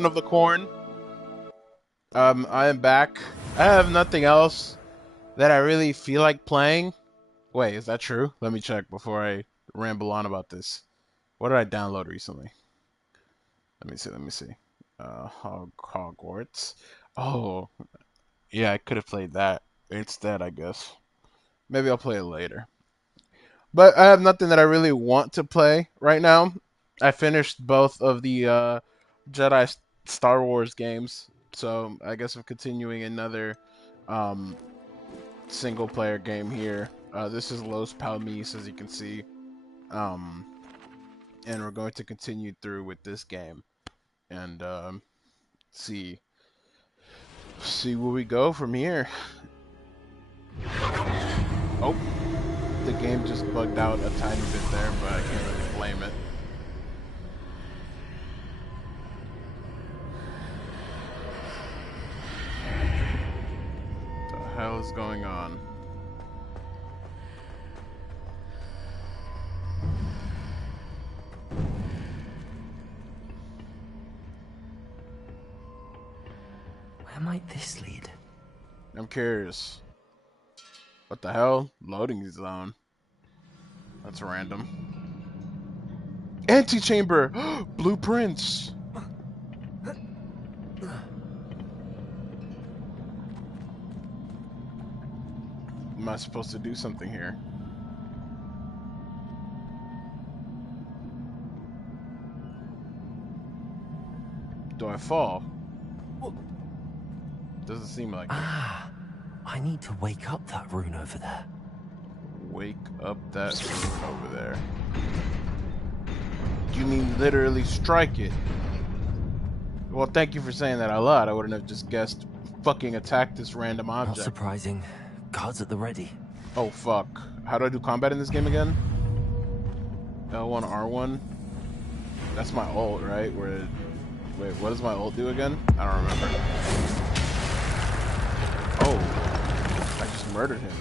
Children of the Corn. I am back. I have nothing else that I really feel like playing. Wait, is that true? Let me check before I ramble on about this. What did I download recently? Let me see. Hogwarts. Oh, yeah, I could have played that instead, I guess. Maybe I'll play it later. But I have nothing that I really want to play right now. I finished both of the Jedi Star Wars games, so I guess I'm continuing another um, single player game here. This is Los Palmis, as you can see, um, and we're going to continue through with this game and see where we go from here. Oh, the game just bugged out a tiny bit there, but I can't really blame it. What the hell is going on? Where might this lead? I'm curious. What the hell? Loading zone. That's random. Antechamber! Blueprints! Am I supposed to do something here? Do I fall? Doesn't seem like it. Ah, I need to wake up that rune over there. Wake up that rune over there. You mean literally strike it? Well, thank you for saying that out loud. I wouldn't have just guessed fucking attack this random object. Not surprising. Guards at the ready. Oh, fuck. How do I do combat in this game again? L1, R1? That's my ult, right? Wait, what does my ult do again? I don't remember. Oh, I just murdered him.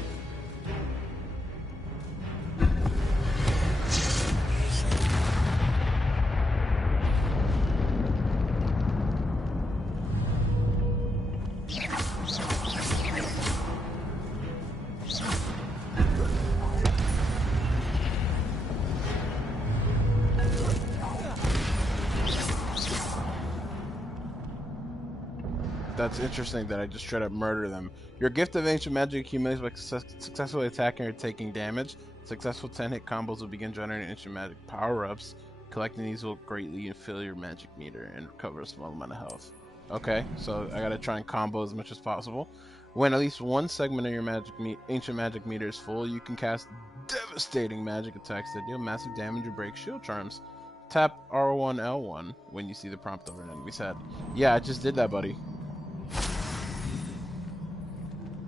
That's interesting that I just straight up murder them. Your gift of ancient magic accumulates by successfully attacking or taking damage. Successful 10-hit combos will begin generating ancient magic power-ups. Collecting these will greatly fill your magic meter and recover a small amount of health. Okay, so I gotta try and combo as much as possible. When at least one segment of your ancient magic meter is full, you can cast devastating magic attacks that deal massive damage or break shield charms. Tap R1, L1 when you see the prompt over an enemy's head. Yeah, I just did that, buddy.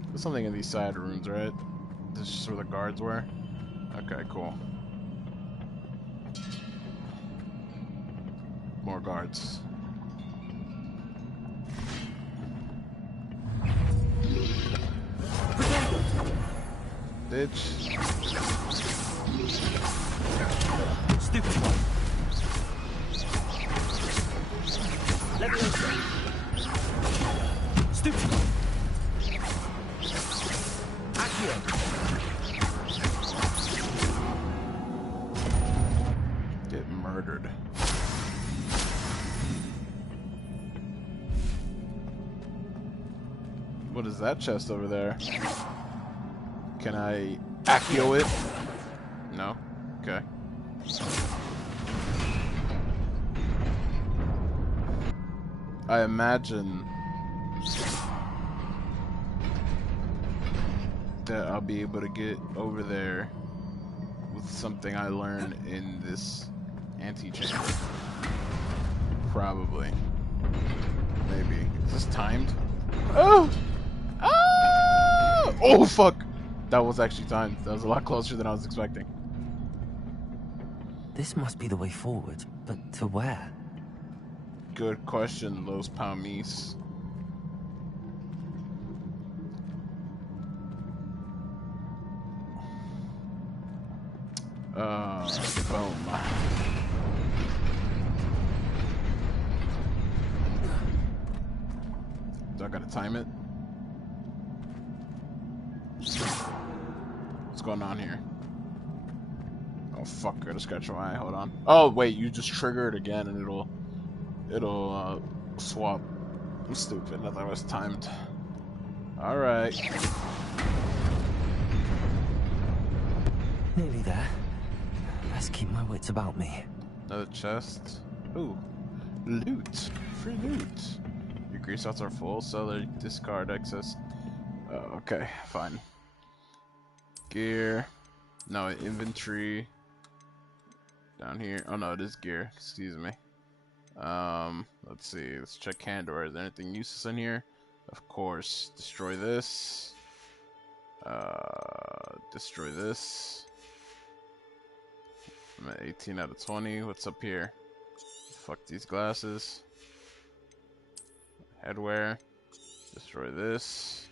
There's something in these side rooms, right? This is just where the guards were? Okay, cool. More guards. Bitch. Stupid one. Let me in. Stupid one. Get murdered. What is that chest over there? Can I accio it? No? Okay. I imagine that I'll be able to get over there with something I learned in this antechamber. Probably. Maybe. Is this timed? Oh! Oh! Oh, fuck! That was actually timed. That was a lot closer than I was expecting. This must be the way forward, but to where? Good question, Los Palmis. Boom. gotta time it. What's going on here? Oh fuck, I just got your eye. Hold on. Oh wait, you just trigger it again and it'll swap. I'm stupid. I thought it was timed. All right. Nearly there. Best keep my wits about me. Another chest. Ooh, loot. Free loot. Your grease outs are full, so they discard excess. Okay, fine. Gear. No, inventory. Down here. Oh no, it is gear. Excuse me. Let's see. Let's check Handor. Is there anything useless in here? Of course. Destroy this. Destroy this. I'm at 18 out of 20. What's up here? Fuck these glasses. Headwear. Destroy this.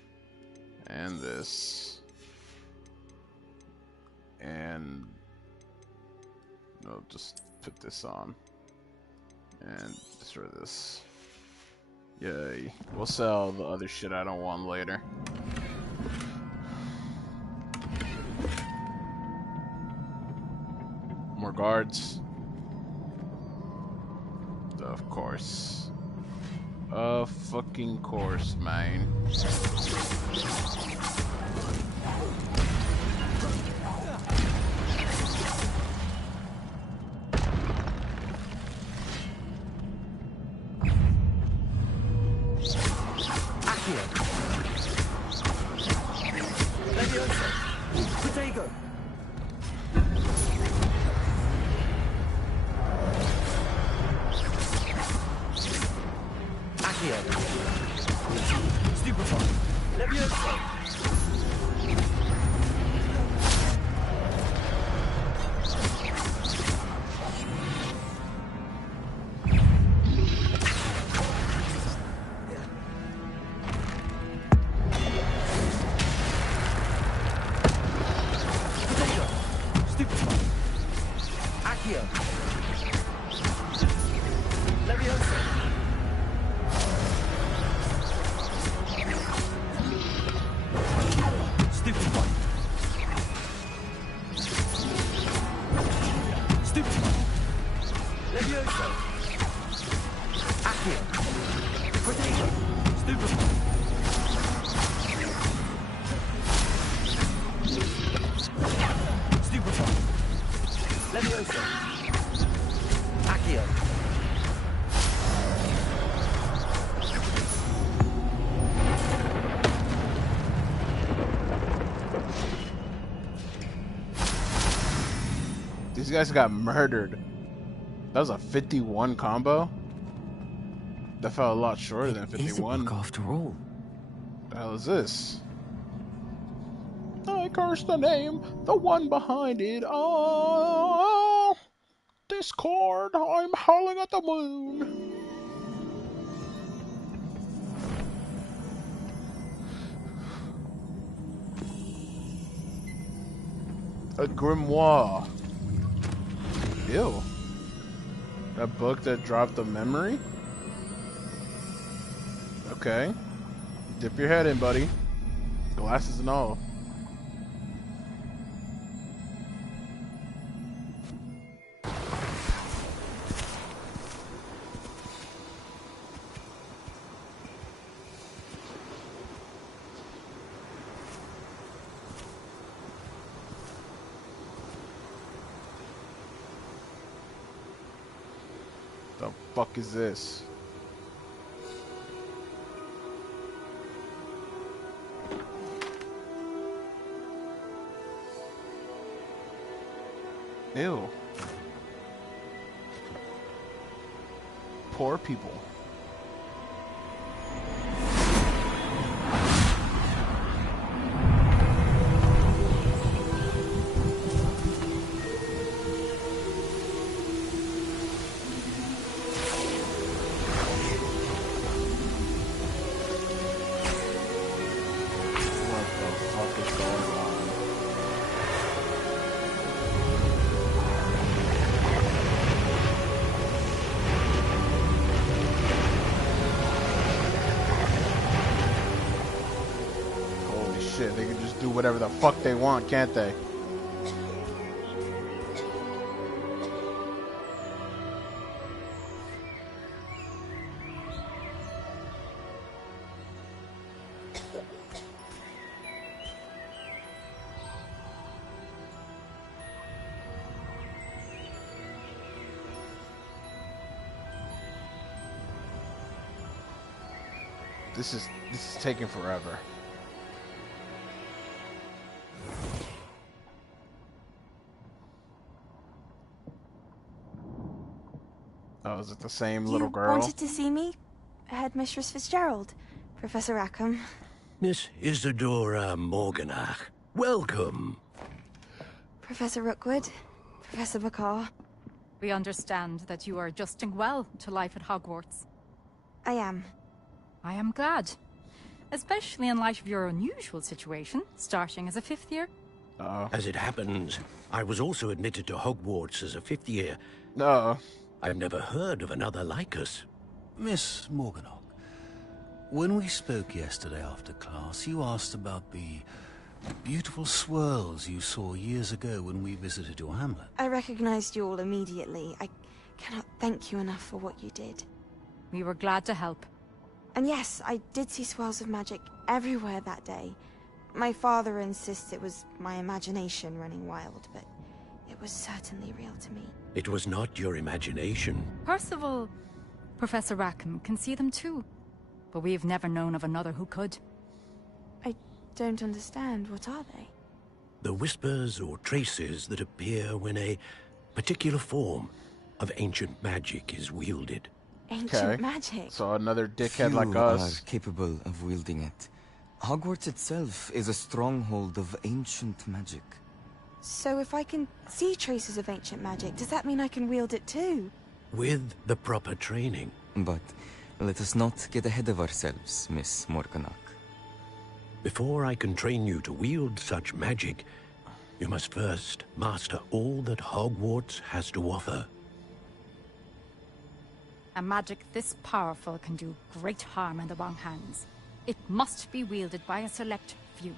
And this. And no, just put this on. And destroy this. Yay. We'll sell the other shit I don't want later. More guards. Of course. Of fucking course, man. These guys got murdered. That was a 51 combo? That felt a lot shorter than 51. After all. What the hell is this? I curse the name, the one behind it all. Discord, I'm howling at the moon. A grimoire. Ew. That book that dropped the memory? Okay. Dip your head in, buddy. Glasses and all. The fuck is this? Ew. Poor people. do whatever the fuck they want, can't they? This is taking forever. Oh, is it the same little girl? You wanted to see me? Headmistress Fitzgerald. Professor Rackham. Miss Isadora Morganach, welcome. Professor Rookwood. Professor Bakar. We understand that you are adjusting well to life at Hogwarts. I am. I am glad. Especially in light of your unusual situation, starting as a 5th year. As it happens, I was also admitted to Hogwarts as a 5th year. No. I've never heard of another like us. Miss Morganach, when we spoke yesterday after class, you asked about the beautiful swirls you saw years ago when we visited your hamlet. I recognized you all immediately. I cannot thank you enough for what you did. We were glad to help. And yes, I did see swirls of magic everywhere that day. My father insists it was my imagination running wild, but it was certainly real to me. It was not your imagination. Percival, Professor Rackham can see them too. But we've never known of another who could. I don't understand. What are they? The whispers or traces that appear when a particular form of ancient magic is wielded. Ancient magic? So another dickhead Few like us. are capable of wielding it. Hogwarts itself is a stronghold of ancient magic. So if I can see traces of ancient magic, does that mean I can wield it too? With the proper training. But let us not get ahead of ourselves, Miss Morganach. Before I can train you to wield such magic, you must first master all that Hogwarts has to offer. A magic this powerful can do great harm in the wrong hands. It must be wielded by a select few.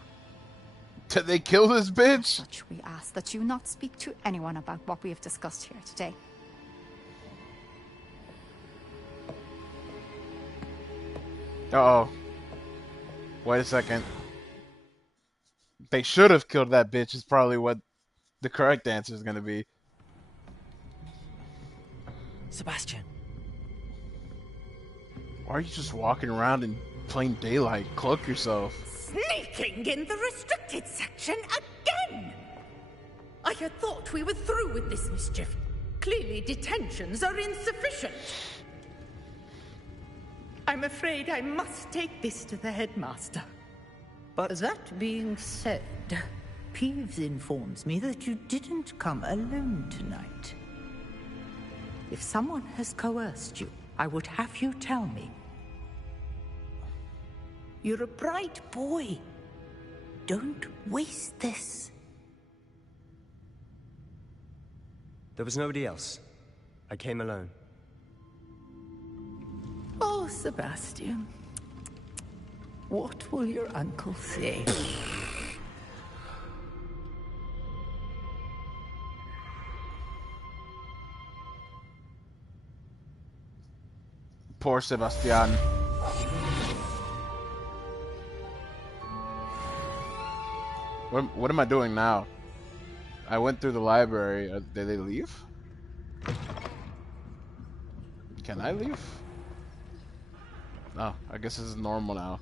Did they kill this bitch? Such we ask that you not speak to anyone about what we have discussed here today. Uh-oh. Wait a second. They should have killed that bitch is probably what the correct answer is going to be. Sebastian. Why are you just walking around in plain daylight? Cloak yourself. Sneaking in the restricted section again! I had thought we were through with this mischief. Clearly detentions are insufficient. I'm afraid I must take this to the headmaster. But that being said, Peeves informs me that you didn't come alone tonight. If someone has coerced you, I would have you tell me. You're a bright boy. Don't waste this. There was nobody else. I came alone. Oh, Sebastian. What will your uncle say? Poor Sebastian. What am I doing now? I went through the library. Did they leave? Can I leave? Oh, I guess this is normal now.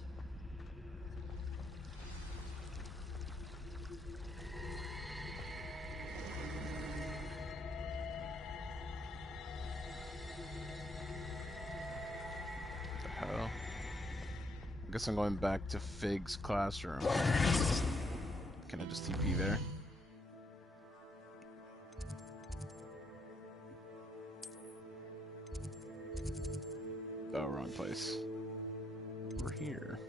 What the hell? I guess I'm going back to Fig's classroom. Can I just TP there? Oh, wrong place. We're here.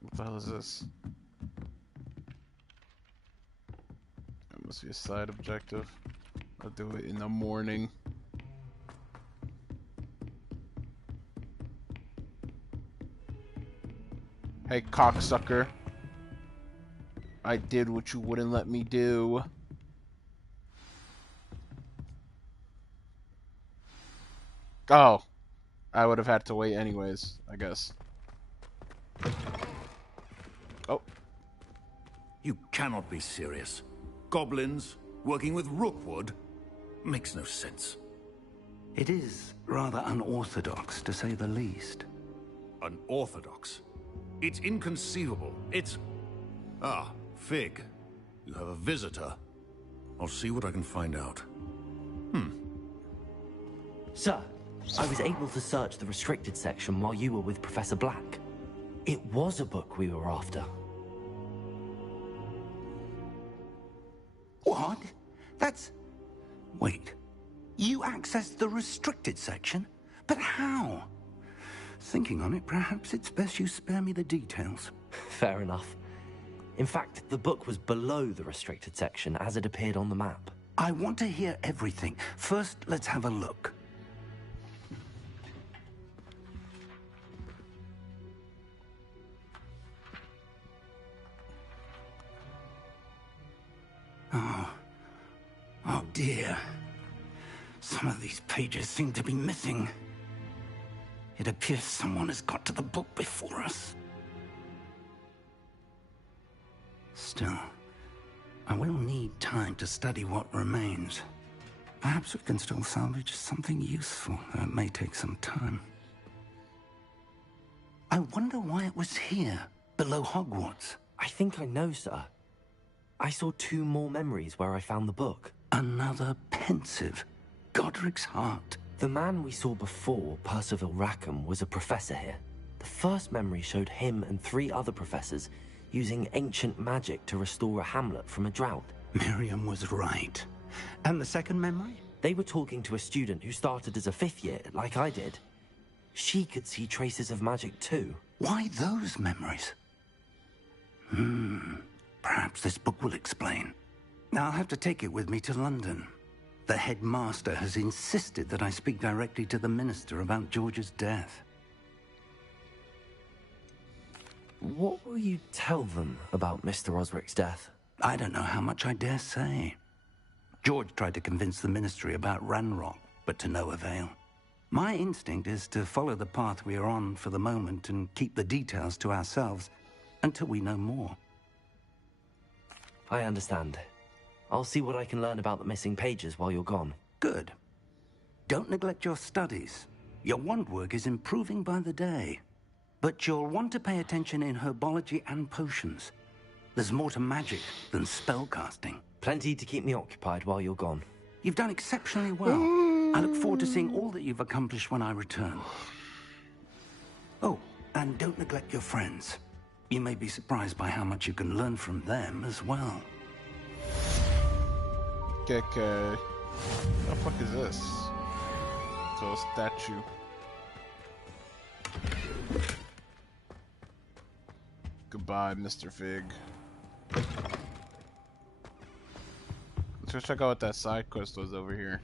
What the hell is this? must be a side objective. I'll do it in the morning. Hey, cocksucker. I did what you wouldn't let me do. Oh. I would have had to wait anyways, I guess. Oh. You cannot be serious. Goblins working with Rookwood? Makes no sense. It is rather unorthodox, to say the least. Unorthodox? It's inconceivable. It's... Ah, Fig. You have a visitor. I'll see what I can find out. Sir, I was able to search the restricted section while you were with Professor Black. It was a book we were after. What? That's... Wait. You accessed the restricted section? But how? Thinking on it, perhaps it's best you spare me the details. Fair enough. In fact, the book was below the restricted section as it appeared on the map. I want to hear everything. First, let's have a look. Oh dear. Some of these pages seem to be missing. It appears someone has got to the book before us. Still, I will need time to study what remains. Perhaps we can still salvage something useful, though it may take some time. I wonder why it was here, below Hogwarts. I think I know, sir. I saw 2 more memories where I found the book. Another pensive. Godric's heart. The man we saw before, Percival Rackham, was a professor here. The first memory showed him and 3 other professors using ancient magic to restore a hamlet from a drought. Miriam was right. And the second memory? They were talking to a student who started as a 5th year, like I did. She could see traces of magic too. Why those memories? Perhaps this book will explain. Now I'll have to take it with me to London. The headmaster has insisted that I speak directly to the minister about George's death. What will you tell them about Mr. Osric's death? I don't know how much I dare say. George tried to convince the ministry about Ranrock, but to no avail. My instinct is to follow the path we are on for the moment and keep the details to ourselves until we know more. I understand. I'll see what I can learn about the missing pages while you're gone. Good. Don't neglect your studies. Your wand work is improving by the day. But you'll want to pay attention in herbology and potions. There's more to magic than spellcasting. Plenty to keep me occupied while you're gone. You've done exceptionally well. I look forward to seeing all that you've accomplished when I return. Oh, and don't neglect your friends. You may be surprised by how much you can learn from them as well. Okay. What the fuck is this? So a statue. Goodbye, Mr. Fig. Let's go check out what that side quest was over here.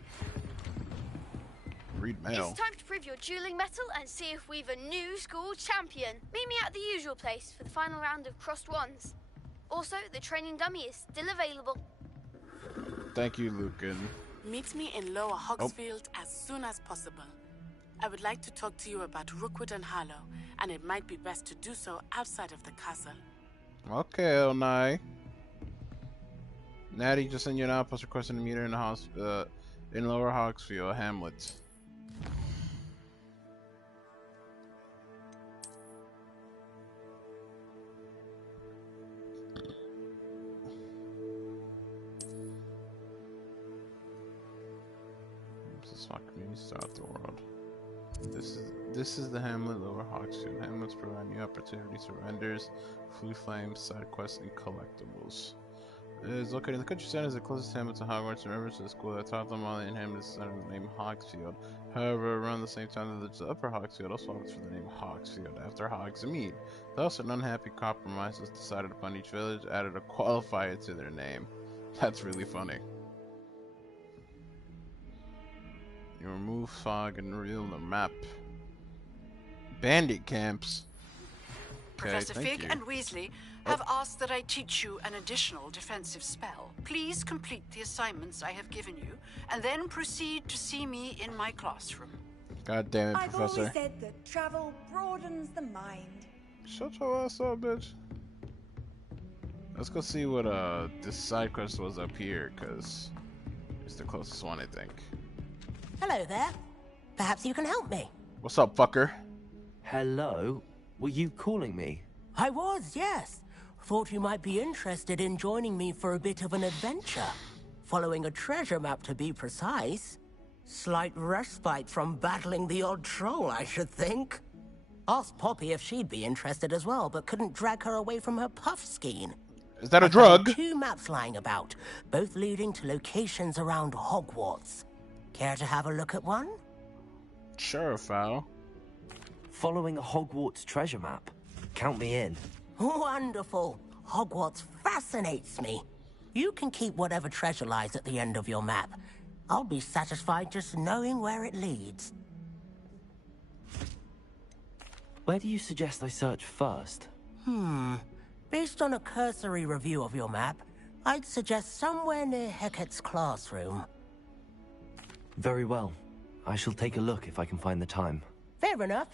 Read mail. It's time to prove your dueling mettle and see if we've a new school champion. Meet me at the usual place for the final round of crossed wands. Also, the training dummy is still available. Thank you, Lucan. Meet me in Lower Hogsfield as soon as possible. I would like to talk to you about Rookwood and Harlow, and it might be best to do so outside of the castle. Okay, Elnai. Natty just sent you an outpost requesting to meet her in the house in Lower Hogsfield, Hamlet. Smart communities throughout the world. This is the Hamlet, Lower Hogsfield. Hamlets provide new opportunities for vendors, food flames, side quests, and collectibles. It is located in the countryside as the closest hamlet to Hogwarts and members of the school that taught them all in Hamlet is under the name Hogsfield. However, around the same time that the Upper Hogsfield also opts for the name Hogsfield after Hogsmeade. Thus, an unhappy compromise was decided upon. Each village added a qualifier to their name. That's really funny. You remove fog and reveal the map. Bandit camps. Okay, Professor thank Fig you. and Weasley have asked that I teach you an additional defensive spell. Please complete the assignments I have given you, and then proceed to see me in my classroom. God damn it, I've Professor. always said that travel broadens the mind. Shut your ass up, bitch. Let's go see what this side quest was up here, cause it's the closest one, I think. Hello there. Perhaps you can help me. What's up, fucker? Hello? Were you calling me? I was, yes. Thought you might be interested in joining me for a bit of an adventure. Following a treasure map, to be precise. Slight respite from battling the odd troll, I should think. Asked Poppy if she'd be interested as well, but couldn't drag her away from her puff skein. Is that a I drug? found 2 maps lying about, both leading to locations around Hogwarts. Care to have a look at one? Sure, Fowl. Following a Hogwarts treasure map? Count me in. Wonderful. Hogwarts fascinates me. You can keep whatever treasure lies at the end of your map. I'll be satisfied just knowing where it leads. Where do you suggest I search first? Based on a cursory review of your map, I'd suggest somewhere near Hecat's classroom. Very well. I shall take a look if I can find the time. Fair enough.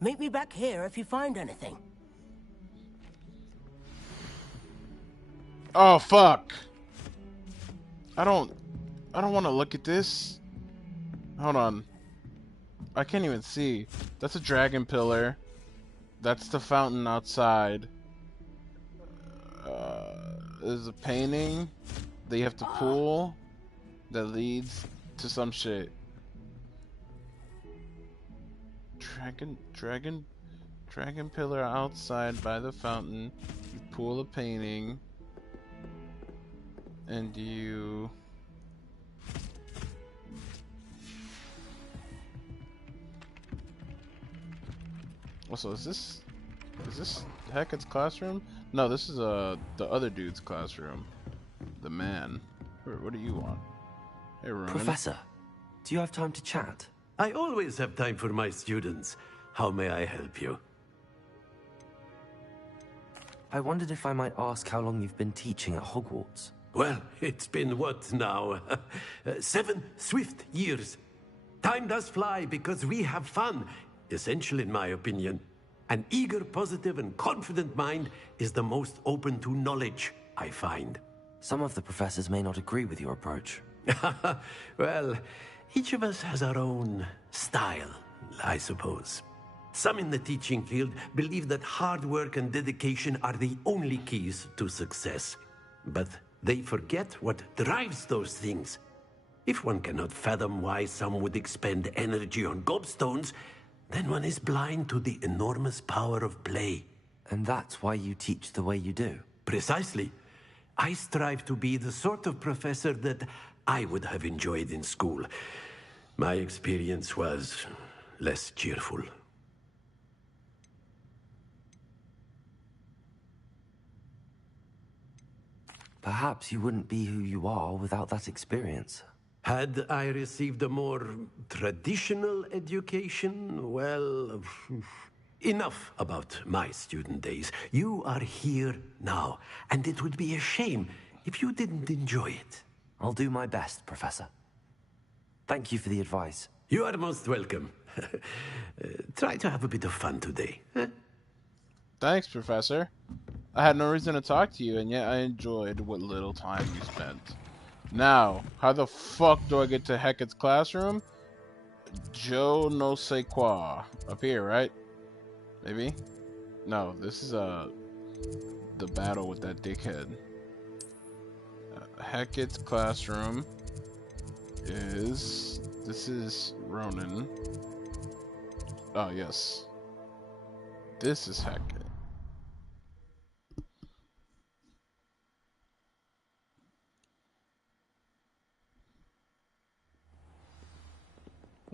Meet me back here if you find anything. Oh, fuck. I don't want to look at this. Hold on. I can't even see. That's a dragon pillar. That's the fountain outside. There's a painting that you have to pull that leads to some shit. Dragon pillar outside by the fountain. You pull a painting. And you... Also, is this Hecat's classroom? No, this is the other dude's classroom. The man. What do you want? Hey, Ronan. Professor, do you have time to chat? I always have time for my students. How may I help you? I wondered if I might ask how long you've been teaching at Hogwarts. Well, it's been what now? 7 swift years. Time does fly because we have fun. Essential in my opinion. An eager, positive, and confident mind is the most open to knowledge, I find. Some of the professors may not agree with your approach. Well, each of us has our own style, I suppose. Some in the teaching field believe that hard work and dedication are the only keys to success. But they forget what drives those things. If one cannot fathom why some would expend energy on gobstones, then one is blind to the enormous power of play. And that's why you teach the way you do? Precisely. I strive to be the sort of professor that I would have enjoyed in school. My experience was less cheerful. Perhaps you wouldn't be who you are without that experience. Had I received a more traditional education, well, enough about my student days. You are here now, and it would be a shame if you didn't enjoy it. I'll do my best, Professor. Thank you for the advice. You are most welcome. Try to have a bit of fun today. Thanks, Professor. I had no reason to talk to you, and yet I enjoyed what little time you spent. Now, how the fuck do I get to Hecat's classroom? Joe no sé quoi. Up here, right? Maybe? No, this is the battle with that dickhead. Hecat's classroom is... This is Ronan. Oh, yes. This is Hecate.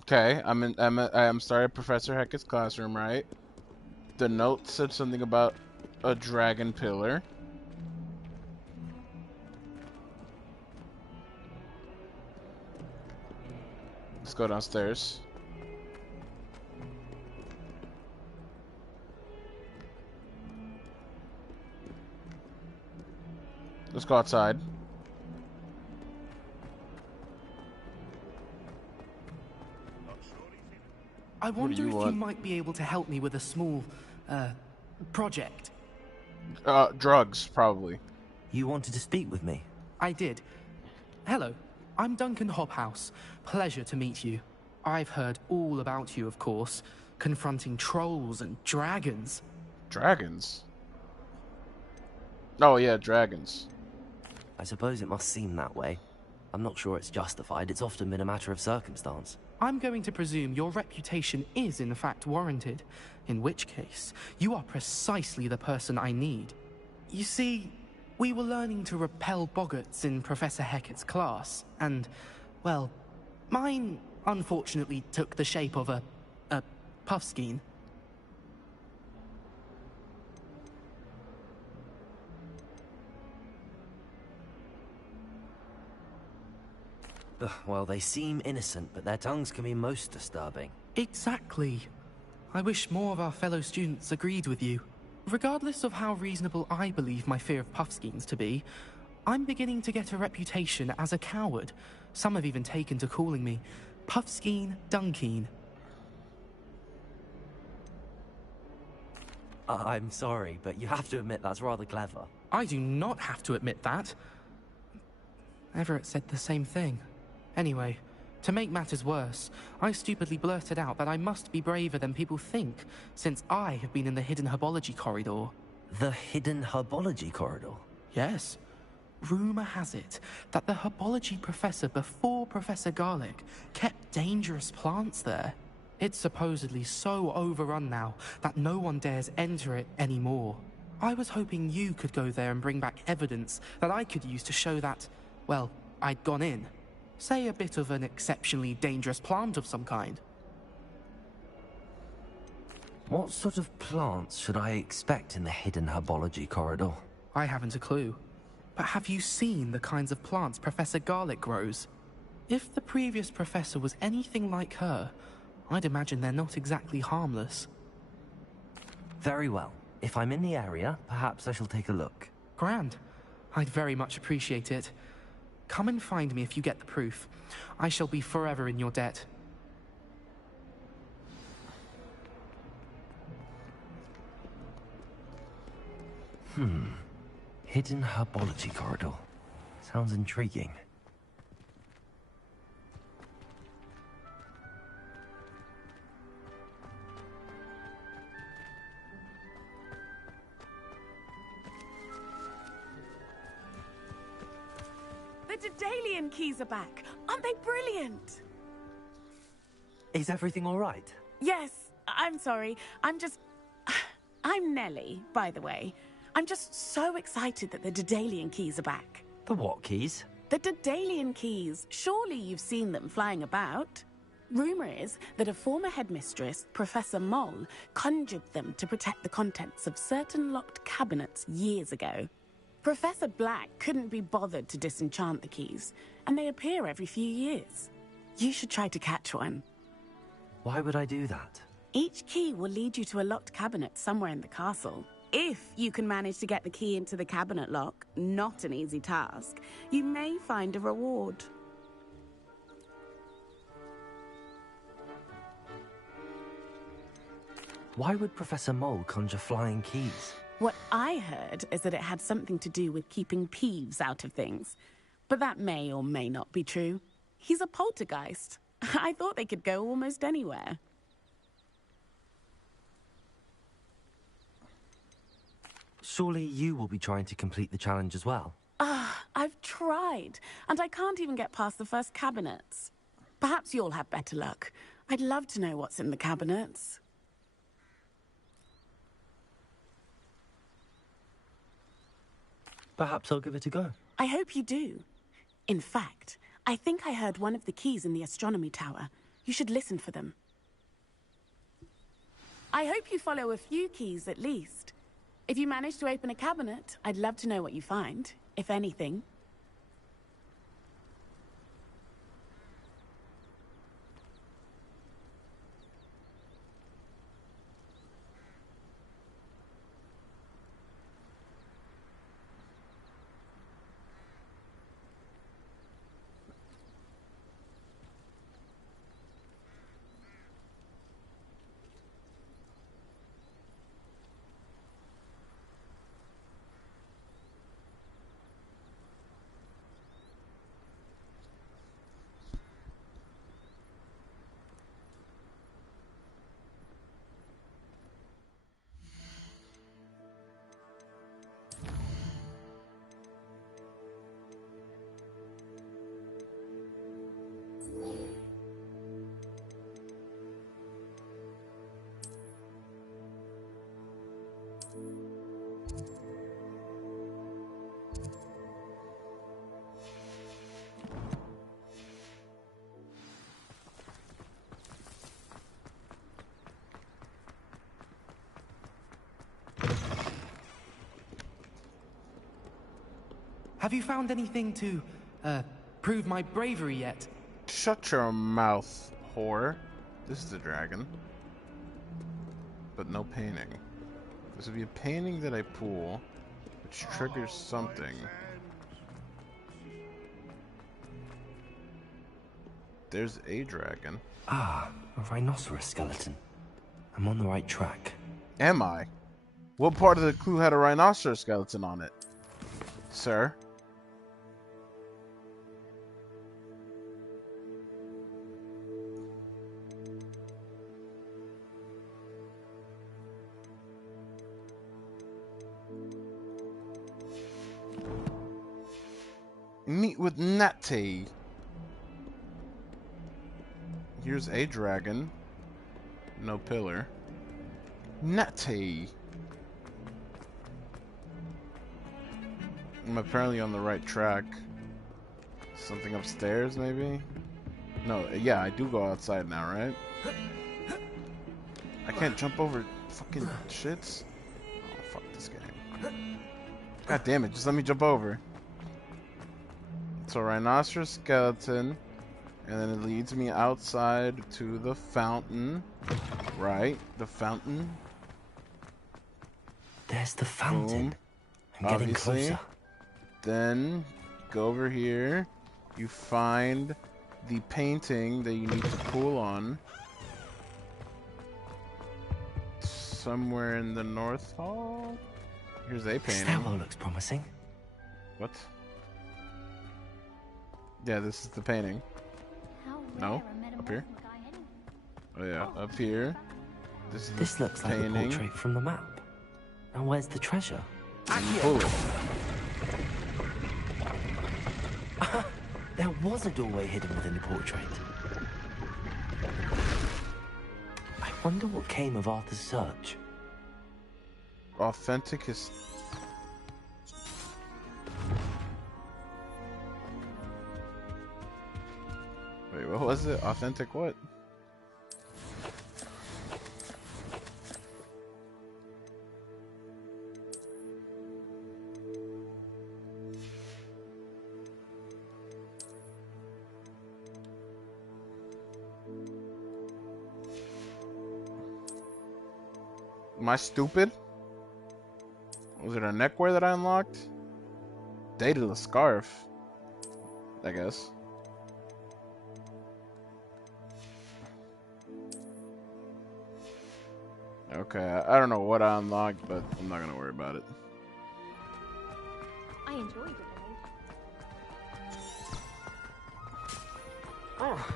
Okay, I'm starting Professor Hecate's classroom, right? The note said something about a dragon pillar. Let's go downstairs. Let's go outside. I wonder if you might be able to help me with a small, project. Drugs, probably. You wanted to speak with me? I did. Hello, I'm Duncan Hobhouse. Pleasure to meet you. I've heard all about you, of course, confronting trolls and dragons. Dragons? Oh yeah, dragons. I suppose it must seem that way. I'm not sure it's justified. It's often been a matter of circumstance. I'm going to presume your reputation is in fact warranted, in which case, you are precisely the person I need. You see, we were learning to repel boggarts in Professor Hecat's class, and, well, mine unfortunately took the shape of a puffskein. Well, they seem innocent, but their tongues can be most disturbing. Exactly. I wish more of our fellow students agreed with you. Regardless of how reasonable I believe my fear of puffskeins to be, I'm beginning to get a reputation as a coward. Some have even taken to calling me Puffskeen Dunkeen. I'm sorry, but you have to admit that's rather clever. I do not have to admit that. Everett said the same thing. Anyway, to make matters worse, I stupidly blurted out that I must be braver than people think, since I have been in the hidden herbology corridor. The hidden herbology corridor? Yes. Rumor has it that the herbology professor before Professor Garlic kept dangerous plants there. It's supposedly so overrun now that no one dares enter it anymore. I was hoping you could go there and bring back evidence that I could use to show that, well, I'd gone in. Say a bit of an exceptionally dangerous plant of some kind. What sort of plants should I expect in the hidden herbology corridor? I haven't a clue. But have you seen the kinds of plants Professor Garlic grows? If the previous professor was anything like her, I'd imagine they're not exactly harmless. Very well. If I'm in the area, perhaps I shall take a look. Grand. I'd very much appreciate it. Come and find me if you get the proof. I shall be forever in your debt. Hidden herbology corridor. Sounds intriguing. The Daedalian keys are back. Aren't they brilliant? Is everything all right? Yes, I'm sorry. I'm Nellie, by the way. I'm just so excited that the Daedalian keys are back. The what keys? The Daedalian keys. Surely you've seen them flying about. Rumor is that a former headmistress, Professor Moll, conjured them to protect the contents of certain locked cabinets years ago. Professor Black couldn't be bothered to disenchant the keys, and they appear every few years. You should try to catch one. Why would I do that? Each key will lead you to a locked cabinet somewhere in the castle. If you can manage to get the key into the cabinet lock, not an easy task, you may find a reward. Why would Professor Moll conjure flying keys? What I heard is that it had something to do with keeping Peeves out of things. But that may or may not be true. He's a poltergeist. I thought they could go almost anywhere. Surely you will be trying to complete the challenge as well? I've tried, and I can't even get past the first cabinets. Perhaps you'll have better luck. I'd love to know what's in the cabinets. Perhaps I'll give it a go. I hope you do. In fact, I think I heard one of the keys in the astronomy tower. You should listen for them. I hope you follow a few keys at least. If you manage to open a cabinet, I'd love to know what you find, if anything. Have you found anything to, prove my bravery yet? Shut your mouth, whore. This is a dragon. But no painting. This would be a painting that I pull, which triggers something. There's a dragon. Ah, a rhinoceros skeleton. I'm on the right track. Am I? What part of the clue had a rhinoceros skeleton on it, sir? Meet with Natty. Here's a dragon. No pillar. Natty. I'm apparently on the right track. Something upstairs, maybe? No, yeah, I do go outside now, right? I can't jump over fucking shits. Oh, fuck this game. God damn it, just let me jump over. So rhinoceros skeleton, and then it leads me outside to the fountain. Right, the fountain. There's the fountain. Boom. I'm getting Obviously. closer. Then go over here. You find the painting that you need to pull on. Somewhere in the north hall. Here's a painting. Stairwell looks promising. What? Yeah, this is the painting. No, up here. Oh yeah, up here. This is This the looks like a painting. portrait from the map. Now where's the treasure? Pull it. There was a doorway hidden within the portrait. I wonder what came of Arthur's search. Authentic is. Wait, what was it? Authentic what? Am I stupid? Was it a neckwear that I unlocked? Dated a scarf, I guess. Okay, I don't know what I unlocked, but I'm not gonna worry about it. I enjoyed it. Oh.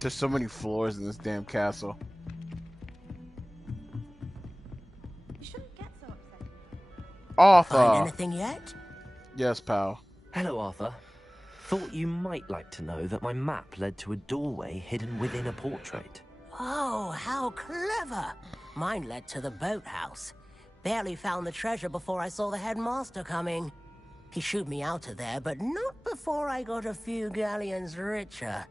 There's so many floors in this damn castle. You shouldn't get so upset. Arthur! Find anything yet? Yes, pal. Hello, Arthur. Thought you might like to know that my map led to a doorway hidden within a portrait. Oh, how clever! Mine led to the boathouse. Barely found the treasure before I saw the headmaster coming. He shooed me out of there, but not before I got a few galleons richer.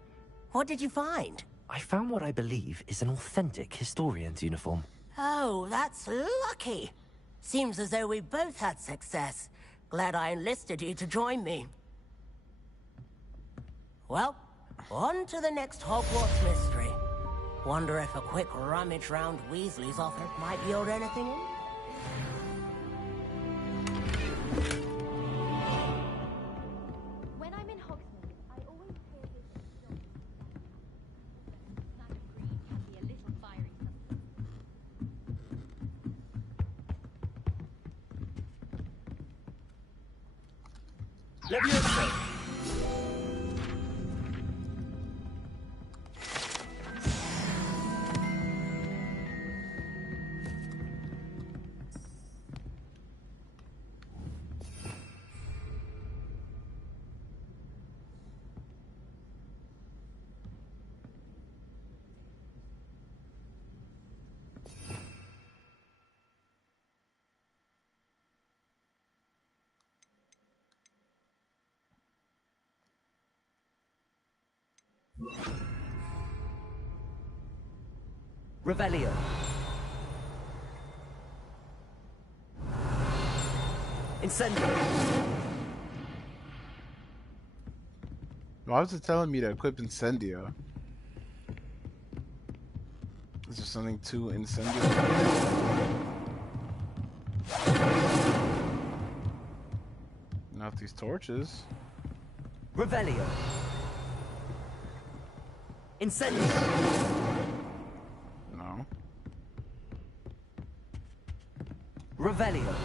What did you find? I found what I believe is an authentic historian's uniform. Oh, that's lucky. Seems as though we both had success. Glad I enlisted you to join me. Well, on to the next Hogwarts mystery. Wonder if a quick rummage round Weasley's office might yield anything in? When I'm in Hogsmeade, I always pay attention to That green can be a little fiery sometimes. Leviosa! Revelio. Incendio. Why was it telling me to equip Incendio? Is there something to Incendio? Not these torches. Revelio. Incendio. No. Revelio.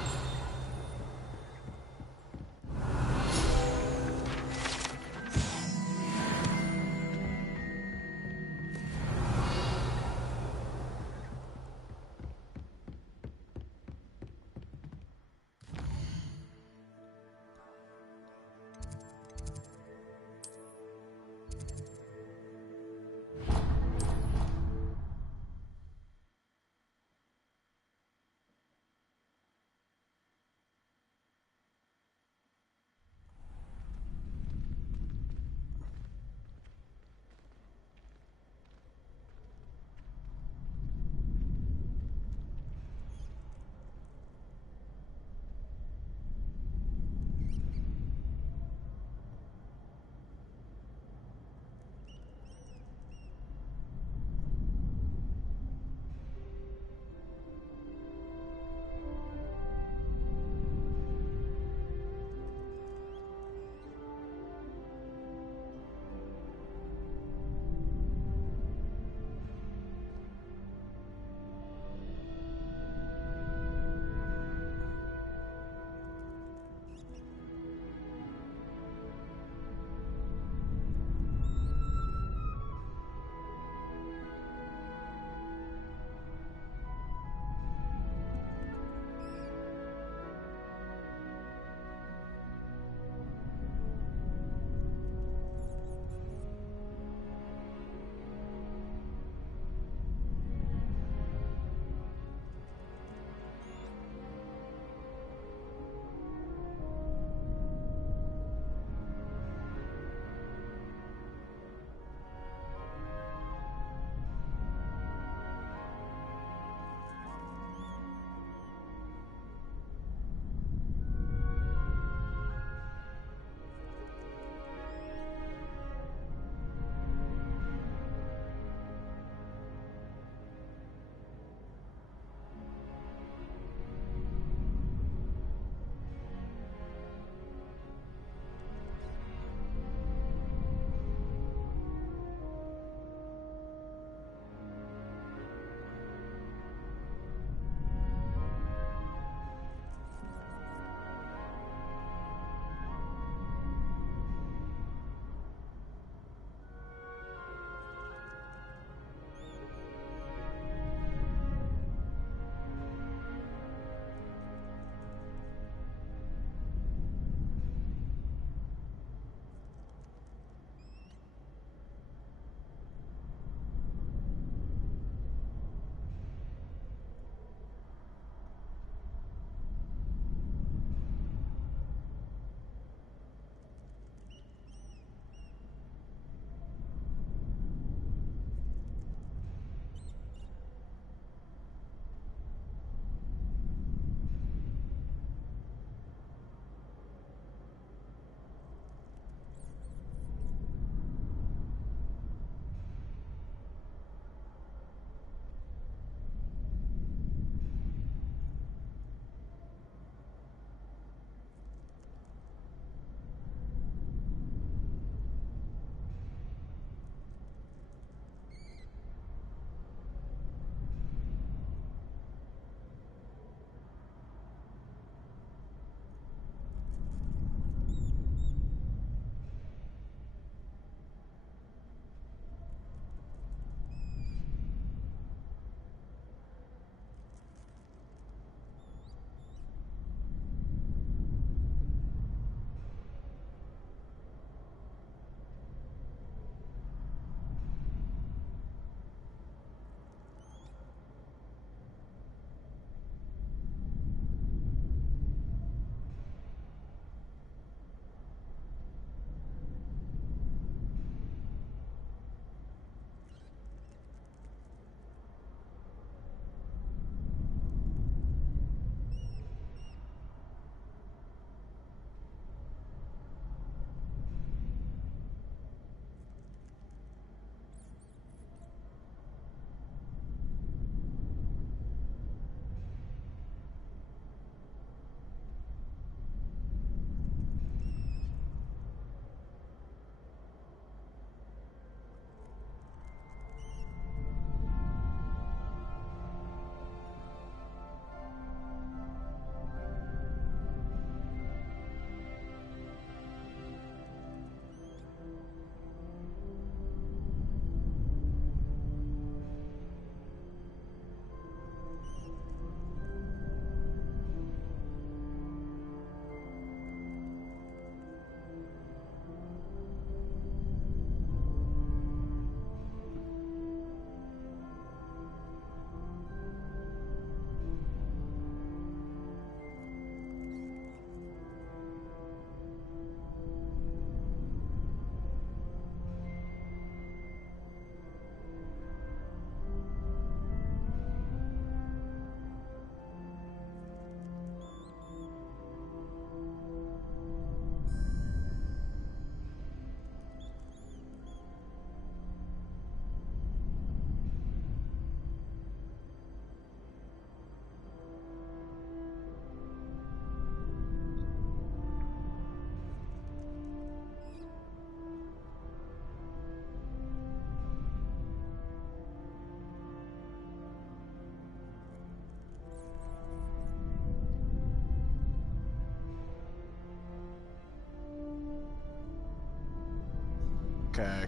Okay.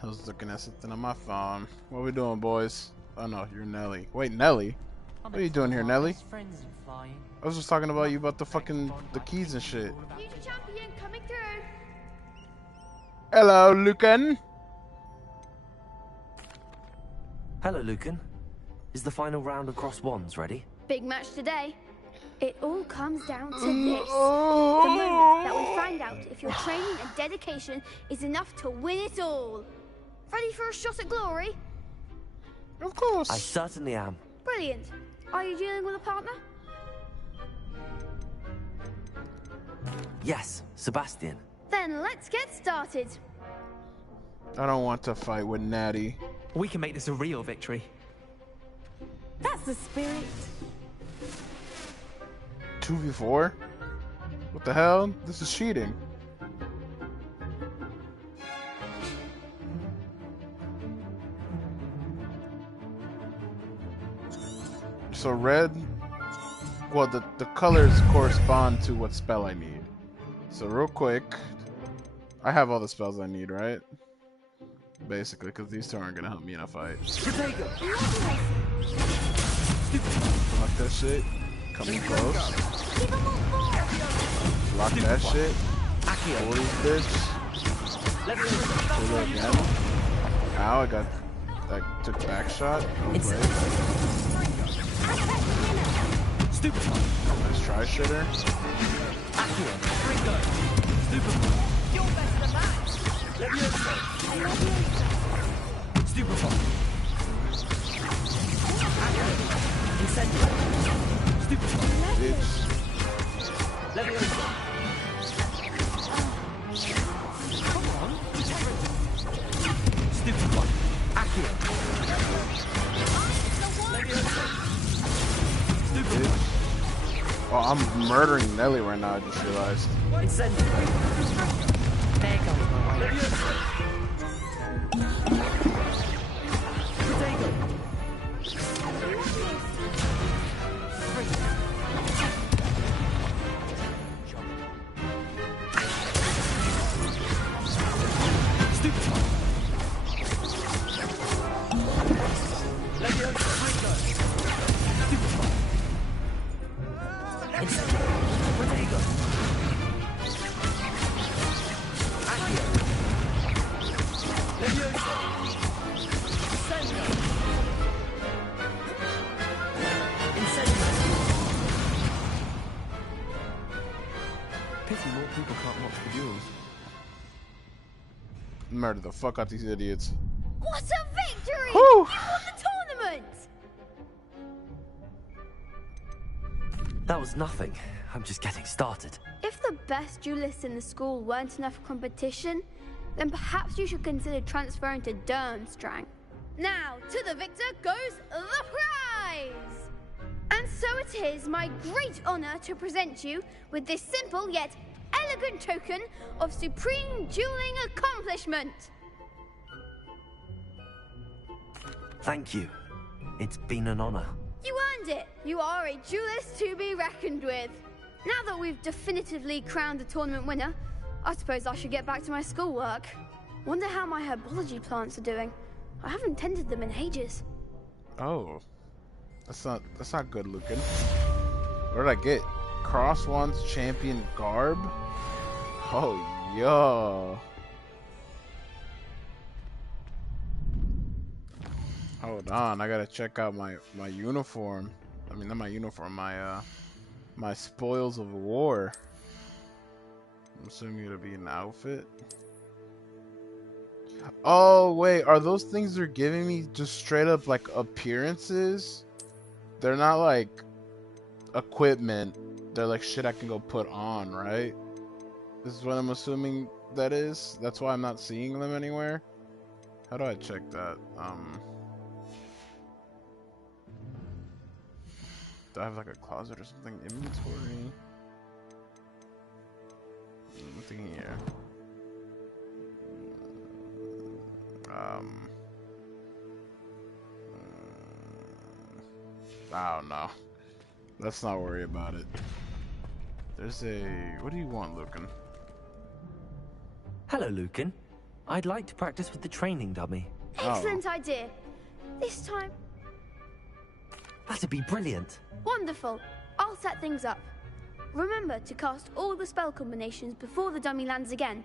I was looking at something on my phone. What are we doing, boys? Oh no, you're Nelly. Wait, Nelly? What are you doing here, Nelly? I was just talking about you about the fucking the keys and shit. Future champion coming through. Hello, Lucan. Hello, Lucan. Is the final round across wands ready? Big match today. It all comes down to this. The moment that we find out if your training and dedication is enough to win it all. Ready for a shot at glory? Of course. I certainly am. Brilliant. Are you dealing with a partner? Yes, Sebastian. Then let's get started. I don't want to fight with Natty. We can make this a real victory. That's the spirit. 2v4? What the hell? This is cheating. So red, well the colors correspond to what spell I need. So real quick, I have all the spells I need, right? Basically, because these two aren't gonna help me in a fight. Block that shit. Coming close. Block that shit. Pull this bitch. Pull it again. Ow, I took back shot. No play. Let's try shitter. Oh, I'm murdering Nelly right now, I just realized. Pity more people can't watch the duels. Murder the fuck out these idiots. What a victory! Whew. You won the tournament! That was nothing. I'm just getting started. If the best duelists in the school weren't enough for competition, then perhaps you should consider transferring to Durmstrang. Now, to the victor goes the prize! And so it is my great honor to present you with this simple yet elegant token of supreme dueling accomplishment. Thank you. It's been an honor. You earned it. You are a duelist to be reckoned with. Now that we've definitively crowned the tournament winner, I suppose I should get back to my schoolwork. Wonder how my herbology plants are doing. I haven't tended them in ages. Oh. That's not good looking. What did I get? Cross Wands Champion Garb? Oh, yo. Hold on, I gotta check out my uniform. I mean, not my uniform, my spoils of war. I'm assuming it'll be an outfit. Oh, wait, are those things they're giving me just straight up like appearances? They're not like equipment. They're like shit I can go put on, right? This is what I'm assuming that is. That's why I'm not seeing them anywhere. How do I check that? Do I have like a closet or something? Inventory. Nothing here. I don't know. Let's not worry about it. There's a... What do you want, Lucan? Hello, Lucan. I'd like to practice with the training dummy. Excellent idea. This time... That'd be brilliant. Wonderful. I'll set things up. Remember to cast all the spell combinations before the dummy lands again.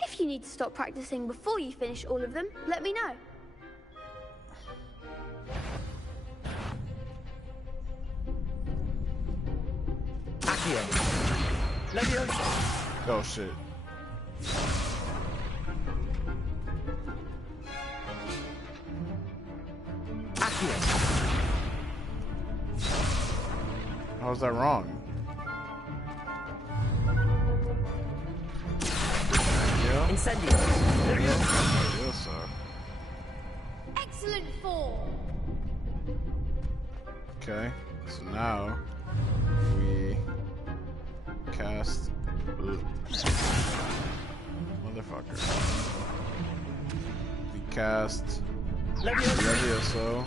If you need to stop practicing before you finish all of them, let me know. Accio. Leviosa. Oh shit. Accio. How was that wrong? Yeah. Incendio. Yes, sir. Excellent form. Okay. So now we cast. Motherfucker. We cast Levioso.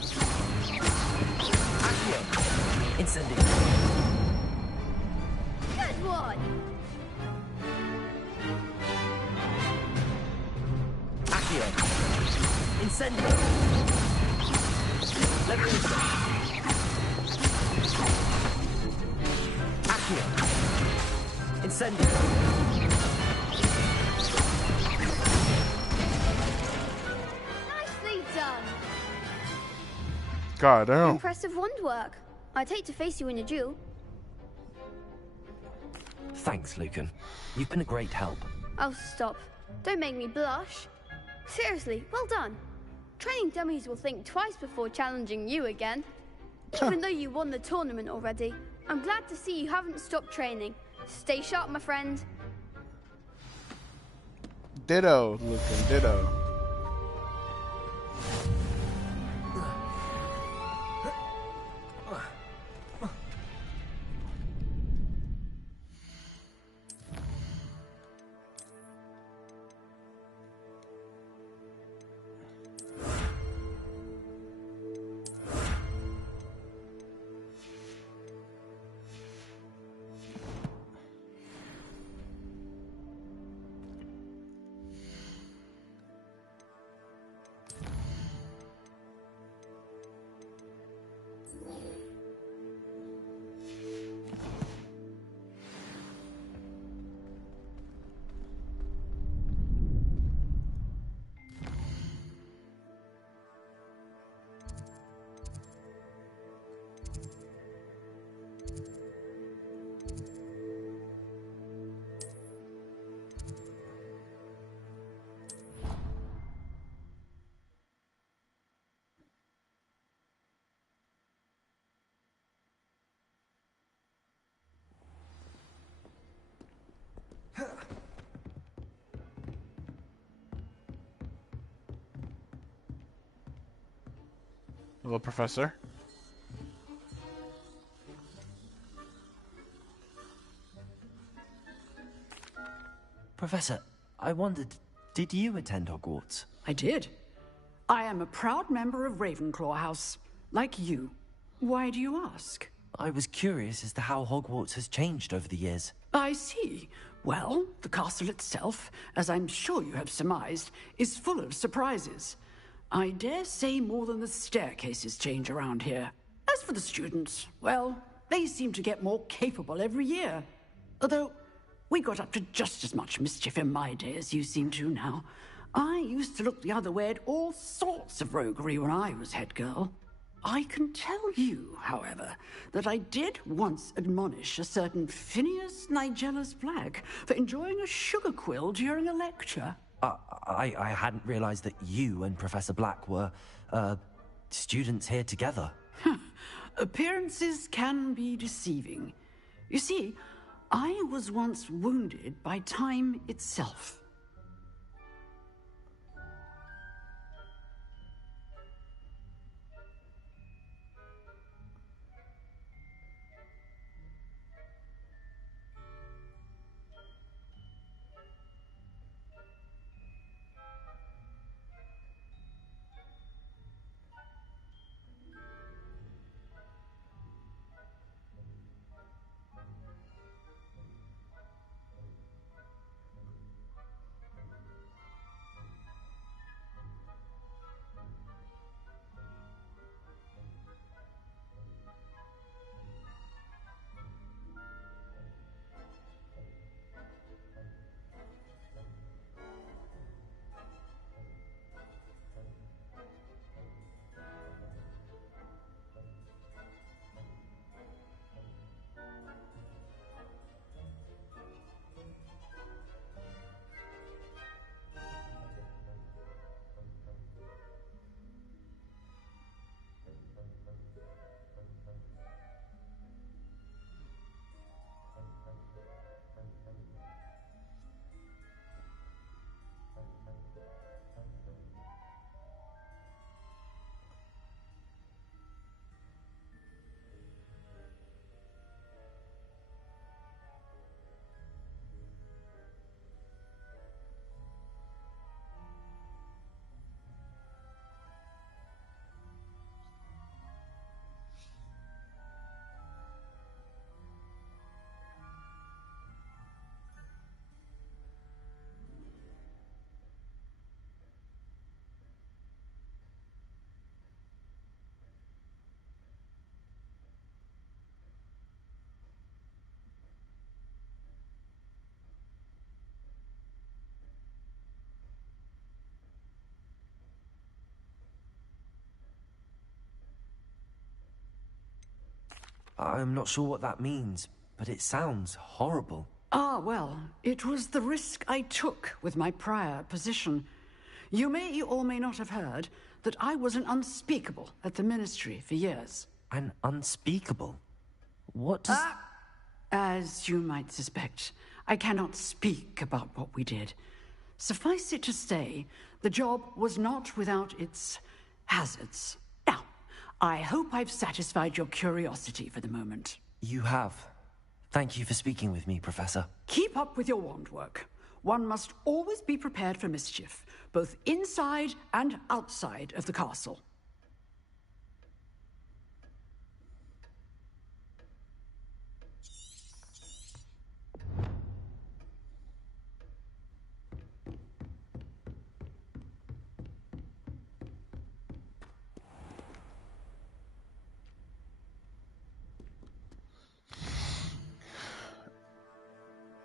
Accio. Incendio. Good one. Accio. Incendio. Leviosa. Accio. Incendio. Nicely done. God damn. Impressive wand work. I'd hate to face you in a duel. Thanks, Lucan. You've been a great help. Oh, stop. Don't make me blush. Seriously, well done. Training dummies will think twice before challenging you again. Even though you won the tournament already, I'm glad to see you haven't stopped training. Stay sharp, my friend. Ditto, Lucan, ditto. Hello, Professor. Professor, I wondered, did you attend Hogwarts? I did. I am a proud member of Ravenclaw House, like you. Why do you ask? I was curious as to how Hogwarts has changed over the years. I see. Well, the castle itself, as I'm sure you have surmised, is full of surprises. I dare say more than the staircases change around here. As for the students, well, they seem to get more capable every year. Although, we got up to just as much mischief in my day as you seem to now. I used to look the other way at all sorts of roguery when I was head girl. I can tell you, however, that I did once admonish a certain Phineas Nigellus Black for enjoying a sugar quill during a lecture. I hadn't realized that you and Professor Black were, students here together. Appearances can be deceiving. You see, I was once wounded by time itself. I'm not sure what that means, but it sounds horrible. Ah, well, it was the risk I took with my prior position. You may or may not have heard that I was an unspeakable at the Ministry for years. An unspeakable? What does... As you might suspect, I cannot speak about what we did. Suffice it to say, the job was not without its hazards. Now, I hope I've satisfied your curiosity for the moment. You have. Thank you for speaking with me, Professor. Keep up with your wand work. One must always be prepared for mischief, both inside and outside of the castle.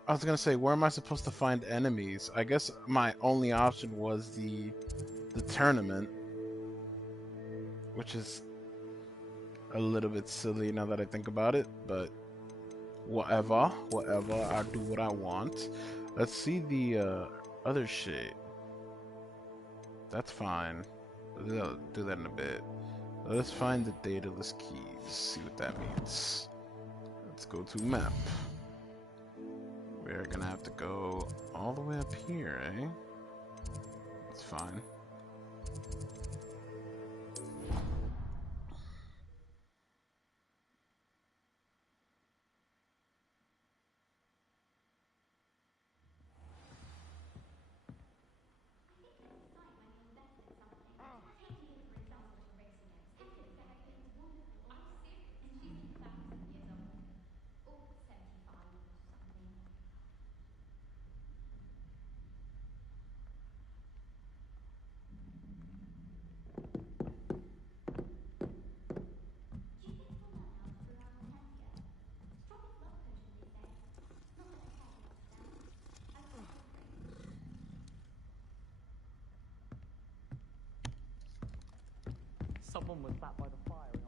I was gonna say, where am I supposed to find enemies? I guess my only option was the tournament, which is a little bit silly now that I think about it, but whatever, I do what I want. Let's see the other shit. That's fine. I'll do that in a bit. Let's find the dataless keys, see what that means. Let's go to map. We're gonna have to go all the way up here, eh? That's fine. Someone was back by the fire.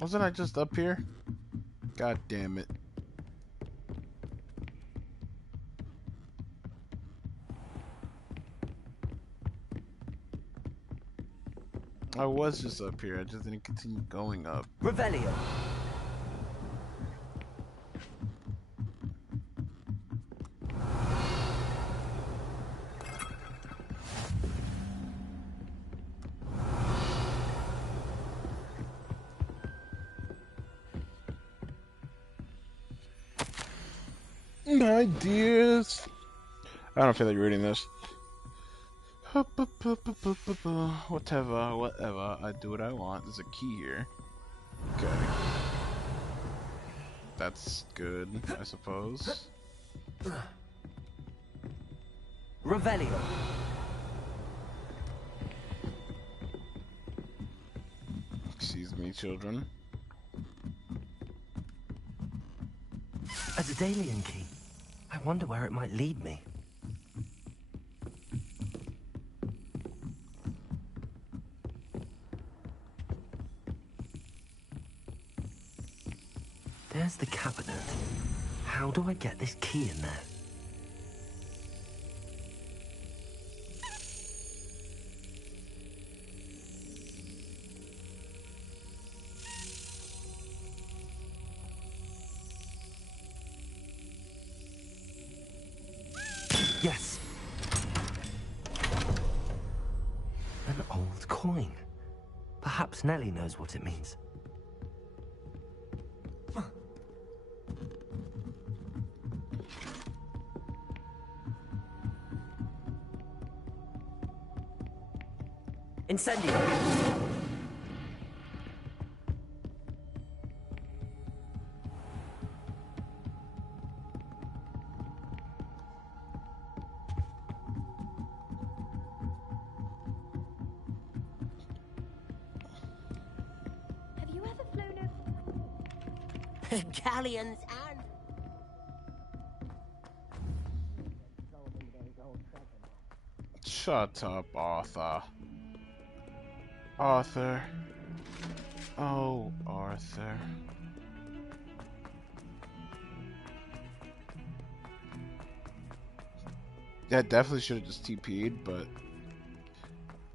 Wasn't I just up here? God damn it. I was just up here, I just didn't continue going up. Revelio. My dears. I don't feel like reading this. Whatever, I do what I want. There's a key here. Okay. That's good, I suppose. Revelio. Excuse me, children. A Daedalian key. I wonder where it might lead me. There's the cabinet. How do I get this key in there? Yes. An old coin. Perhaps Nellie knows what it means. Incendio! Have you ever flown over? Galleons and... Shut up, Arthur. Arthur. Oh, Arthur. Yeah, definitely should have just TP'd, but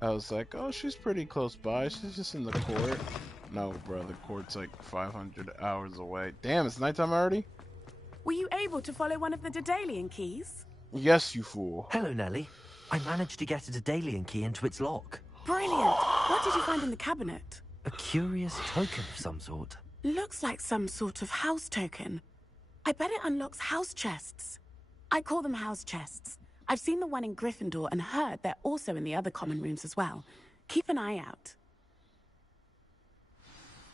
I was like, oh, she's pretty close by. She's just in the court. No, bro, the court's like 500 hours away. Damn, it's nighttime already? Were you able to follow one of the Daedalian keys? Yes, you fool. Hello, Nellie. I managed to get a Daedalian key into its lock. Brilliant! What did you find in the cabinet? A curious token of some sort. Looks like some sort of house token. I bet it unlocks house chests. I call them house chests. I've seen the one in Gryffindor and heard they're also in the other common rooms as well. Keep an eye out.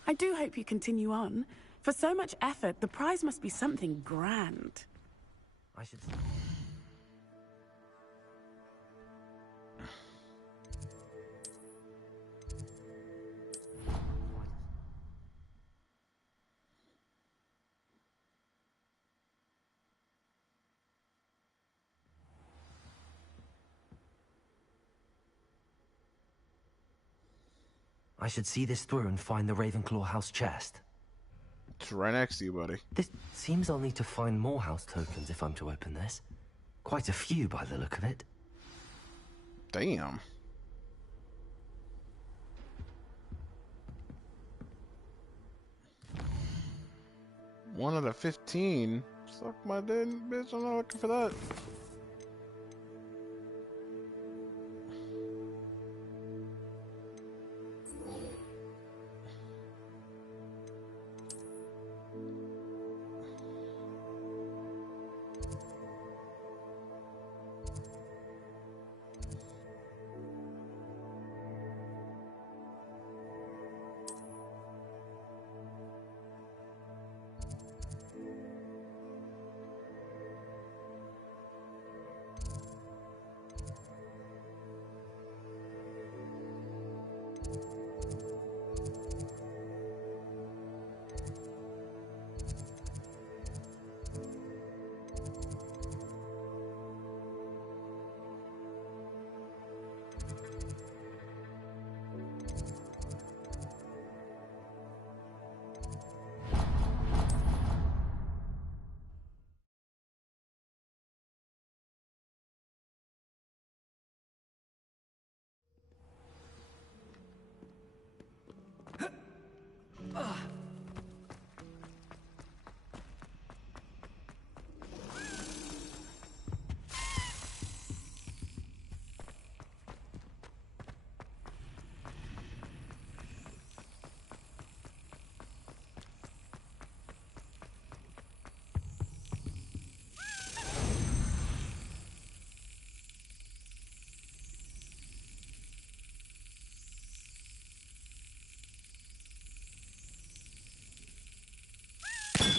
I do hope you continue on. For so much effort, the prize must be something grand. I should... I should see this through and find the Ravenclaw house chest. It's right next to you, buddy. This seems I'll need to find more house tokens if I'm to open this. Quite a few by the look of it. Damn. One out of 15. Suck my dick, bitch. I'm not looking for that.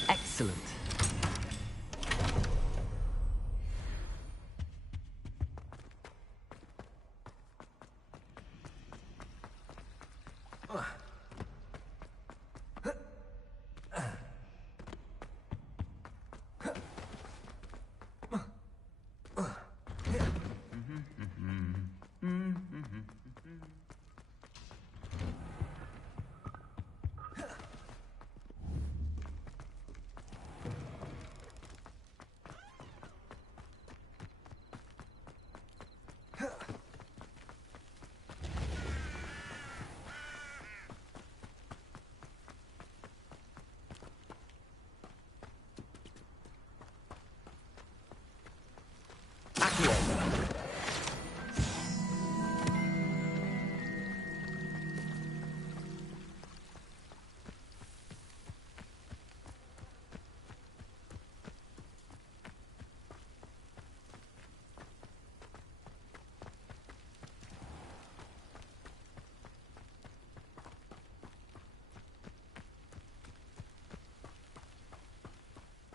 Excellent.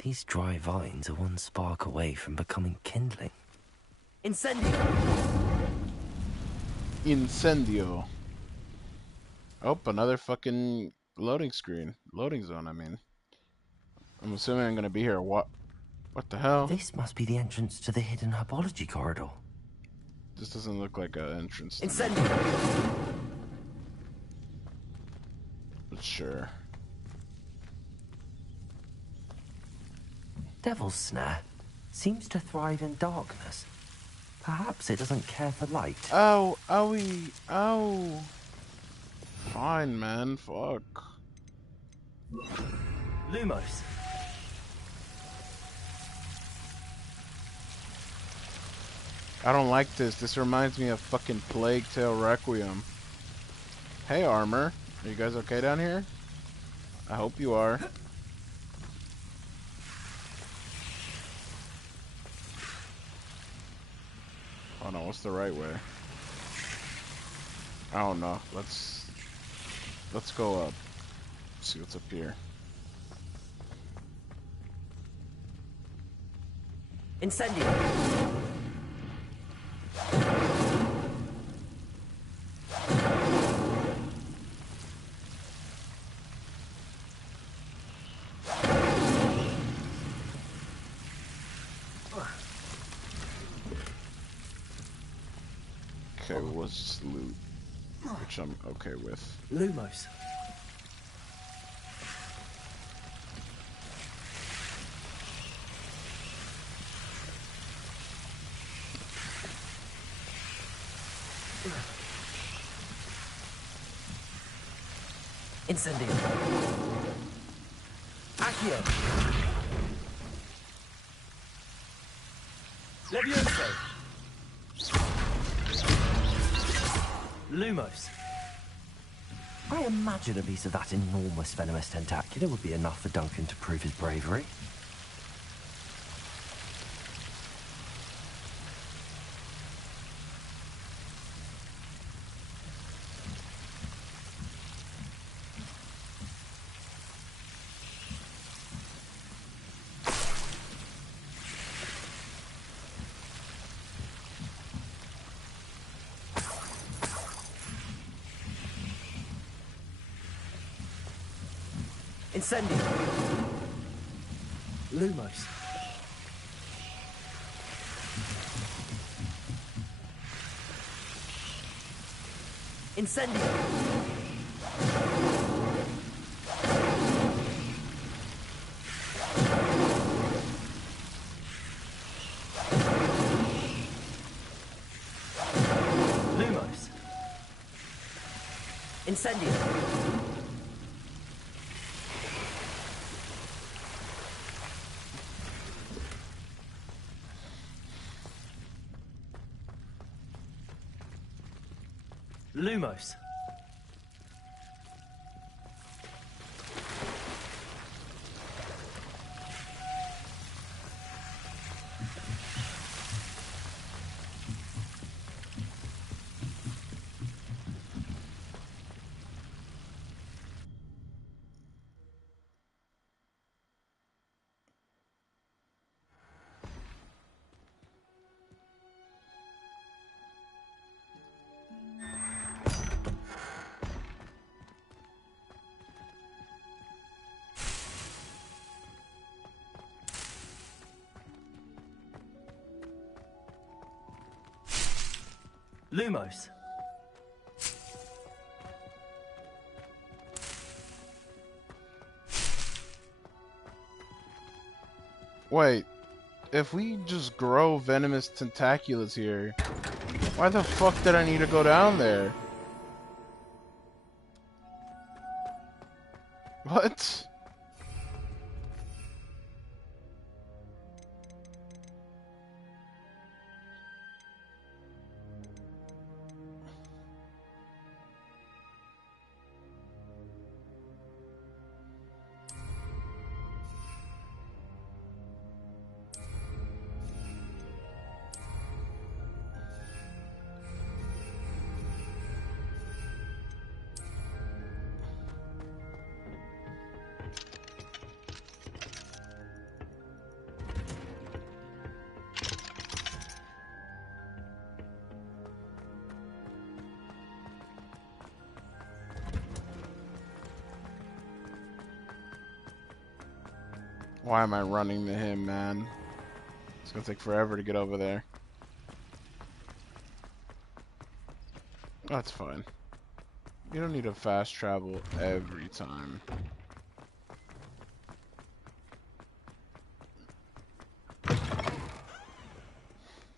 These dry vines are one spark away from becoming kindling. Incendio! Incendio. Oh, another fucking loading screen. Loading zone, I mean. I'm assuming I'm gonna be here. What the hell? This must be the entrance to the hidden herbology corridor. This doesn't look like an entrance. Incendio! But sure. Devil's Snare seems to thrive in darkness. Perhaps it doesn't care for light. Oh, oh. Fine, man. Fuck. Lumos. I don't like this. This reminds me of fucking Plague Tale Requiem. Hey, Armor. Are you guys okay down here? I hope you are. Oh no, what's the right way? I don't know. Let's go up. See what's up here. Incendio. Okay, well, let's just loot, which I'm okay with. Lumos. Incendio. Accio. Levioso. Lumos. I imagine a piece of that enormous venomous tentacular would be enough for Duncan to prove his bravery. Incendio. Lumos. Incendio. Lumos. Incendio. Lumos. Lumos. Wait, if we just grow venomous tentaculars here, why the fuck did I need to go down there? What? Why am I running to him, man? It's gonna take forever to get over there. That's fine. You don't need to fast travel every time.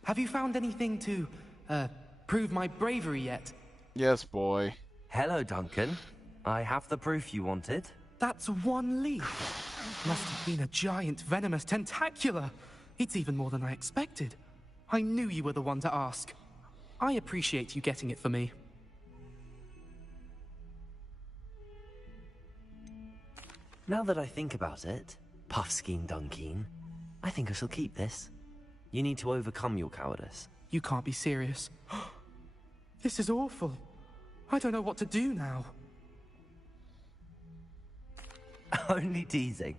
Have you found anything to, prove my bravery yet? Yes, boy. Hello, Duncan. I have the proof you wanted. That's one leaf. Must have been a giant venomous tentacula. It's even more than I expected. I knew you were the one to ask. I appreciate you getting it for me. Now that I think about it, Puffskein Dunkeen, I think I shall keep this. You need to overcome your cowardice. You can't be serious. This is awful. I don't know what to do now. Only teasing.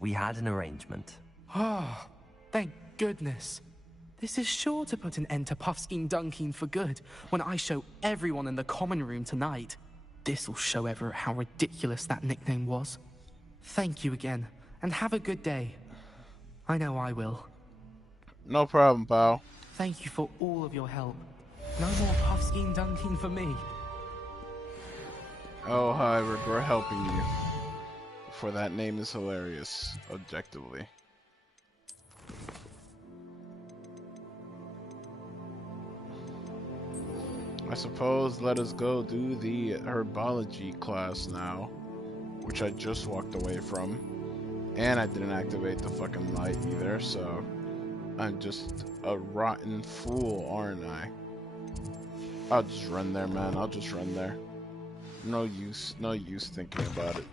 We had an arrangement. Ah, thank goodness. This is sure to put an end to Puffskein Dunkeen for good when I show everyone in the common room tonight. This'll show Everett how ridiculous that nickname was. Thank you again, and have a good day. I know I will. No problem, pal. Thank you for all of your help. No more Puffskein Dunkeen for me. Oh, I regret helping you. For that name is hilarious, objectively. I suppose let us go do the herbology class now, which I just walked away from. And I didn't activate the fucking light either, so I'm just a rotten fool, aren't I? I'll just run there, man. I'll just run there. No use thinking about it.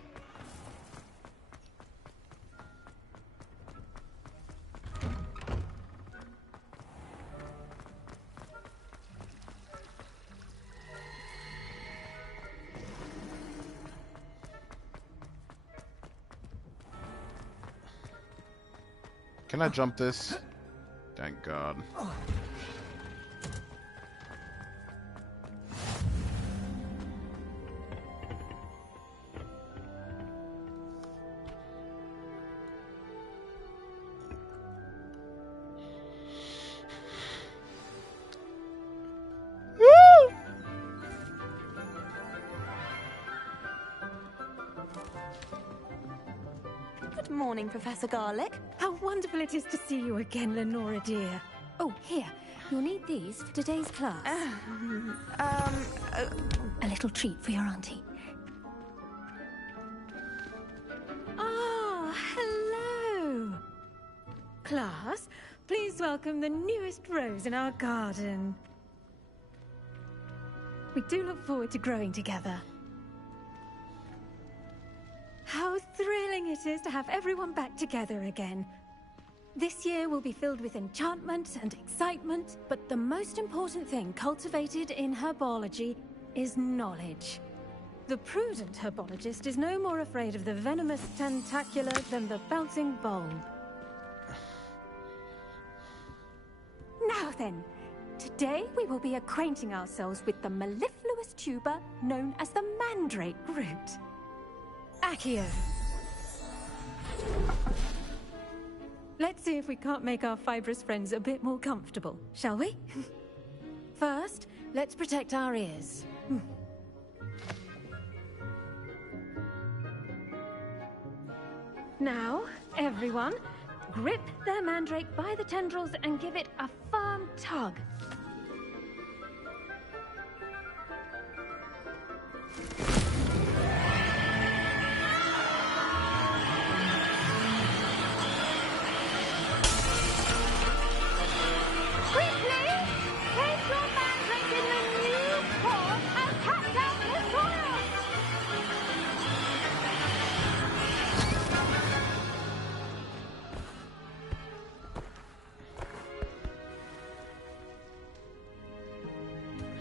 Can I jump this? Thank God. Good morning, Professor Garlic. How wonderful it is to see you again, Lenora dear. Oh, here. You'll need these for today's class. A little treat for your auntie. Ah, hello. Class, please welcome the newest rose in our garden. We do look forward to growing together. How thrilling it is to have everyone back together again. This year will be filled with enchantment and excitement, but the most important thing cultivated in herbology is knowledge. The prudent herbologist is no more afraid of the venomous tentacula than the bouncing bulb. Now then, today we will be acquainting ourselves with the mellifluous tuber known as the mandrake root. Accio. Let's see if we can't make our fibrous friends a bit more comfortable, shall we? First, let's protect our ears. Now, everyone, grip their mandrake by the tendrils and give it a firm tug.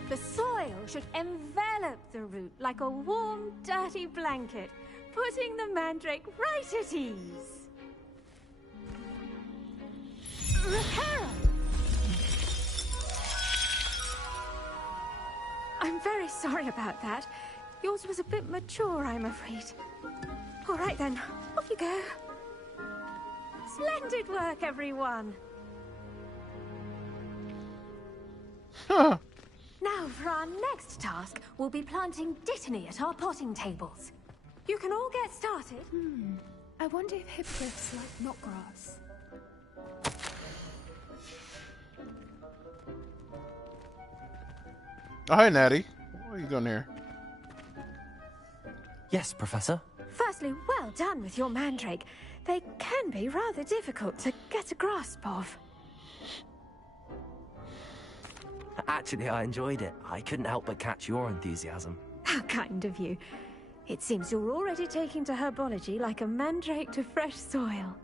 The soil should envelop the root like a warm, dirty blanket, putting the mandrake right at ease. Reparo! I'm very sorry about that. Yours was a bit mature, I'm afraid. All right then, off you go. Splendid work, everyone. Huh. Now, for our next task, we'll be planting dittany at our potting tables. You can all get started. I wonder if hippogriffs like knotgrass. Oh, hi, Natty. What are you doing here? Yes, Professor. Firstly, well done with your mandrake. They can be rather difficult to get a grasp of. Actually, I enjoyed it. I couldn't help but catch your enthusiasm. How kind of you. It seems you're already taking to herbology like a mandrake to fresh soil.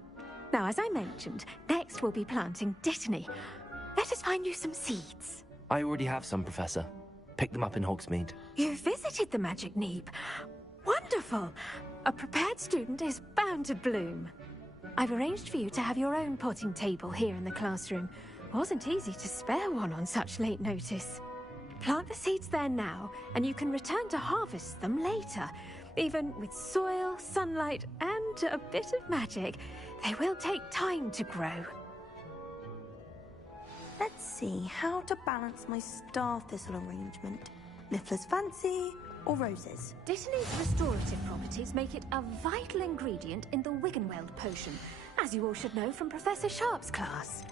Now, as I mentioned, next we'll be planting dittany. Let us find you some seeds. I already have some, Professor. Picked them up in Hogsmeade. You visited the Magic Neep. Wonderful! A prepared student is bound to bloom. I've arranged for you to have your own potting table here in the classroom. Wasn't easy to spare one on such late notice. Plant the seeds there now, and you can return to harvest them later. Even with soil, sunlight, and a bit of magic, they will take time to grow. Let's see how to balance my star thistle arrangement. Niffler's fancy or roses? Dittany's restorative properties make it a vital ingredient in the Wiggenweld potion, as you all should know from Professor Sharp's class.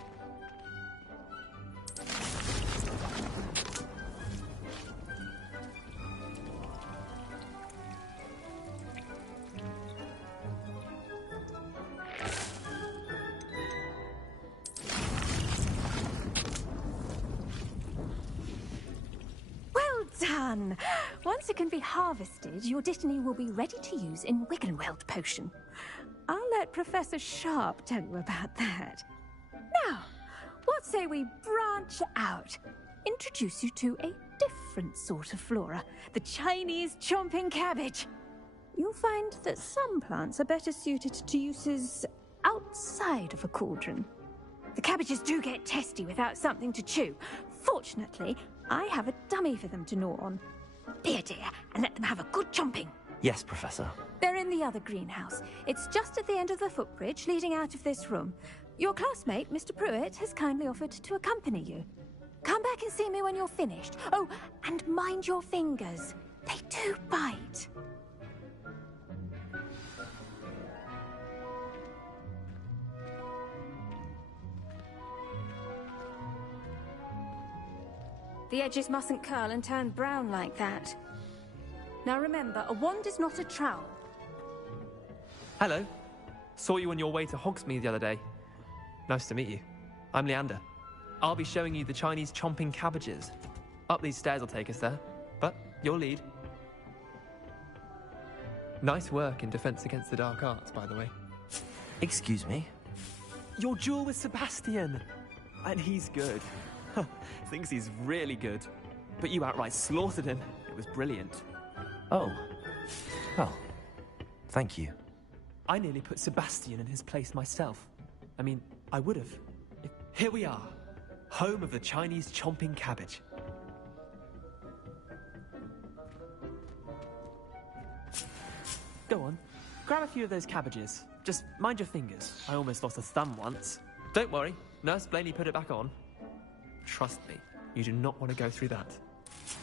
Done! Once it can be harvested, your dittany will be ready to use in Wiggenweld potion. I'll let Professor Sharp tell you about that. Now, what say we branch out? Introduce you to a different sort of flora, the Chinese chomping cabbage. You'll find that some plants are better suited to uses outside of a cauldron. The cabbages do get testy without something to chew. Fortunately, I have a dummy for them to gnaw on. Be a dear and let them have a good chomping. Yes, Professor. They're in the other greenhouse. It's just at the end of the footbridge leading out of this room. Your classmate, Mr. Pruitt, has kindly offered to accompany you. Come back and see me when you're finished. Oh, and mind your fingers. They do bite. The edges mustn't curl and turn brown like that. Now remember, a wand is not a trowel. Hello. Saw you on your way to Hogsmeade the other day. Nice to meet you. I'm Leander. I'll be showing you the Chinese chomping cabbages. Up these stairs will take us there, but you'll lead. Nice work in Defense Against the Dark Arts, by the way. Excuse me? Your duel with Sebastian! And he's good. Thinks he's really good. But you outright slaughtered him. It was brilliant. Oh. Well, thank you. I nearly put Sebastian in his place myself. I mean, I would have. Here we are. Home of the Chinese chomping cabbage. Go on. Grab a few of those cabbages. Just mind your fingers. I almost lost a thumb once. Don't worry. Nurse Blaney put it back on. Trust me, you do not want to go through that.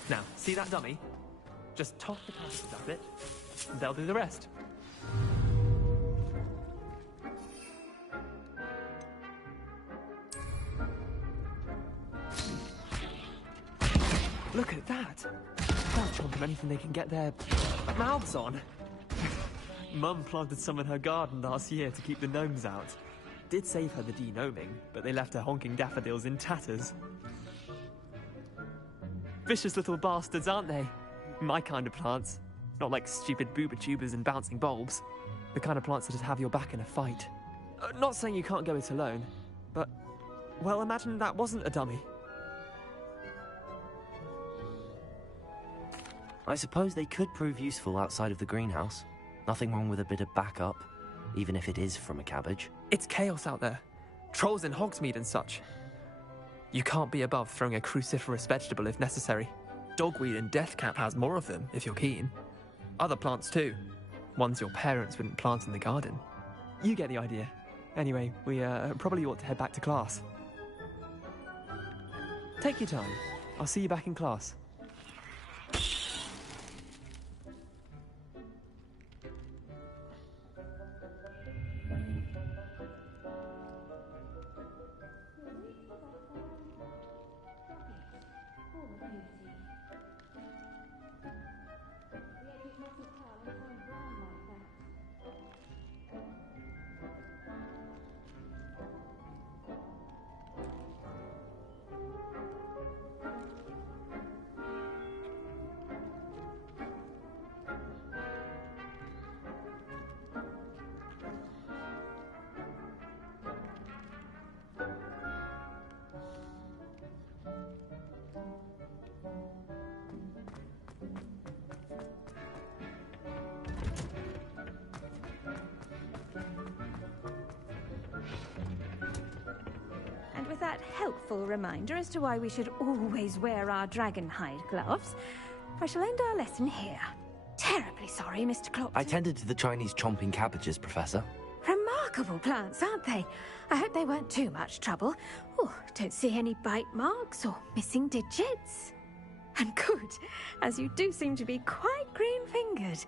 Now, see that dummy? Just toss the cabbages up it, and they'll do the rest. Look at that! They'll chomp on anything they can get their mouths on. Mum planted some in her garden last year to keep the gnomes out. Did save her the de-gnoming, but they left her honking daffodils in tatters. Vicious little bastards, aren't they? My kind of plants. Not like stupid booba tubers and bouncing bulbs. The kind of plants that just have your back in a fight. Not saying you can't go it alone, but, well, imagine that wasn't a dummy. I suppose they could prove useful outside of the greenhouse. Nothing wrong with a bit of backup, even if it is from a cabbage. It's chaos out there. Trolls in Hogsmeade and such. You can't be above throwing a cruciferous vegetable if necessary. Dogweed and deathcap has more of them, if you're keen. Other plants too. Ones your parents wouldn't plant in the garden. You get the idea. Anyway, we probably ought to head back to class. Take your time. I'll see you back in class. And with that helpful reminder as to why we should always wear our dragon hide gloves, I shall end our lesson here. Terribly sorry, Mr. Clopton. I tended to the Chinese chomping cabbages, Professor. Remarkable plants, aren't they? I hope they weren't too much trouble. Oh, don't see any bite marks or missing digits. And good, as you do seem to be quite green-fingered.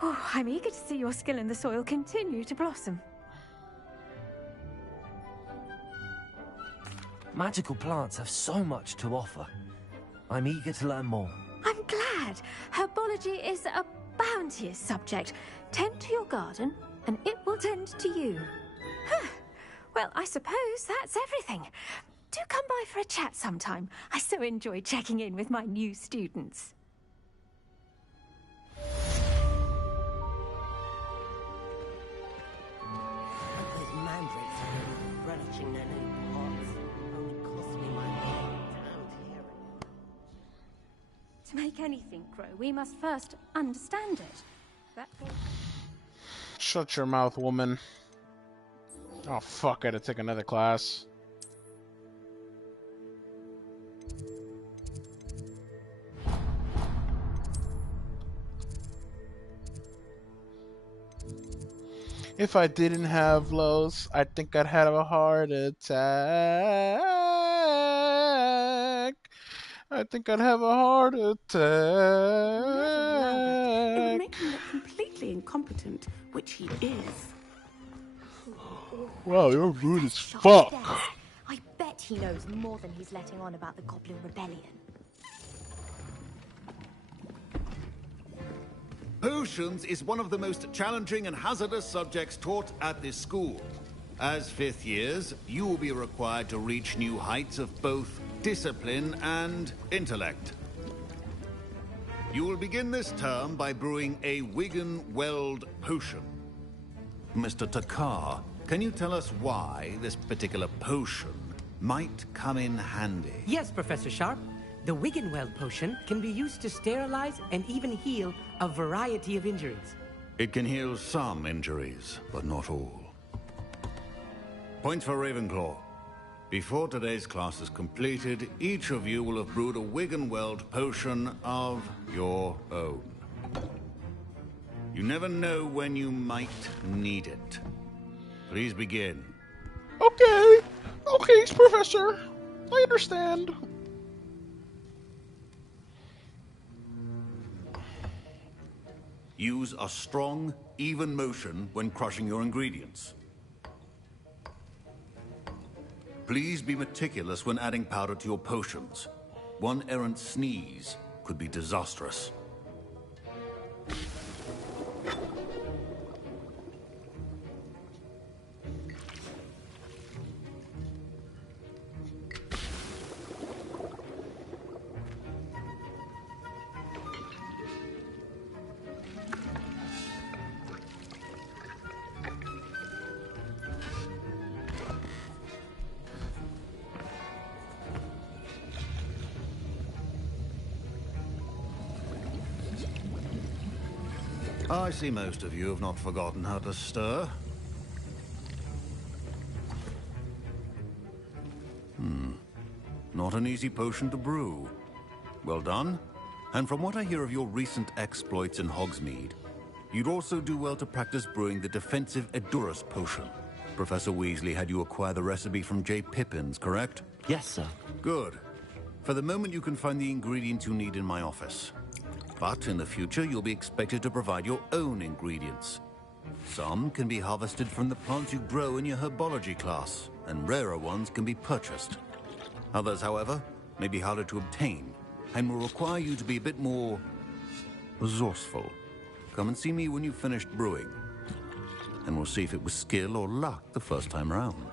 Oh, I'm eager to see your skill in the soil continue to blossom. Magical plants have so much to offer. I'm eager to learn more. I'm glad. Herbology is a bounteous subject. Tend to your garden, and it will tend to you. Huh. Well, I suppose that's everything. Do come by for a chat sometime. I so enjoy checking in with my new students. Those mandrakes are really relishing their new pots. Only cost me my damned hearing. To make anything grow, we must first understand it. That goes... Shut your mouth, woman. Oh fuck, I had to take another class. If I didn't have lows, I think I'd have a heart attack. I think I'd have a heart attack. It would make him look completely incompetent, which he is. Wow, you're rude as fuck. I bet he knows more than he's letting on about the Goblin Rebellion. Potions is one of the most challenging and hazardous subjects taught at this school. As fifth years, you will be required to reach new heights of both discipline and intellect. You will begin this term by brewing a Wigan-Weld potion. Mr. Takar, can you tell us why this particular potion might come in handy? Yes, Professor Sharp. The Wiggenweld potion can be used to sterilize and even heal a variety of injuries. It can heal some injuries, but not all. Points for Ravenclaw. Before today's class is completed, each of you will have brewed a Wiggenweld potion of your own. You never know when you might need it. Please begin. Okay, Professor. I understand. Use a strong, even motion when crushing your ingredients. Please be meticulous when adding powder to your potions. One errant sneeze could be disastrous. I see most of you have not forgotten how to stir. Not an easy potion to brew. Well done. And from what I hear of your recent exploits in Hogsmeade, you'd also do well to practice brewing the defensive Edurus potion. Professor Weasley had you acquire the recipe from J. Pippins, correct? Yes, sir. Good. For the moment, you can find the ingredients you need in my office. But in the future, you'll be expected to provide your own ingredients. Some can be harvested from the plants you grow in your herbology class, and rarer ones can be purchased. Others, however, may be harder to obtain, and will require you to be a bit more resourceful. Come and see me when you've finished brewing, and we'll see if it was skill or luck the first time round.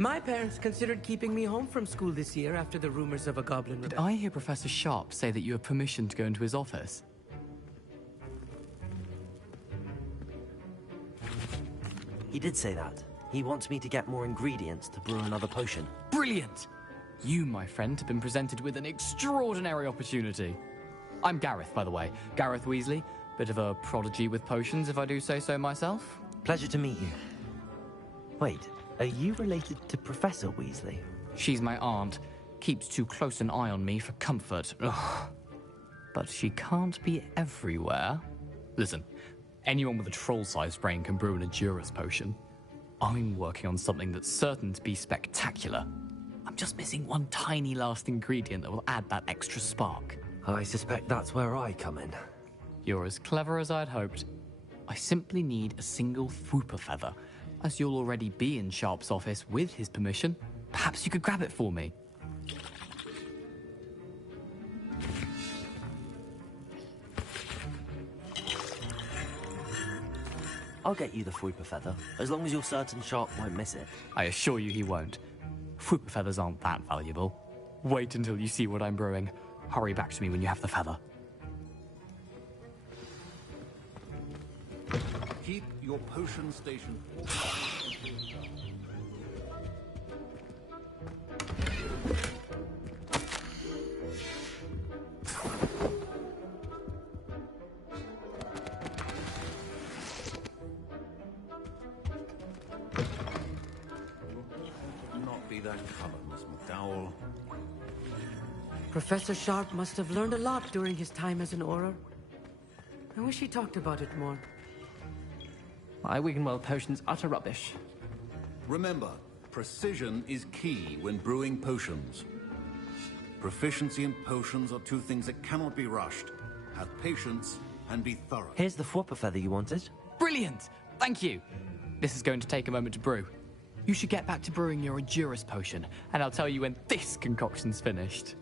My parents considered keeping me home from school this year after the rumors of a goblin Did I hear Professor Sharp say that you have permission to go into his office? He did say that. He wants me to get more ingredients to brew another potion. Brilliant! You, my friend, have been presented with an extraordinary opportunity. I'm Gareth, by the way. Gareth Weasley. Bit of a prodigy with potions, if I do say so myself. Pleasure to meet you. Wait, are you related to Professor Weasley? She's my aunt. Keeps too close an eye on me for comfort. Ugh. But she can't be everywhere. Listen, anyone with a troll-sized brain can brew an Endurance potion. I'm working on something that's certain to be spectacular. I'm just missing one tiny last ingredient that will add that extra spark. I suspect that's where I come in. You're as clever as I'd hoped. I simply need a single Fwooper feather. As you'll already be in Sharp's office with his permission, perhaps you could grab it for me. I'll get you the Fwooper feather, as long as you're certain Sharp won't miss it. I assure you he won't. Fwooper feathers aren't that valuable. Wait until you see what I'm brewing. Hurry back to me when you have the feather. Keep your potion station. Not be that color, Miss McDowell. Professor Sharp must have learned a lot during his time as an Auror. I wish he talked about it more. My Wiggenweld potion's utter rubbish. Remember, precision is key when brewing potions. Proficiency in potions are two things that cannot be rushed. Have patience and be thorough. Here's the Fwooper feather you wanted. Brilliant! Thank you! This is going to take a moment to brew. You should get back to brewing your Endurance potion, and I'll tell you when this concoction's finished.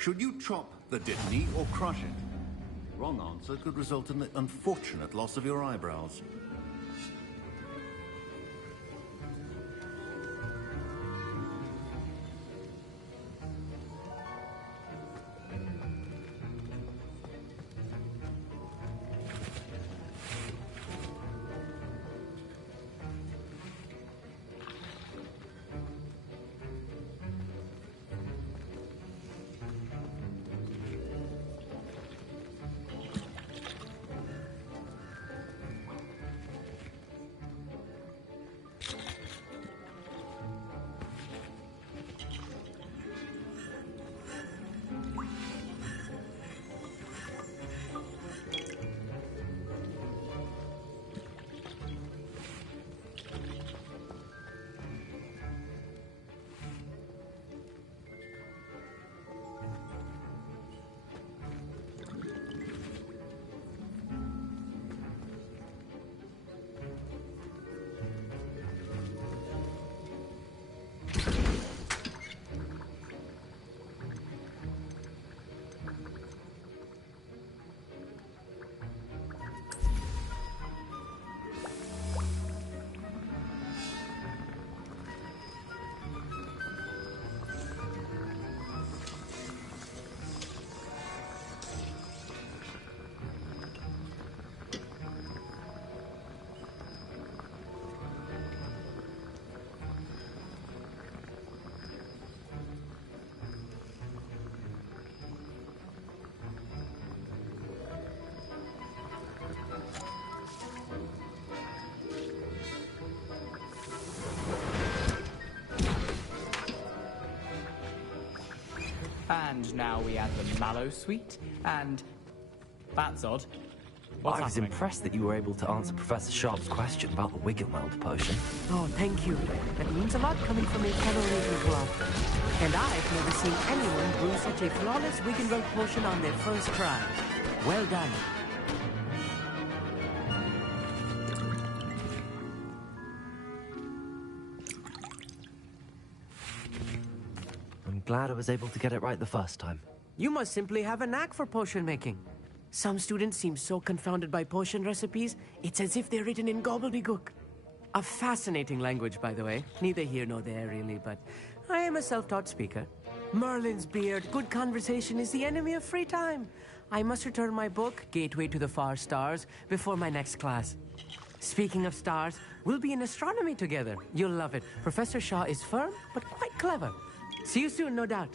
Should you chop the Dittany or crush it? The wrong answer could result in the unfortunate loss of your eyebrows. And now we add the mallow sweet, and that's odd. I was impressed that you were able to answer Professor Sharp's question about the Wiggenweld potion. Oh, thank you. That means a lot coming from a fellow Ravenclaw. And I've never seen anyone brew such a flawless Wiggenweld potion on their first try. Well done. I'm glad I was able to get it right the first time. You must simply have a knack for potion making. Some students seem so confounded by potion recipes, it's as if they're written in gobbledygook. A fascinating language, by the way. Neither here nor there, really, but I am a self-taught speaker. Merlin's beard, good conversation is the enemy of free time. I must return my book, Gateway to the Far Stars, before my next class. Speaking of stars, we'll be in astronomy together. You'll love it. Professor Shaw is firm, but quite clever. See you soon, no doubt.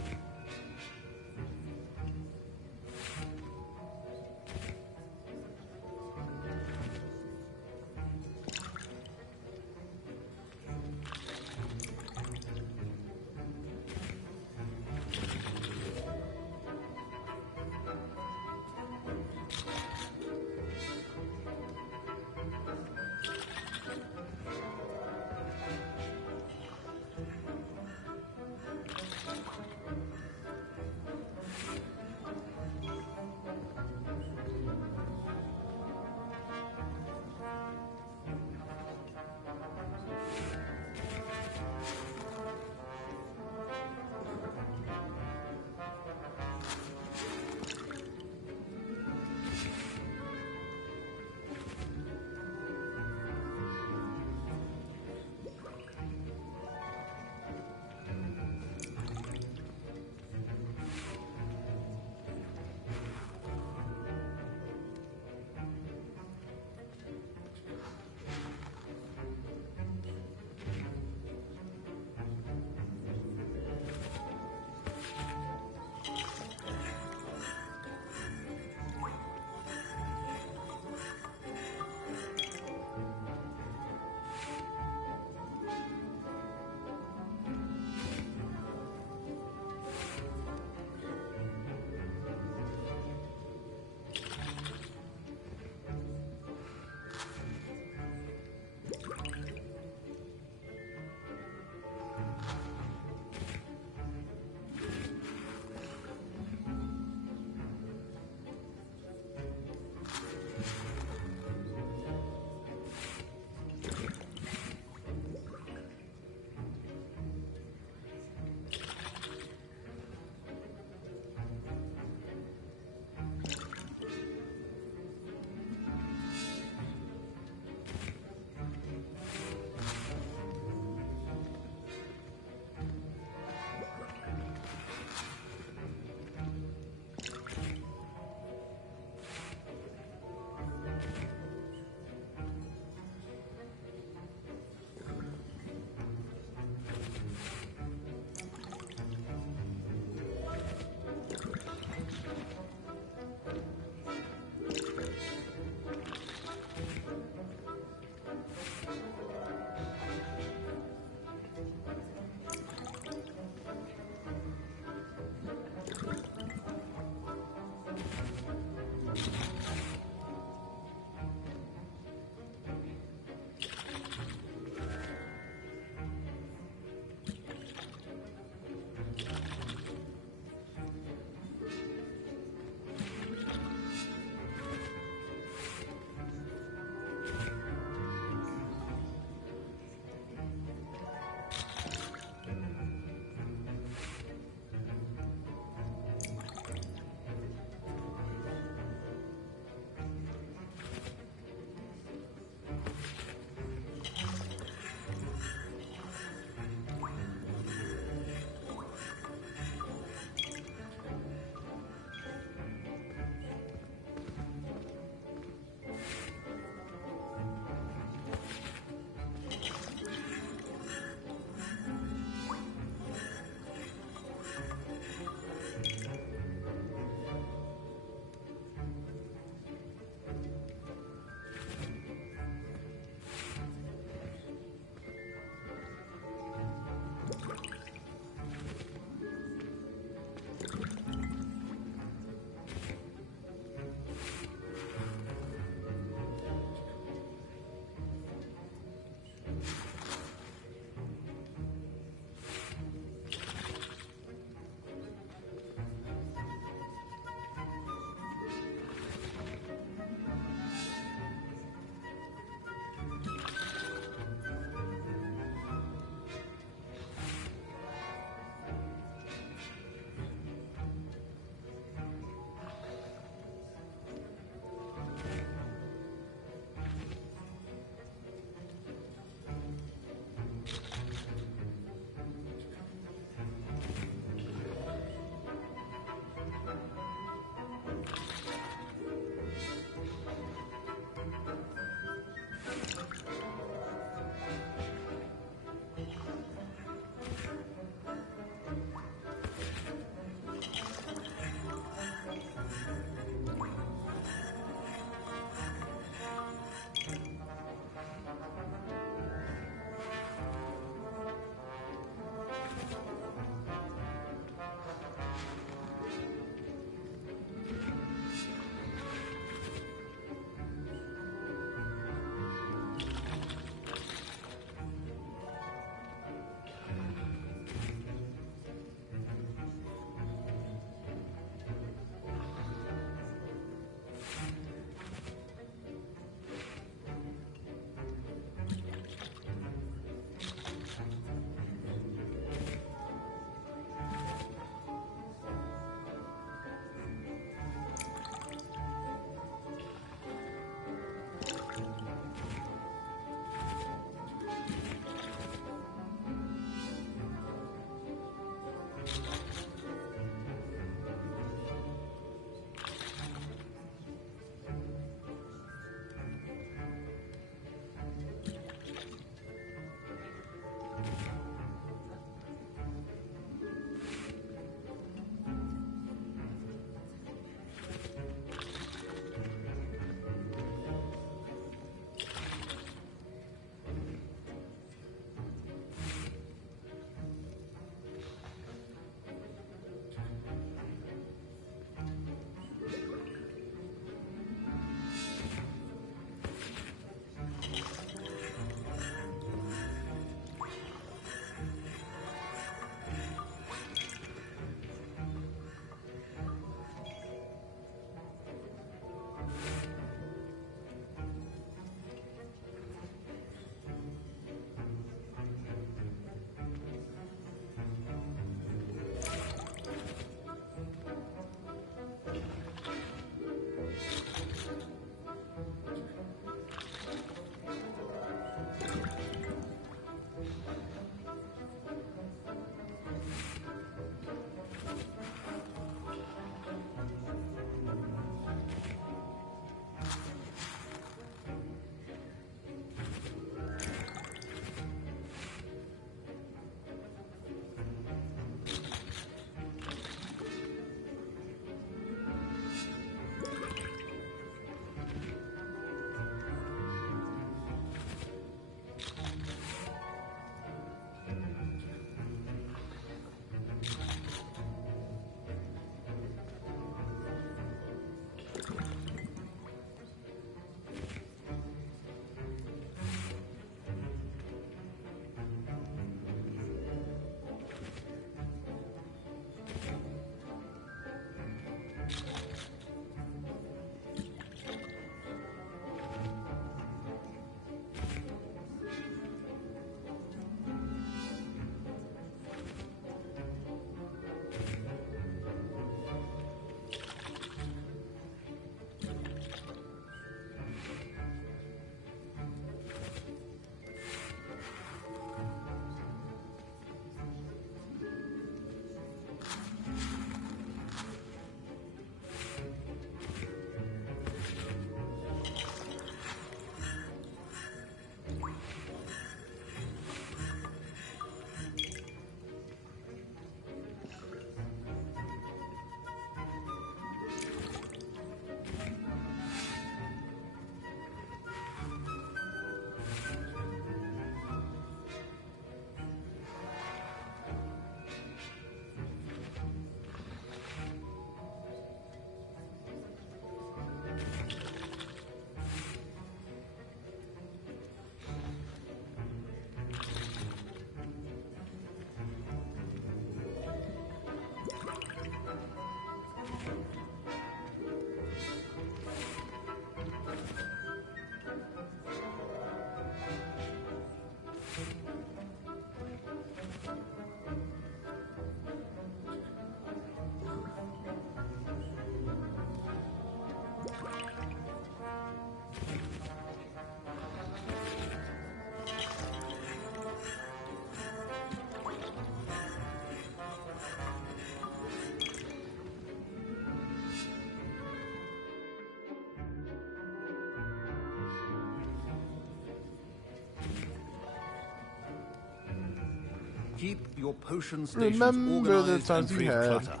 Keep your potion stations Remember the organized and times we free of had. clutter.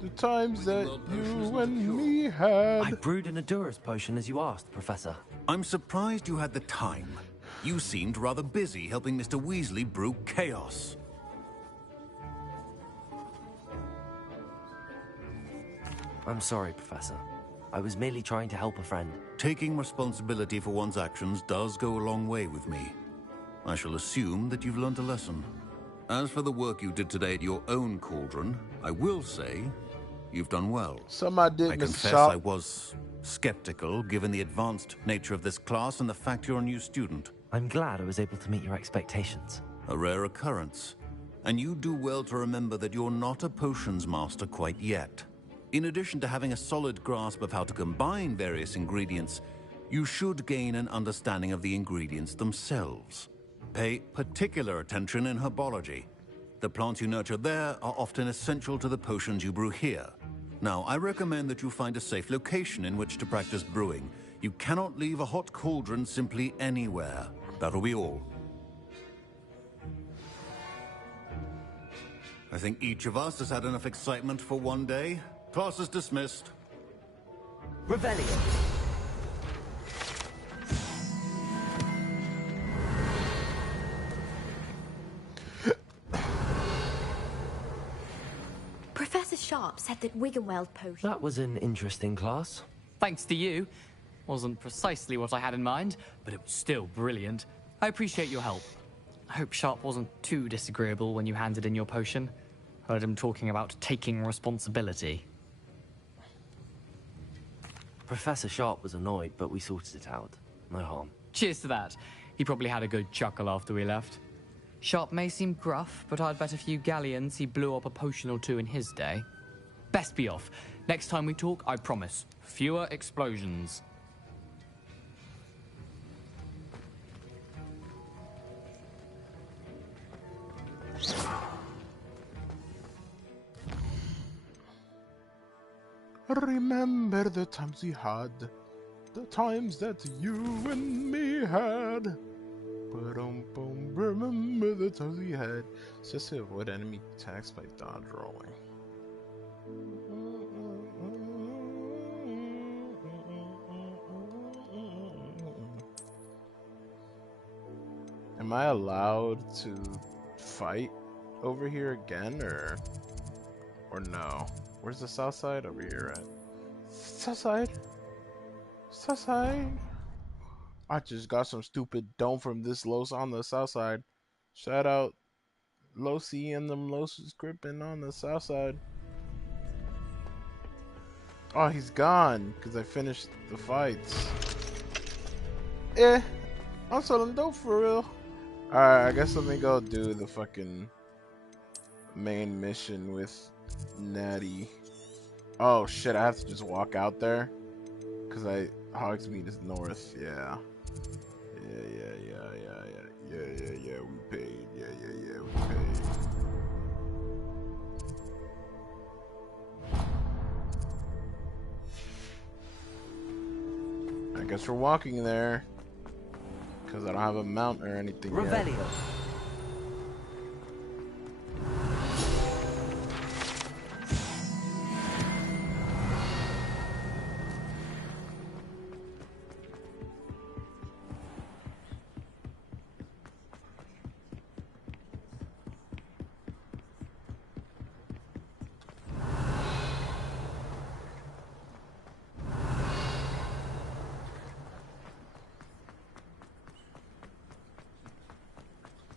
The times that you and me had. I brewed an Adurus potion as you asked, Professor. I'm surprised you had the time. You seemed rather busy helping Mr. Weasley brew chaos. I'm sorry, Professor. I was merely trying to help a friend. Taking responsibility for one's actions does go a long way with me. I shall assume that you've learned a lesson. As for the work you did today at your own cauldron, I will say you've done well. I confess I was skeptical, given the advanced nature of this class and the fact you're a new student. I'm glad I was able to meet your expectations. A rare occurrence. And you do well to remember that you're not a potions master quite yet. In addition to having a solid grasp of how to combine various ingredients, you should gain an understanding of the ingredients themselves. Pay particular attention in herbology. The plants you nurture there are often essential to the potions you brew here. Now, I recommend that you find a safe location in which to practice brewing. You cannot leave a hot cauldron simply anywhere. That'll be all. I think each of us has had enough excitement for one day. Class is dismissed. Revelio. Professor Sharp said that Wiggenweld potion... That was an interesting class. Thanks to you. Wasn't precisely what I had in mind, but it was still brilliant. I appreciate your help. I hope Sharp wasn't too disagreeable when you handed in your potion. Heard him talking about taking responsibility. Professor Sharp was annoyed, but we sorted it out. No harm. Cheers to that. He probably had a good chuckle after we left. Sharp may seem gruff, but I'd bet a few galleons he blew up a potion or two in his day. Best be off. Next time we talk, I promise, fewer explosions. Remember the times we had, the times that you and me had. Remember the times we had. It's just to avoid enemy attacks by dodge rolling. Am I allowed to fight over here again, or no? Where's the south side? Over here, right? South side. South side. I just got some stupid dome from this Los on the south side. Shout out Losi and them Los's gripping on the south side. Oh, he's gone because I finished the fights. I'm selling dope for real. Alright, I guess let me go do the fucking main mission with Natty. Oh shit, I have to just walk out there because Hogsmeade is north. Yeah, we paid. Yeah, we paid. I guess we're walking there because I don't have a mount or anything yet.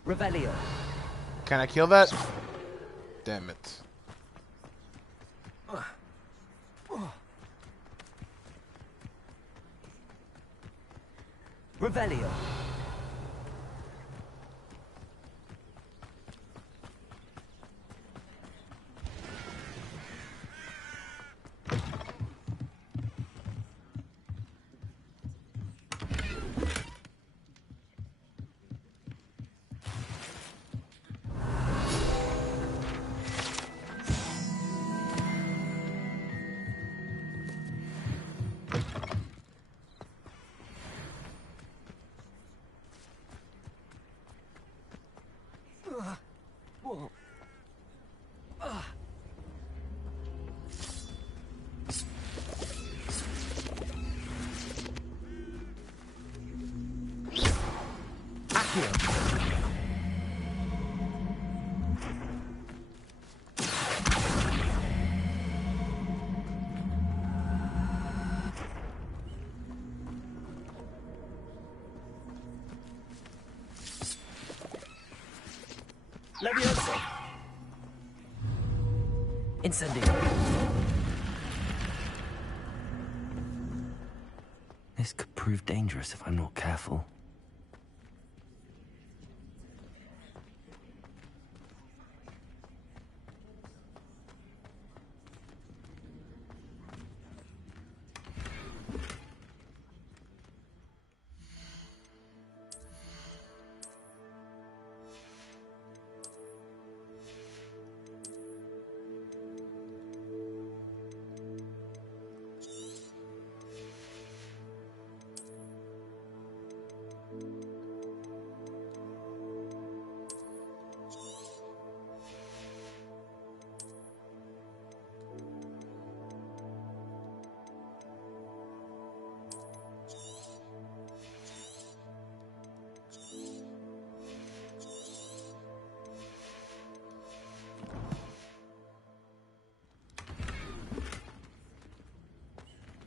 Revelio. Can I kill that? Damn it. Revelio. Here. Levioso. Incendio. This could prove dangerous if I'm not careful.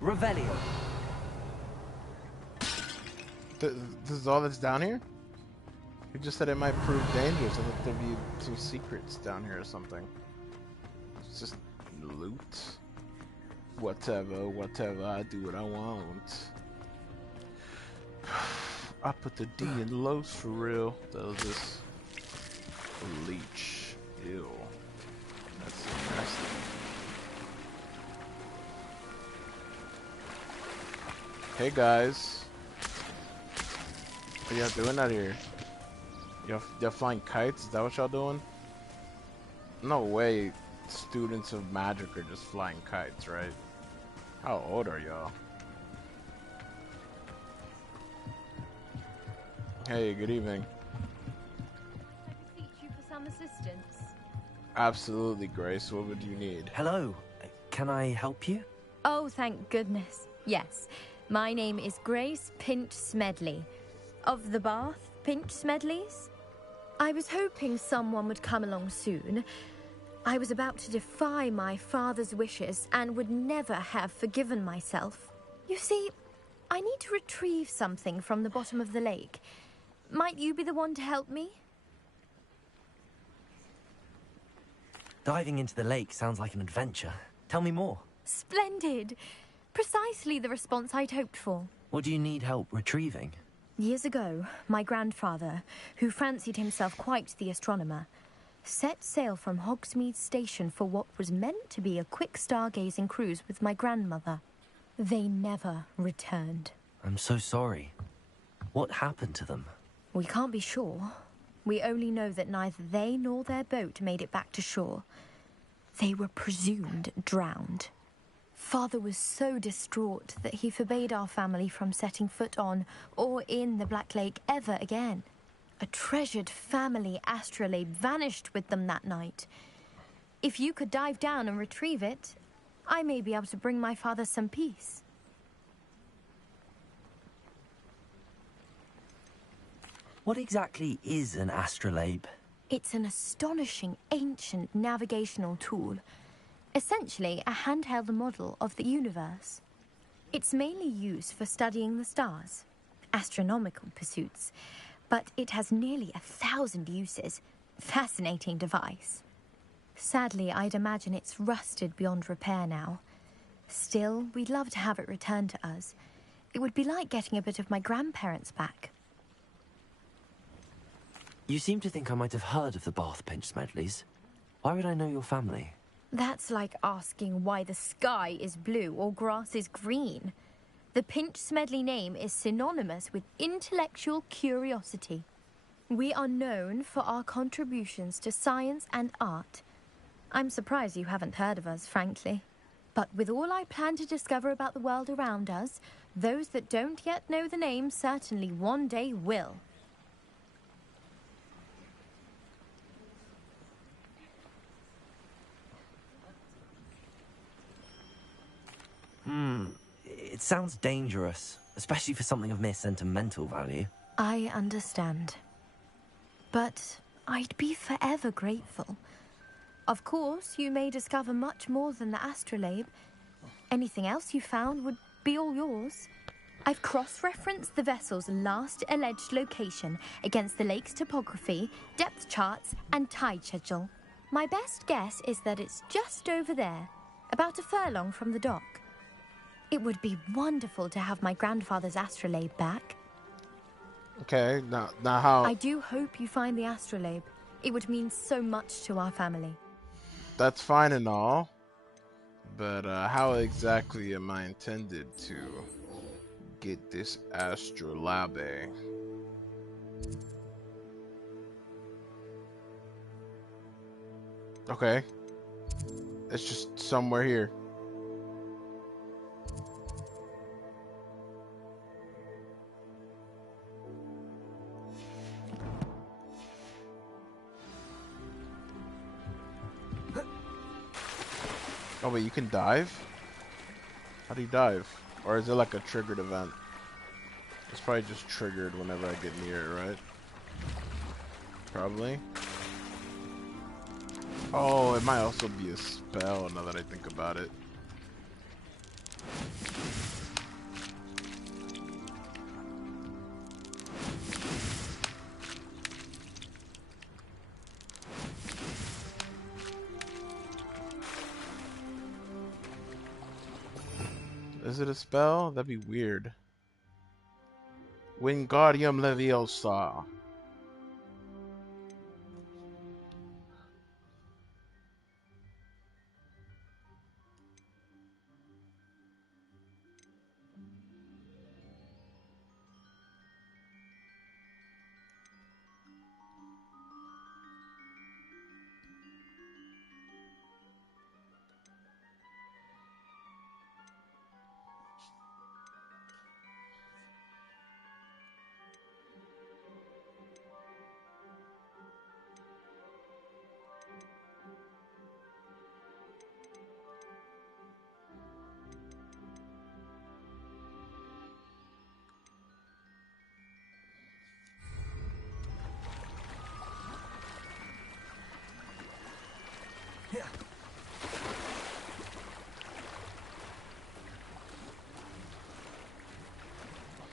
Revelio. This is all that's down here? You just said it might prove dangerous. I thought there'd be some secrets down here or something. It's just loot. Whatever, I do what I want. I put the D in Los for real. That was this leech. Ew. That's nasty. Hey guys. What y'all doing out here? Y'all flying kites? Is that what y'all doing? No way students of magic are just flying kites, right? How old are y'all? Hey, good evening. Teach you for some assistance. Absolutely, Grace. What would you need? Hello. Can I help you? Oh, thank goodness. Yes. My name is Grace Pinch Smedley. Of the Bath Pinch Smedleys? I was hoping someone would come along soon. I was about to defy my father's wishes and would never have forgiven myself. You see, I need to retrieve something from the bottom of the lake. Might you be the one to help me? Diving into the lake sounds like an adventure. Tell me more. Splendid! Precisely the response I'd hoped for. What do you need help retrieving? Years ago, my grandfather, who fancied himself quite the astronomer, set sail from Hogsmeade Station for what was meant to be a quick stargazing cruise with my grandmother. They never returned. I'm so sorry. What happened to them? We can't be sure. We only know that neither they nor their boat made it back to shore. They were presumed drowned. Father was so distraught that he forbade our family from setting foot on or in the Black Lake ever again. A treasured family astrolabe vanished with them that night. If you could dive down and retrieve it, I may be able to bring my father some peace. What exactly is an astrolabe? It's an astonishing ancient navigational tool. Essentially, a handheld model of the universe. It's mainly used for studying the stars, astronomical pursuits, but it has nearly 1,000 uses. Fascinating device. Sadly, I'd imagine it's rusted beyond repair now. Still, we'd love to have it returned to us. It would be like getting a bit of my grandparents back. You seem to think I might have heard of the Bath Pinch Smedleys. Why would I know your family? That's like asking why the sky is blue or grass is green. The Pinch Smedley name is synonymous with intellectual curiosity. We are known for our contributions to science and art. I'm surprised you haven't heard of us, frankly. But with all I plan to discover about the world around us, those that don't yet know the name certainly one day will. It sounds dangerous, especially for something of mere sentimental value. I understand. but I'd be forever grateful. Of course, you may discover much more than the astrolabe. Anything else you found would be all yours. I've cross-referenced the vessel's last alleged location against the lake's topography, depth charts, and tide schedule. My best guess is that it's just over there, about a furlong from the dock. It would be wonderful to have my grandfather's astrolabe back. Okay, now how... I do hope you find the astrolabe. It would mean so much to our family. That's fine and all, but how exactly am I intended to get this astrolabe? Okay, it's just somewhere here. Oh wait, you can dive? How do you dive? Or is it like a triggered event? It's probably just triggered whenever I get near it, right? Probably. Oh, it might also be a spell now that I think about it. Is it a spell? That'd be weird. Wingardium Leviosa.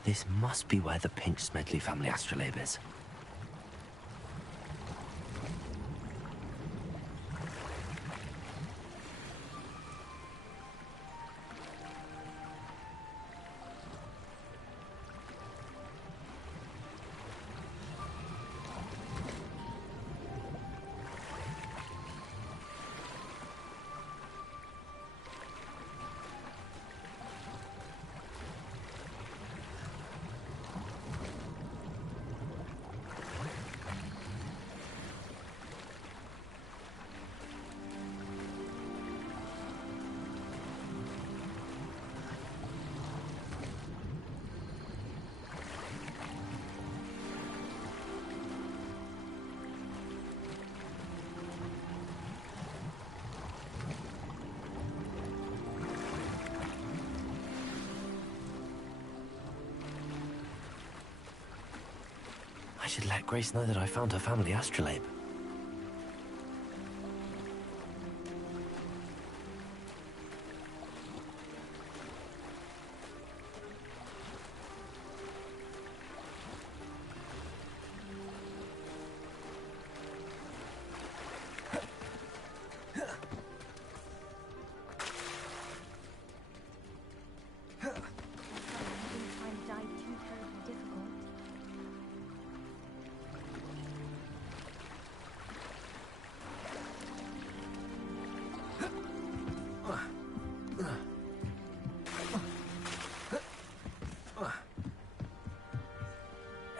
This must be where the Pinch Smedley family astrolabe is. I should let Grace know that I found her family astrolabe.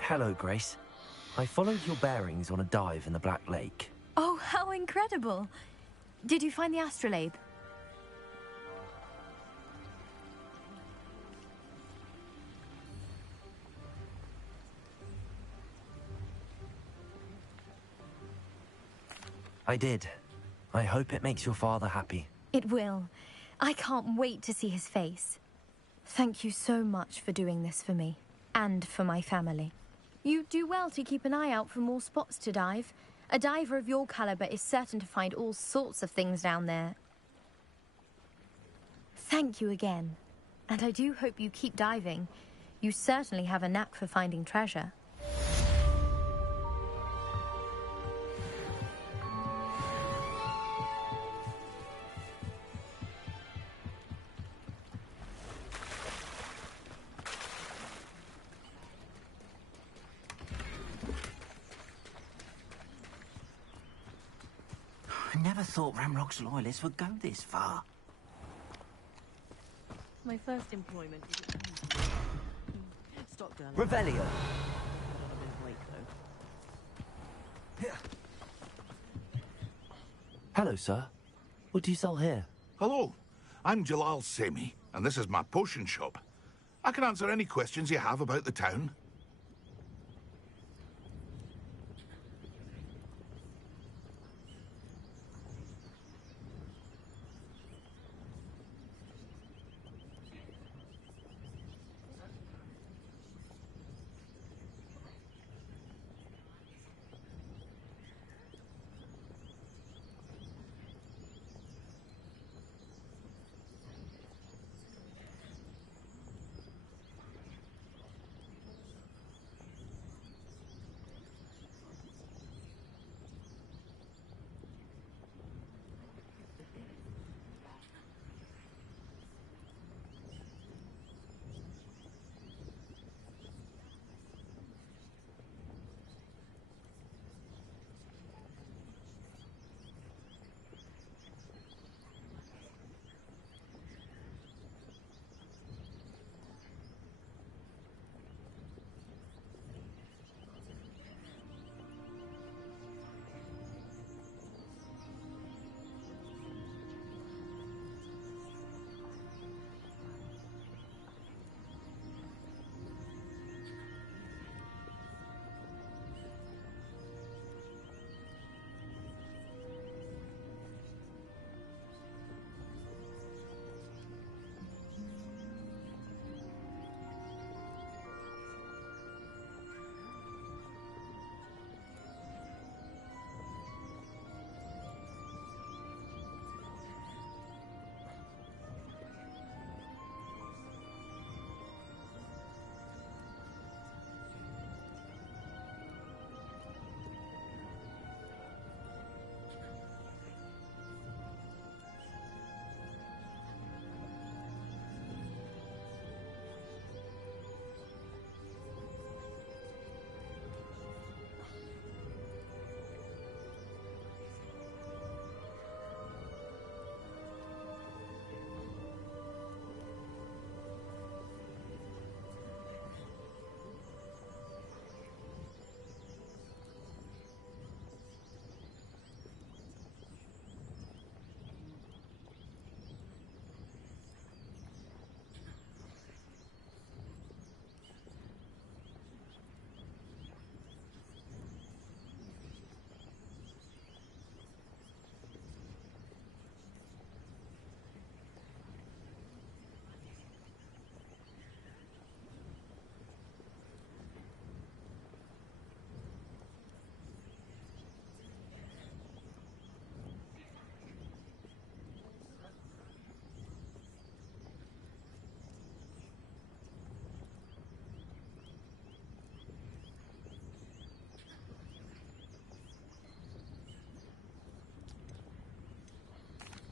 Hello, Grace. I followed your bearings on a dive in the Black Lake. Oh, how incredible! Did you find the astrolabe? I did. I hope it makes your father happy. It will. I can't wait to see his face. Thank you so much for doing this for me, and for my family. You do well to keep an eye out for more spots to dive. A diver of your caliber is certain to find all sorts of things down there. Thank you again. And I do hope you keep diving. You certainly have a knack for finding treasure. I never thought Ramrock's loyalists would go this far. My first employment is at Stop, darling. Revelio. Wait, though. Hello, sir. What do you sell here? Hello, I'm Jalal Semi, and this is my potion shop. I can answer any questions you have about the town.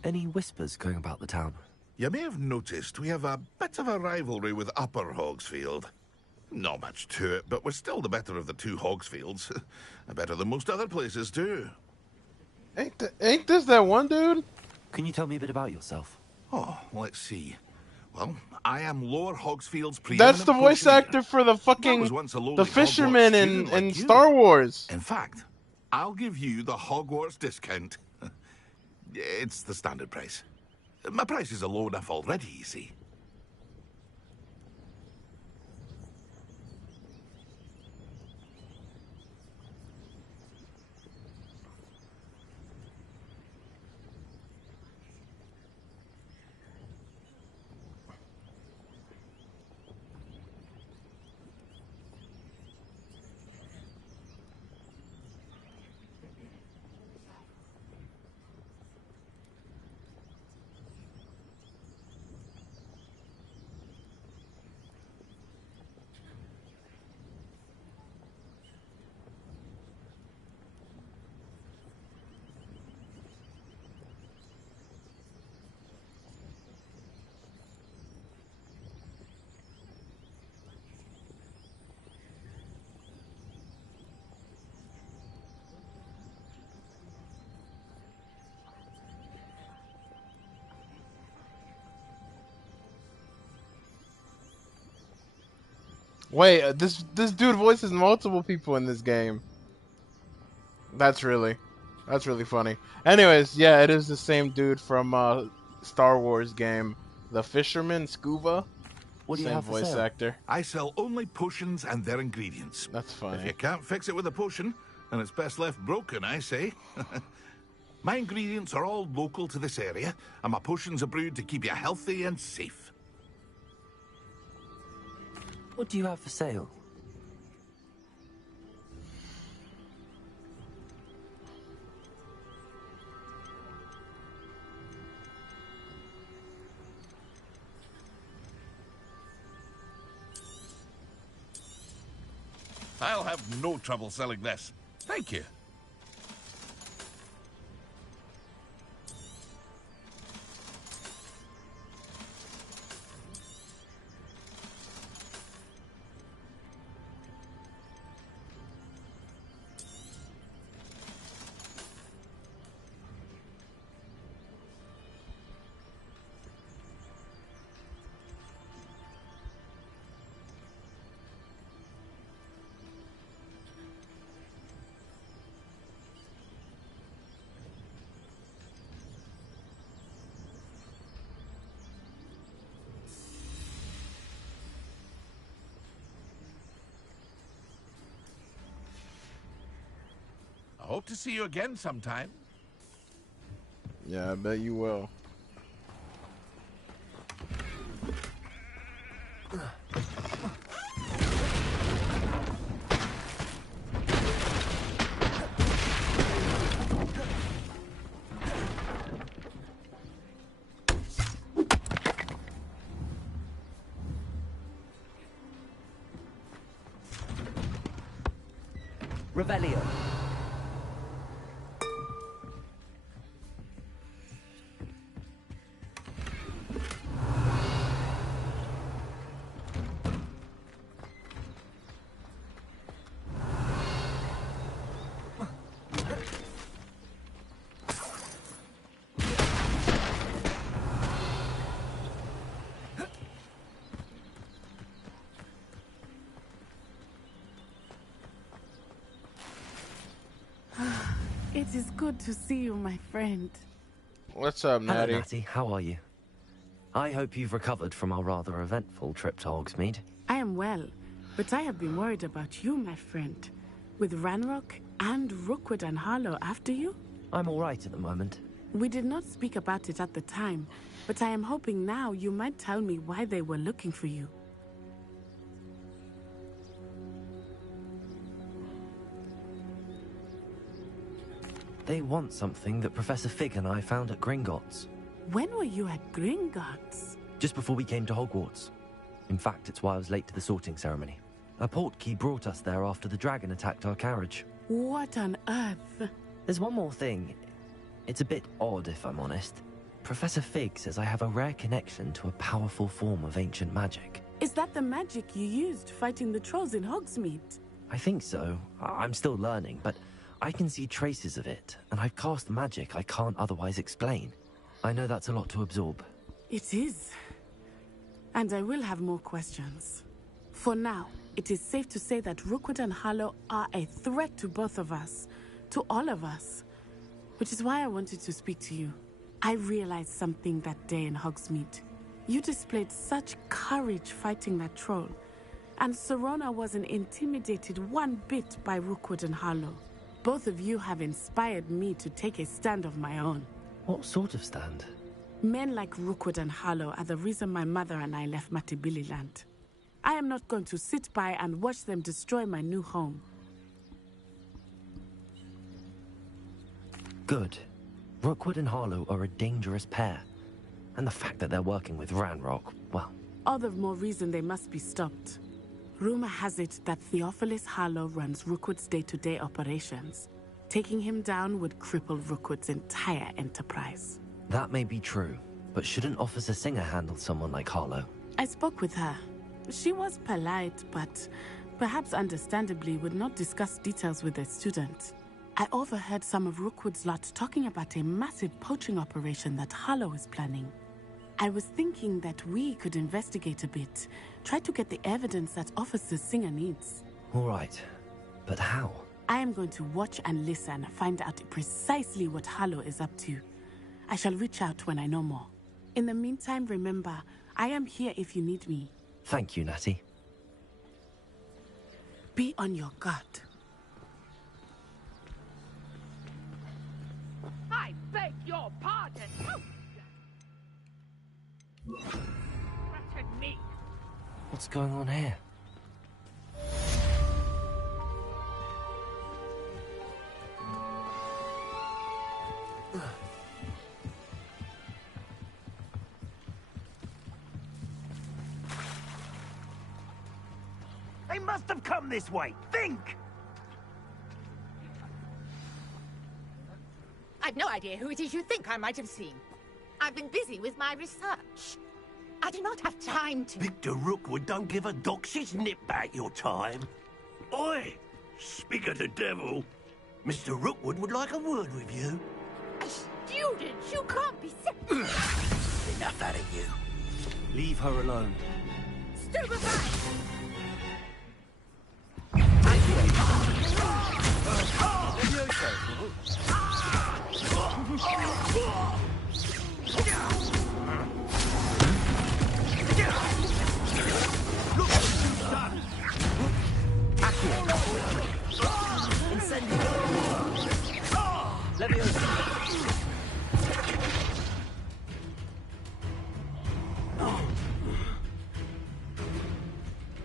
Any whispers going about the town? You may have noticed we have a bit of a rivalry with Upper Hogsfield. Not much to it, but we're still the better of the two Hogsfields. Better than most other places, too. Ain't this that one dude? Can you tell me a bit about yourself? Oh, let's see. Well, I am Lower Hogsfield's preeminent That's the voice potioneer. actor for the I fucking was once a lowly the fisherman Hogwarts student in like you. Star Wars. In fact, I'll give you the Hogwarts discount. It's the standard price. My prices are low enough already, you see. Wait, this dude voices multiple people in this game. That's really funny. Anyways, yeah, it is the same dude from Star Wars game, the Fisherman Scuba. What do you Same have for voice sale? actor. I sell only potions and their ingredients. That's funny. If you can't fix it with a potion, then it's best left broken, I say. My ingredients are all local to this area, and my potions are brewed to keep you healthy and safe. What do you have for sale? I'll have no trouble selling this. Thank you. I hope to see you again sometime. Yeah, I bet you will. Revelio. It is good to see you, my friend. What's up, Natty? Hello, Natty. How are you? I hope you've recovered from our rather eventful trip to Hogsmeade. I am well, but I have been worried about you, my friend. With Ranrock and Rookwood and Harlow after you? I'm all right at the moment. We did not speak about it at the time, but I am hoping now you might tell me why they were looking for you. They want something that Professor Fig and I found at Gringotts. When were you at Gringotts? Just before we came to Hogwarts. In fact, it's why I was late to the sorting ceremony. A portkey brought us there after the dragon attacked our carriage. What on earth? There's one more thing. It's a bit odd, if I'm honest. Professor Fig says I have a rare connection to a powerful form of ancient magic. Is that the magic you used fighting the trolls in Hogsmeade? I think so. I'm still learning, but I can see traces of it, and I've cast magic I can't otherwise explain. I know that's a lot to absorb. It is. And I will have more questions. For now, it is safe to say that Rookwood and Harlow are a threat to both of us. To all of us. Which is why I wanted to speak to you. I realized something that day in Hogsmeade. You displayed such courage fighting that troll. And Serona wasn't intimidated one bit by Rookwood and Harlow. Both of you have inspired me to take a stand of my own. What sort of stand? Men like Rookwood and Harlow are the reason my mother and I left Matibili Land. I am not going to sit by and watch them destroy my new home. Good. Rookwood and Harlow are a dangerous pair. And the fact that they're working with Ranrock, well... All the more reason they must be stopped. Rumor has it that Theophilus Harlow runs Rookwood's day-to-day operations. Taking him down would cripple Rookwood's entire enterprise. That may be true, but shouldn't Officer Singer handle someone like Harlow? I spoke with her. She was polite, but perhaps understandably would not discuss details with a student. I overheard some of Rookwood's lot talking about a massive poaching operation that Harlow is planning. I was thinking that we could investigate a bit. Try to get the evidence that Officer Singer needs. All right. But how? I am going to watch and listen, find out precisely what Harlow is up to. I shall reach out when I know more. In the meantime, remember, I am here if you need me. Thank you, Natty. Be on your guard. I beg your pardon. Threaten me. What's going on here? They must have come this way. Think! I've no idea who it is you think I might have seen. I've been busy with my research. I do not have time to... Victor Rookwood don't give a doxy's nip back your time. Oi! Speak of the devil. Mr. Rookwood would like a word with you. A student? You can't be serious. Enough out of you. Leave her alone. Stupefy!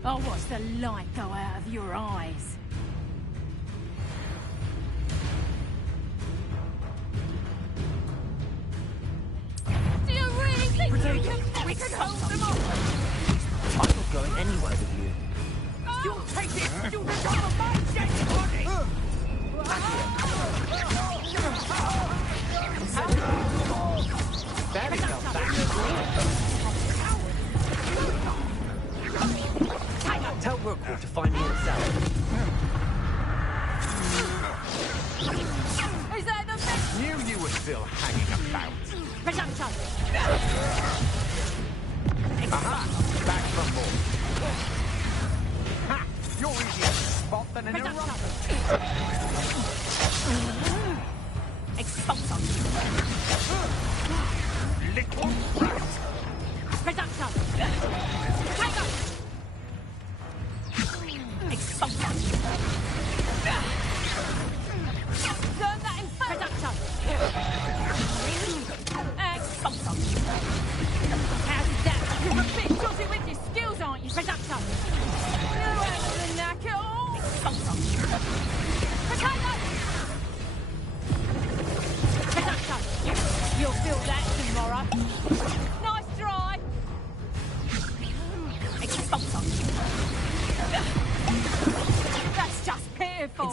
Oh, what's the light go out of your eyes? Do you really think we can hold them off? I'm not going anywhere with you. You'll take this student out of my dead body! Very well back. Tell Rookwood to find me in the cellar. Is that the best? Knew you were still hanging about. Presumption! Aha! Back from more. Ha! You're easier to spot than an eruption. Expulsion! Little rat! Presumption! Tiger! Expulsion! Learn that in presumption! Expulsion! How's that? You're a bit dodgy with your skills, aren't you, presumption? You're out of the knack at all! Expulsion! Potato! Presumption! You'll feel that tomorrow. Nice try! Expulsion! That's just pitiful!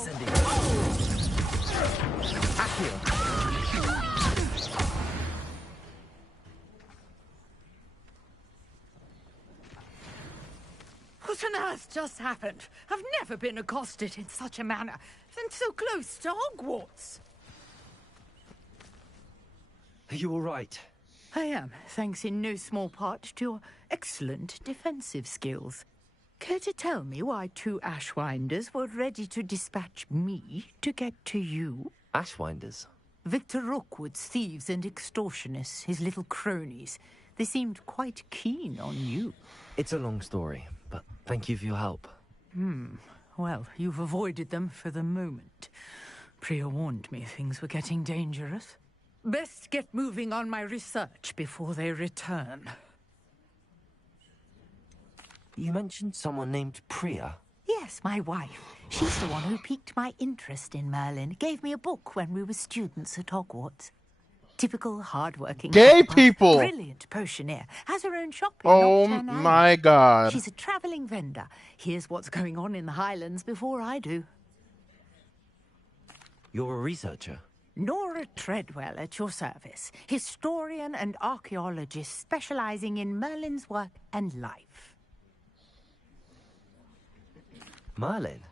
What on earth just happened? I've never been accosted in such a manner, and so close to Hogwarts. Are you all right? I am, thanks in no small part to your excellent defensive skills. Care to tell me why two Ashwinders were ready to dispatch me to get to you? Ashwinders? Victor Rookwood's thieves and extortionists, his little cronies. They seemed quite keen on you. It's a long story, but thank you for your help. Well, you've avoided them for the moment. Priya warned me things were getting dangerous. Best get moving on my research before they return. You mentioned someone named Priya. Yes, my wife. She's the one who piqued my interest in Merlin. Gave me a book when we were students at Hogwarts. Typical hard-working... Gay people! Brilliant potioneer. Has her own shop in Oh Nocturne Alley. my god. She's a travelling vendor. Here's what's going on in the Highlands before I do. You're a researcher? Nora Treadwell at your service. Historian and archaeologist specialising in Merlin's work and life. Merlin?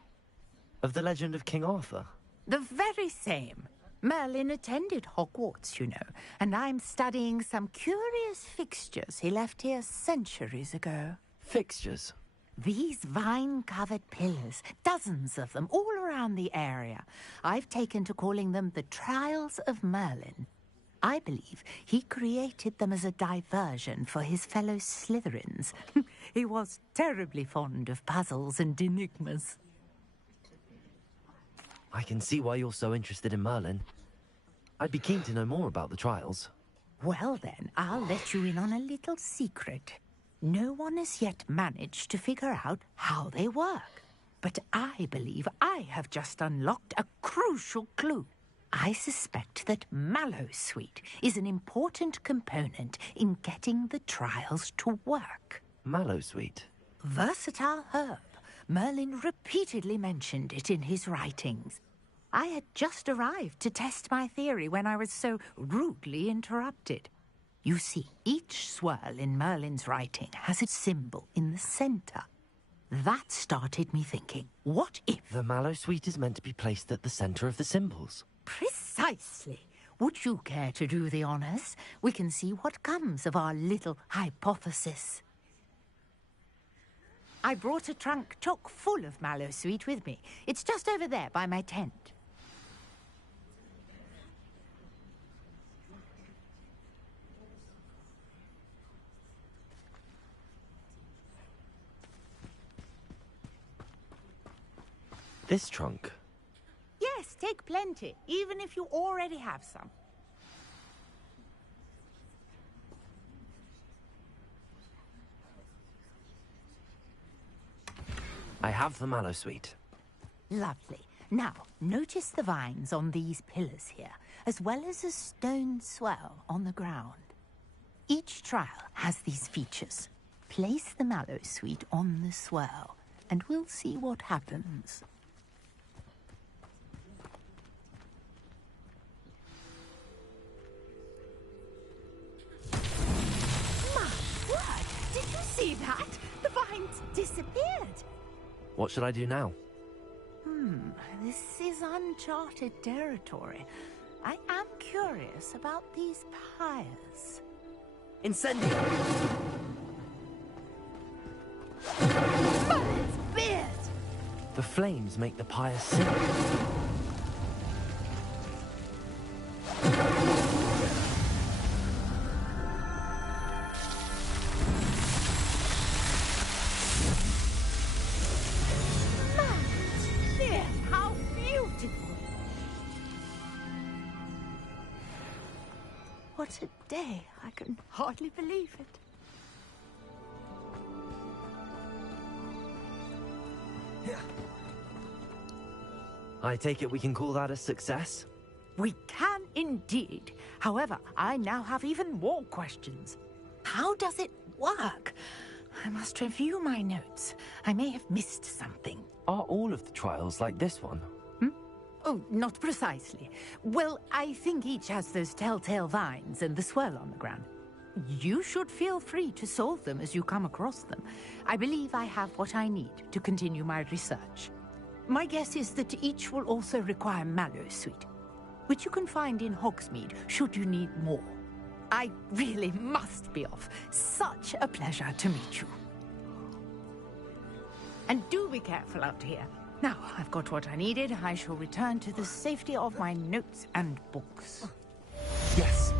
Of the legend of King Arthur? The very same. Merlin attended Hogwarts, you know, and I'm studying some curious fixtures he left here centuries ago. Fixtures? These vine-covered pillars, dozens of them, all around the area. I've taken to calling them the Trials of Merlin. I believe he created them as a diversion for his fellow Slytherins. He was terribly fond of puzzles and enigmas. I can see why you're so interested in Merlin. I'd be keen to know more about the trials. Well then, I'll let you in on a little secret. No one has yet managed to figure out how they work. But I believe I have just unlocked a crucial clue. I suspect that Mallowsweet is an important component in getting the trials to work. Mallowsweet? Versatile herb. Merlin repeatedly mentioned it in his writings. I had just arrived to test my theory when I was so rudely interrupted. You see, each swirl in Merlin's writing has a symbol in the center. That started me thinking, what if... The Mallowsweet is meant to be placed at the center of the symbols. Precisely. Would you care to do the honors? We can see what comes of our little hypothesis. I brought a trunk chock full of Mallowsweet with me. It's just over there by my tent. This trunk? Yes, take plenty, even if you already have some. I have the Mallowsweet. Lovely. Now, notice the vines on these pillars here, as well as a stone swell on the ground. Each trial has these features. Place the Mallowsweet on the swell, and we'll see what happens. Did you see that? The vines disappeared. What should I do now? This is uncharted territory. I am curious about these pyres. Incendio! Merlin's beard! The flames make the pyre sing. How beautiful! What a day. I can hardly believe it. I take it we can call that a success? We can indeed. However, I now have even more questions. How does it work? I must review my notes. I may have missed something. Are all of the trials like this one? Oh, not precisely. Well, I think each has those telltale vines and the swirl on the ground. You should feel free to solve them as you come across them. I believe I have what I need to continue my research. My guess is that each will also require Mallowsweet, which you can find in Hogsmeade should you need more. I really must be off. Such a pleasure to meet you. And do be careful out here. Now, I've got what I needed. I shall return to the safety of my notes and books. Yes.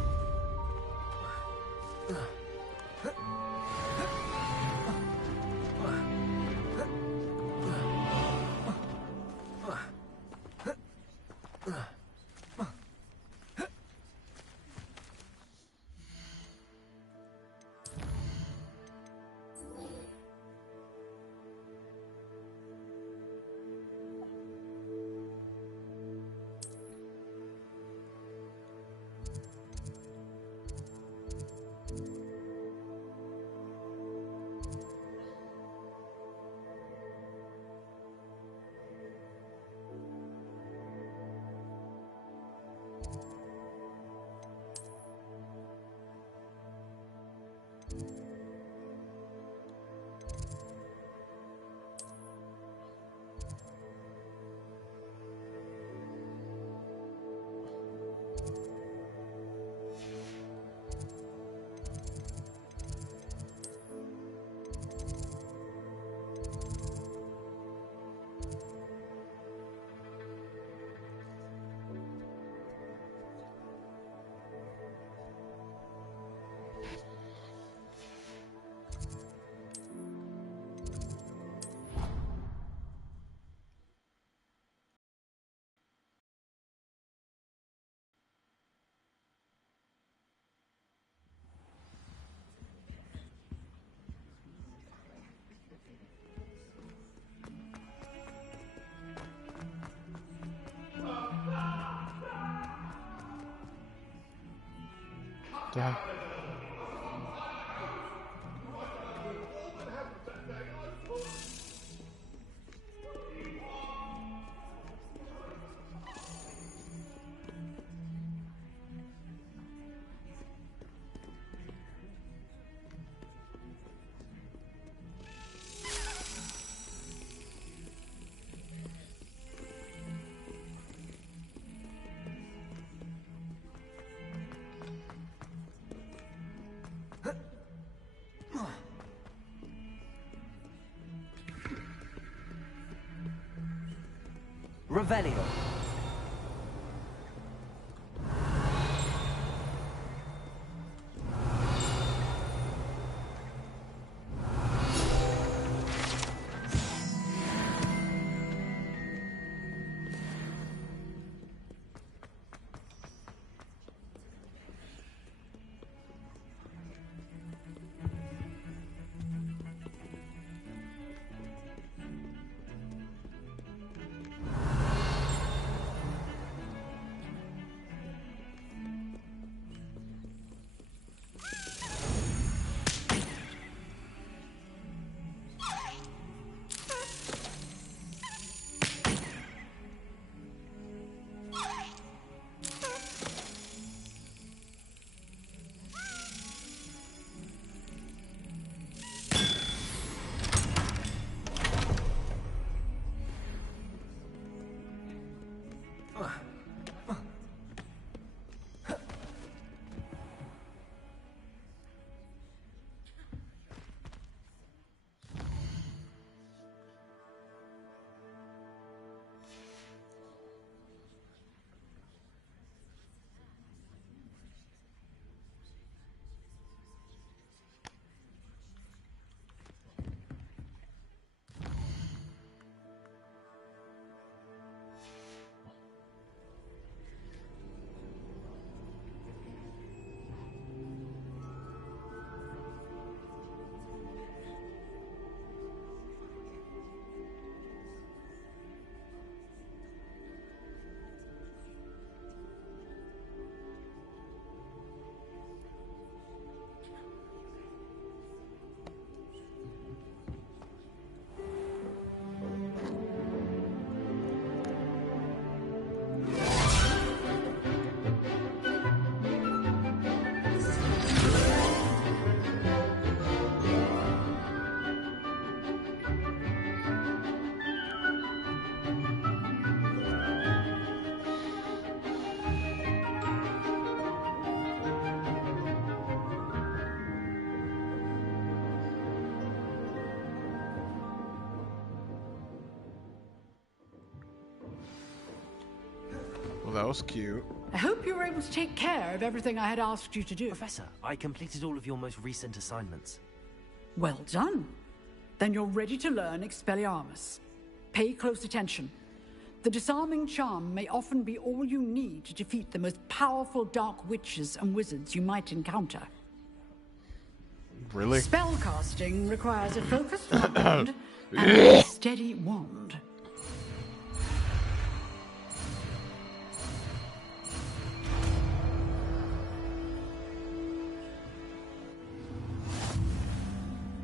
Yeah. Revelio. Well, that was cute. I hope you were able to take care of everything I had asked you to do. Professor, I completed all of your most recent assignments. Well done. Then you're ready to learn Expelliarmus. Pay close attention. The disarming charm may often be all you need to defeat the most powerful dark witches and wizards you might encounter. Really? Spellcasting requires a focused mind and a steady wand.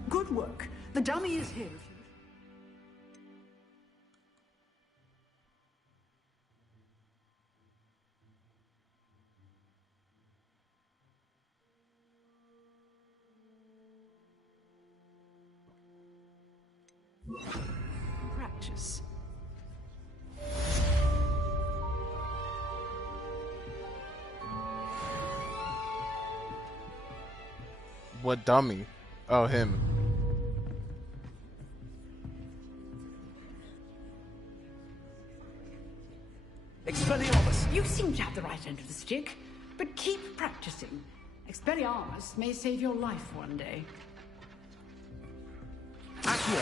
Good work. The dummy is here. Practice. What dummy? Oh, him. Expelliarmus! You seem to have the right end of the stick, but keep practicing. Expelliarmus may save your life one day. Accio!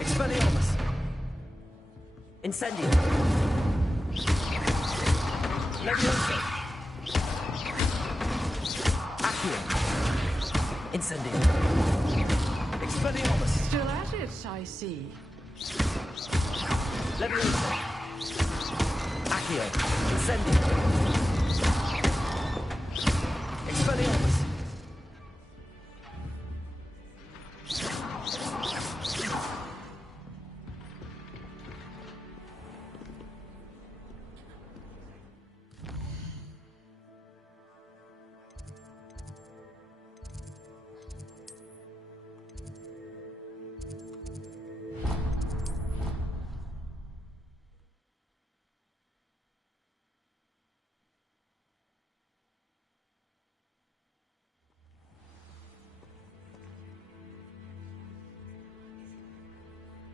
Expelliarmus! Incendio! Leviosa! Accio! Incendio! Expelliarmus! Still at it, I see. Leviosa! Accio! Incendio! Expelliarmus!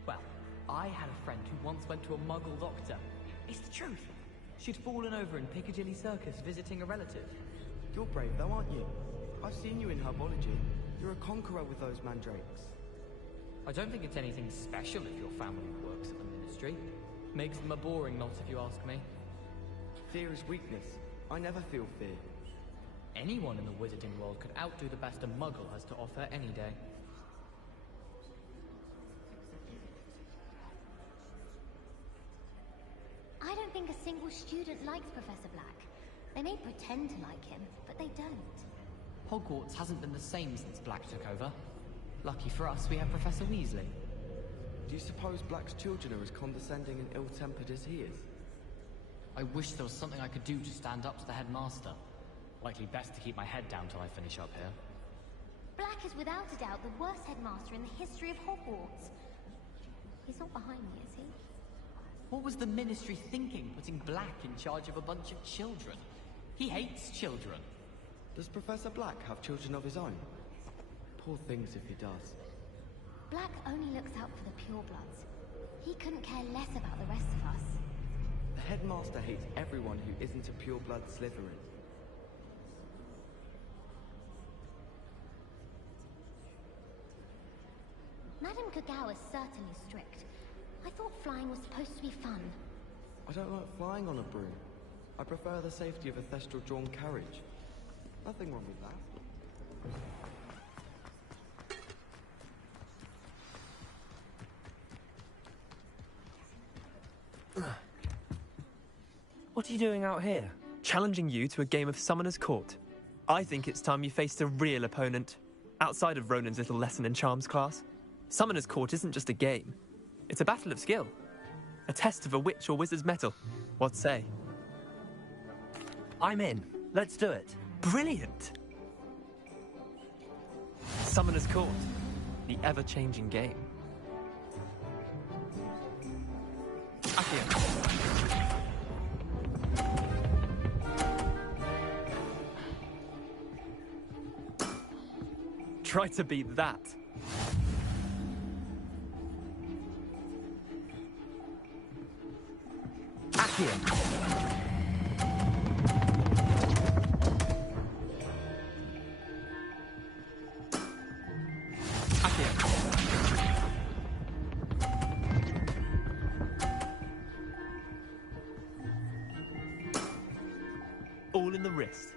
Well, I had a friend who once went to a muggle doctor. It's the truth. She'd fallen over in Piccadilly Circus visiting a relative. You're brave though, aren't you? I've seen you in herbology. You're a conqueror with those mandrakes. I don't think it's anything special if your family works at the Ministry. Makes them a boring lot if you ask me. Fear is weakness. I never feel fear. Anyone in the wizarding world could outdo the best a muggle has to offer any day. I don't think a single student likes Professor Black. They may pretend to like him, but they don't. Hogwarts hasn't been the same since Black took over. Lucky for us, we have Professor Weasley. Do you suppose Black's children are as condescending and ill-tempered as he is? I wish there was something I could do to stand up to the headmaster. Likely best to keep my head down till I finish up here. Black is without a doubt the worst headmaster in the history of Hogwarts. He's not behind me, is he? What was the Ministry thinking, putting Black in charge of a bunch of children? He hates children. Does Professor Black have children of his own? Poor things if he does. Black only looks out for the purebloods. He couldn't care less about the rest of us. The headmaster hates everyone who isn't a pureblood Slytherin. Madame Kagawa is certainly strict. I thought flying was supposed to be fun. I don't like flying on a broom. I prefer the safety of a thestral-drawn carriage. Nothing wrong with that. What are you doing out here? Challenging you to a game of Summoner's Court. I think it's time you faced a real opponent. Outside of Ronan's little lesson in charms class. Summoner's Court isn't just a game. It's a battle of skill. A test of a witch or wizard's mettle. What say? I'm in. Let's do it. Brilliant! Summoner's Court. The ever-changing game. Accio. Try to beat that. Accio. All in the wrist.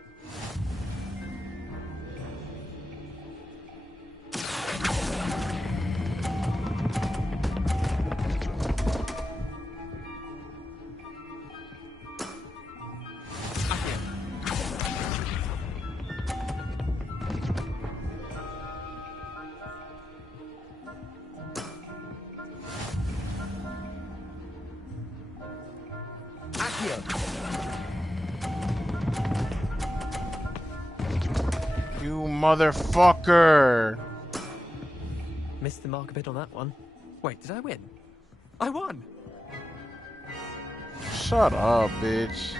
You motherfucker! Missed the mark a bit on that one. Wait, did I win? I won! Shut up, bitch.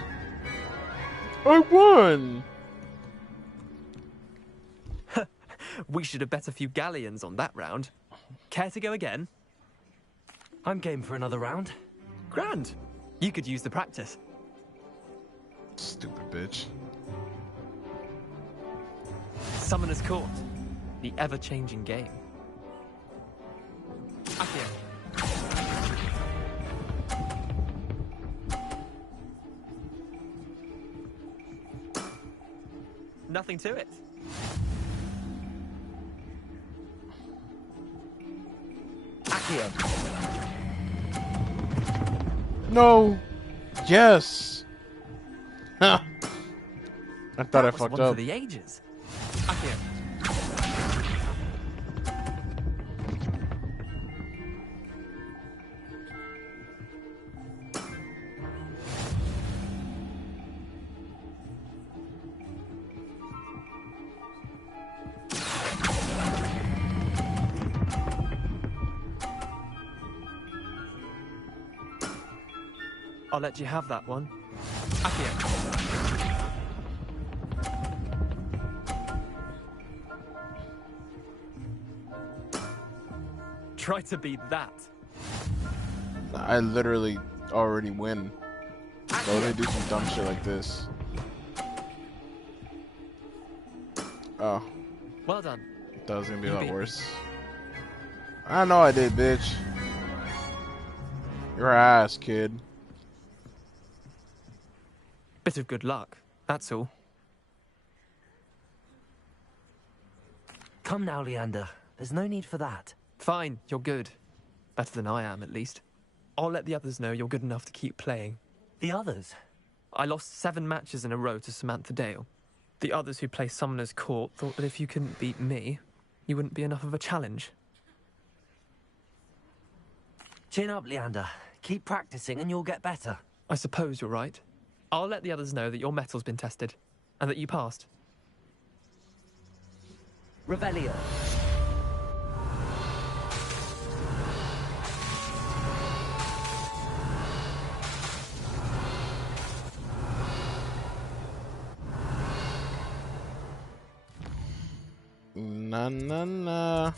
I won! We should have bet a few galleons on that round. Care to go again? I'm game for another round. Grand! You could use the practice. Stupid bitch. Summoner's Court. The ever-changing game. Accio. Nothing to it. Accio. No. Yes. I thought I was fucked one up. for the ages. Akio. I'll let you have that one. Akio. Try to beat that. I literally already win. So they do some dumb shit like this. Oh. Well done. That was gonna be a You lot beat worse. I know I did, bitch. Your ass, kid. Bit of good luck, that's all. Come now, Leander. There's no need for that. Fine, you're good. Better than I am, at least. I'll let the others know you're good enough to keep playing. The others? I lost 7 matches in a row to Samantha Dale. The others who play Summoner's Court thought that if you couldn't beat me, you wouldn't be enough of a challenge. Chin up, Leander. Keep practicing and you'll get better. I suppose you're right. I'll let the others know that your metal's been tested, and that you passed. Revelio. Na na na.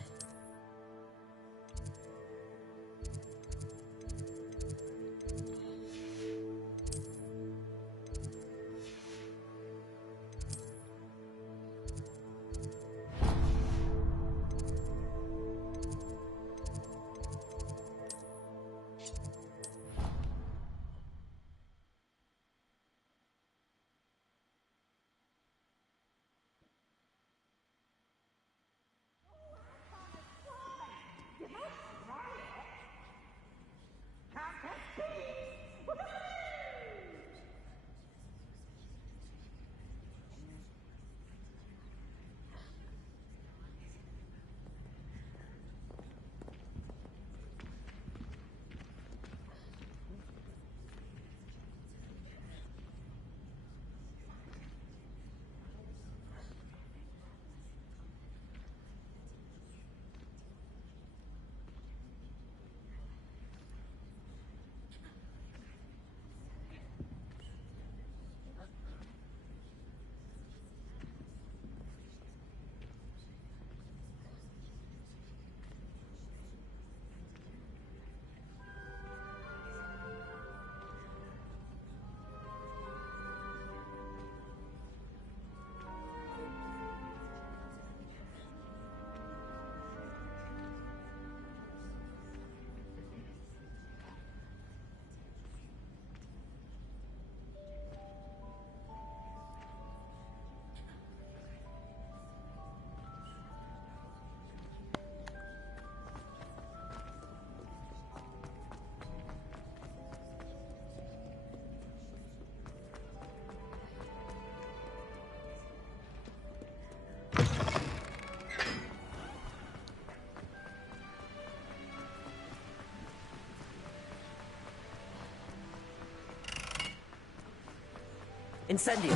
Incendio.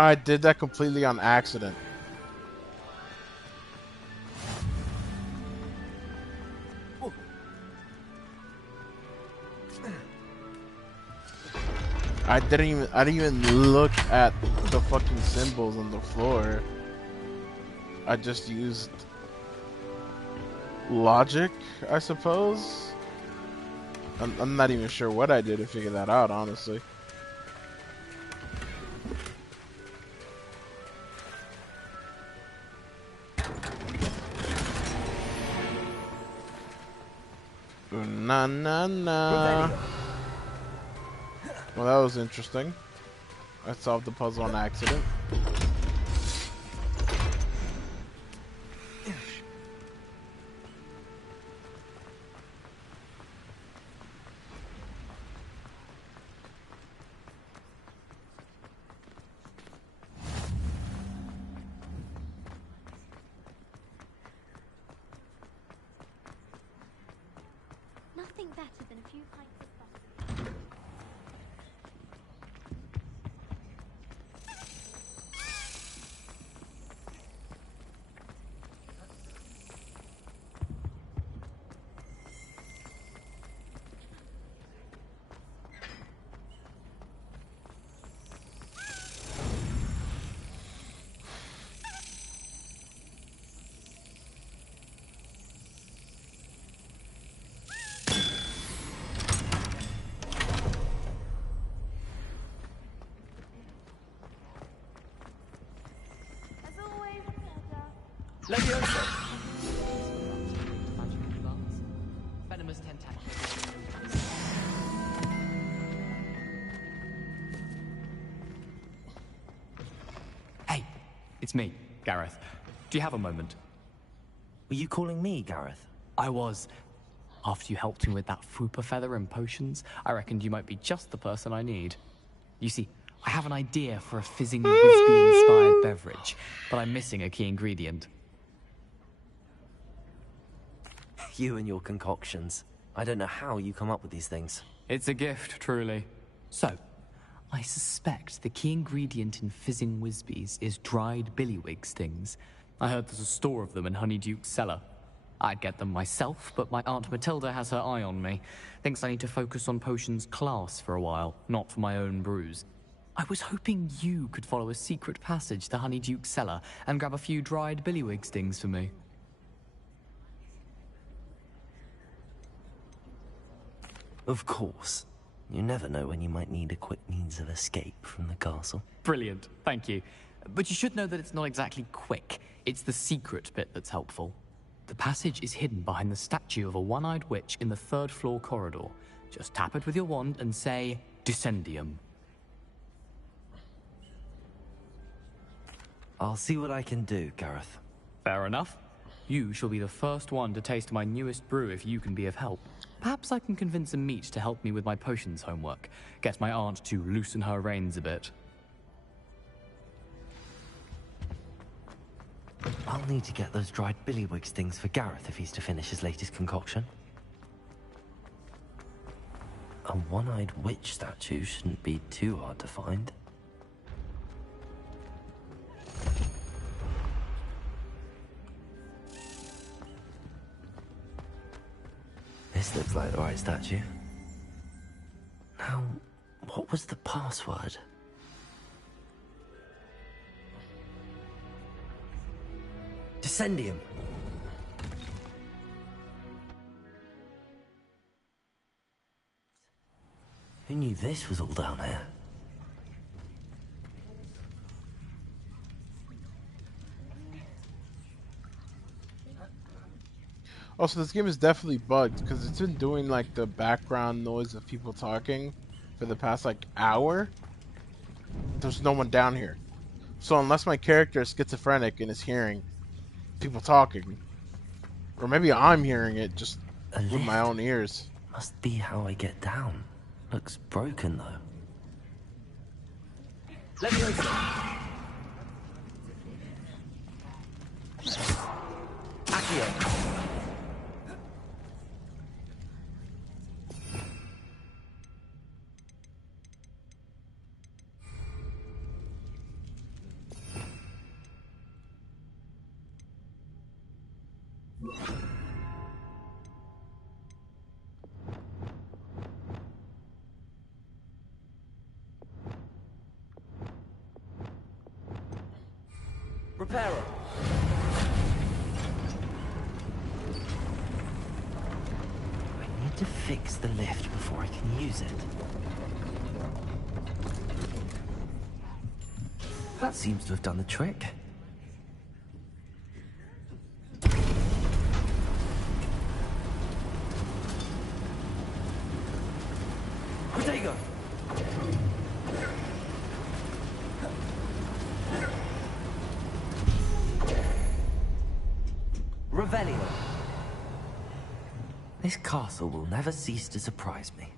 I did that completely on accident. I didn't even look at the fucking symbols on the floor. I just used logic, I suppose. I'm not even sure what I did to figure that out, honestly. Na na na. Well, that was interesting. I solved the puzzle on accident. Nothing better than a few pints of coffee. Leviosa! Magical plants. Venomous tentacles. Hey, it's me, Gareth. Do you have a moment? Were you calling me, Gareth? I was. After you helped me with that fupa feather and potions, I reckoned you might be just the person I need. You see, I have an idea for a fizzing whiskey-inspired beverage, but I'm missing a key ingredient. You and your concoctions. I don't know how you come up with these things. It's a gift, truly. So, I suspect the key ingredient in fizzing whizbees is dried billywig stings. I heard there's a store of them in Honeyduke's cellar. I'd get them myself, but my Aunt Matilda has her eye on me. Thinks I need to focus on potions class for a while, not for my own brews. I was hoping you could follow a secret passage to Honeyduke's cellar and grab a few dried billywig stings for me. Of course. You never know when you might need a quick means of escape from the castle. Brilliant, thank you. But you should know that it's not exactly quick. It's the secret bit that's helpful. The passage is hidden behind the statue of a one-eyed witch in the third-floor corridor. Just tap it with your wand and say, Descendium. I'll see what I can do, Gareth. Fair enough. You shall be the first one to taste my newest brew if you can be of help. Perhaps I can convince a meat to help me with my potions homework. Get my aunt to loosen her reins a bit. I'll need to get those dried billywig stings for Gareth if he's to finish his latest concoction. A one-eyed witch statue shouldn't be too hard to find. This looks like the right statue. Now, what was the password? Descendium. Who knew this was all down here? Also, this game is definitely bugged because it's been doing like the background noise of people talking for the past like hour. There's no one down here. So unless my character is schizophrenic and is hearing people talking, or maybe I'm hearing it just with my own ears. Must be how I get down. Looks broken though. Leviosa! Accio! Repairer. I need to fix the lift before I can use it. That seems to have done the trick. Protego! Revelio. This castle will never cease to surprise me.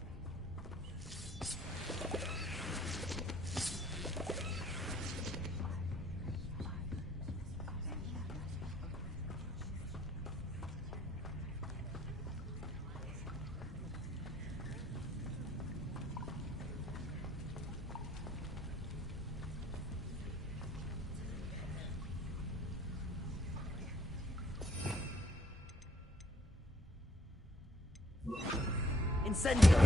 Incendio!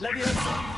Leviosa!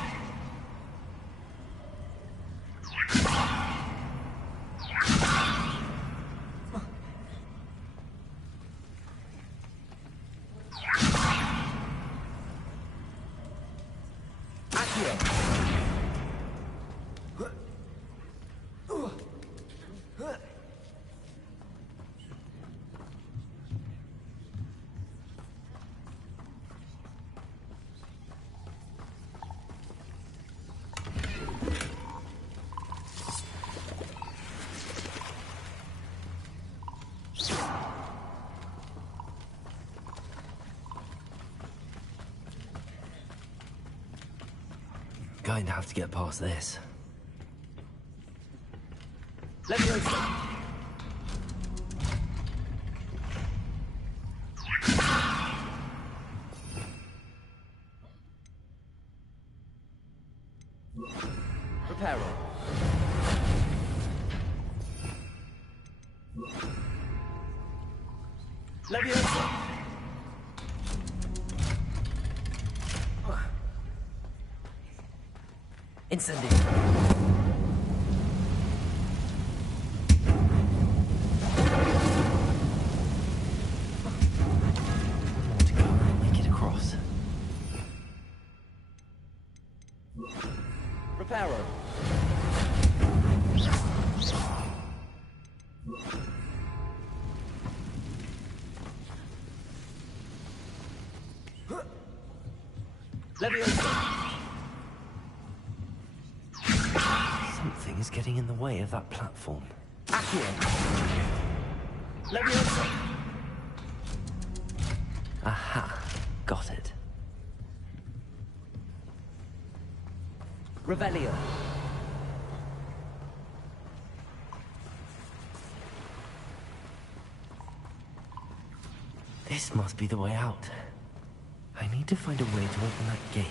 Going to have to get past this. Leviosa! Reparo. Leviosa! Incendio. More to go. Make it across. Reparo. Leviosa. Something is getting in the way of that platform. Accio. Leviosa. Aha. Got it. Revelio. This must be the way out. I need to find a way to open that gate.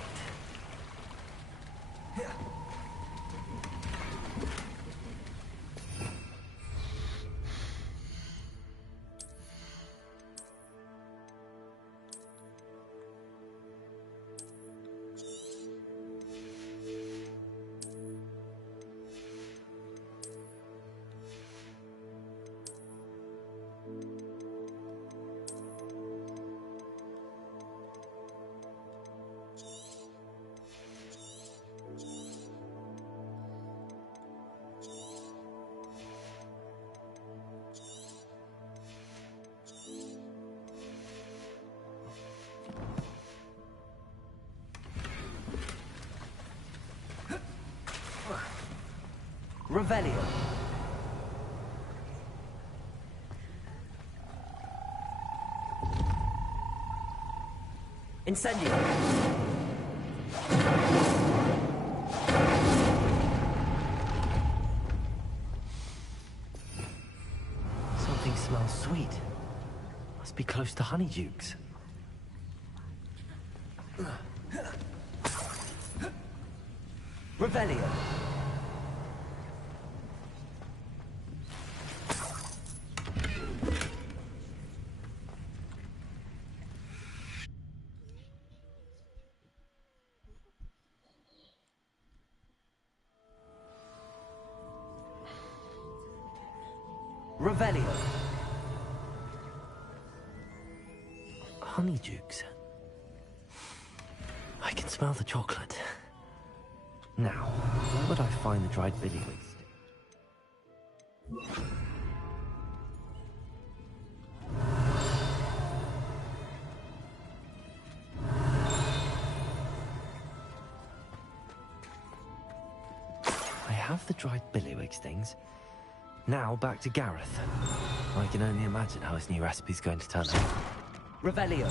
Revelio. Incendio. must be close to Honeydukes. Revelio. Revelio. Honeydukes. I can smell the chocolate. Now, where would I find the dried billywig stick? I have the dried billywig things. Now back to Gareth. I can only imagine how his new recipe's going to turn out. Revelio.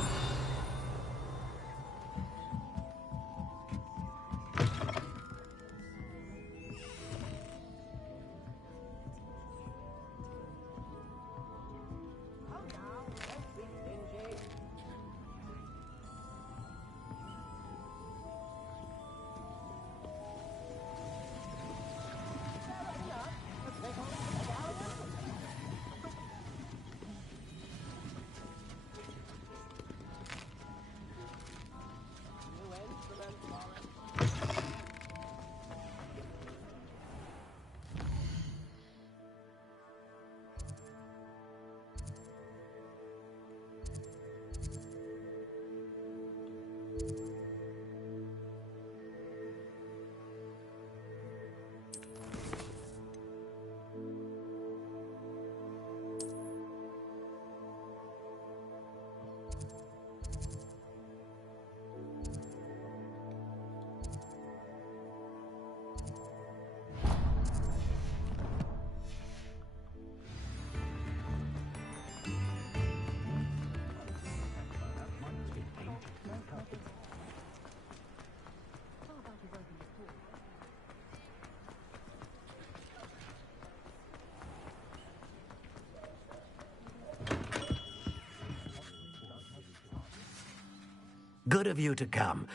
Good of you to come.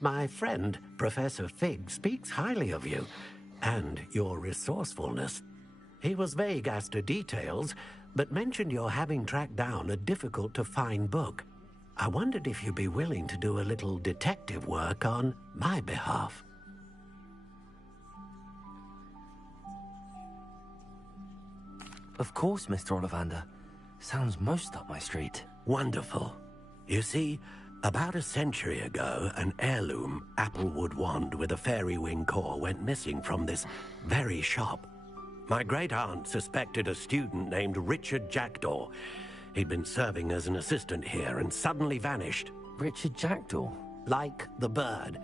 My friend, Professor Fig, speaks highly of you and your resourcefulness. He was vague as to details, but mentioned your having tracked down a difficult-to-find book. I wondered if you'd be willing to do a little detective work on my behalf. Of course, Mr. Ollivander. Sounds most up my street. Wonderful. You see, about a century ago, an heirloom applewood wand with a fairy wing core went missing from this very shop. My great-aunt suspected a student named Richard Jackdaw. He'd been serving as an assistant here and suddenly vanished. Richard Jackdaw? Like the bird.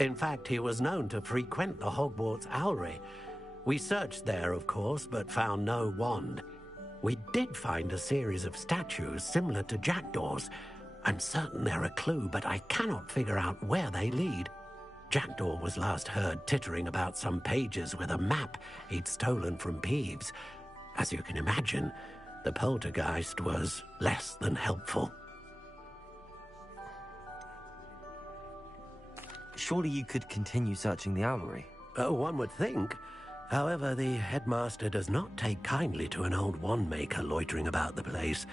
In fact, he was known to frequent the Hogwarts Owlery. We searched there, of course, but found no wand. We did find a series of statues similar to Jackdaw's. I'm certain they're a clue, but I cannot figure out where they lead. Jackdaw was last heard tittering about some pages with a map he'd stolen from Peeves. As you can imagine, the poltergeist was less than helpful. Surely you could continue searching the Owlery? Oh, one would think. However, the headmaster does not take kindly to an old wand-maker loitering about the place.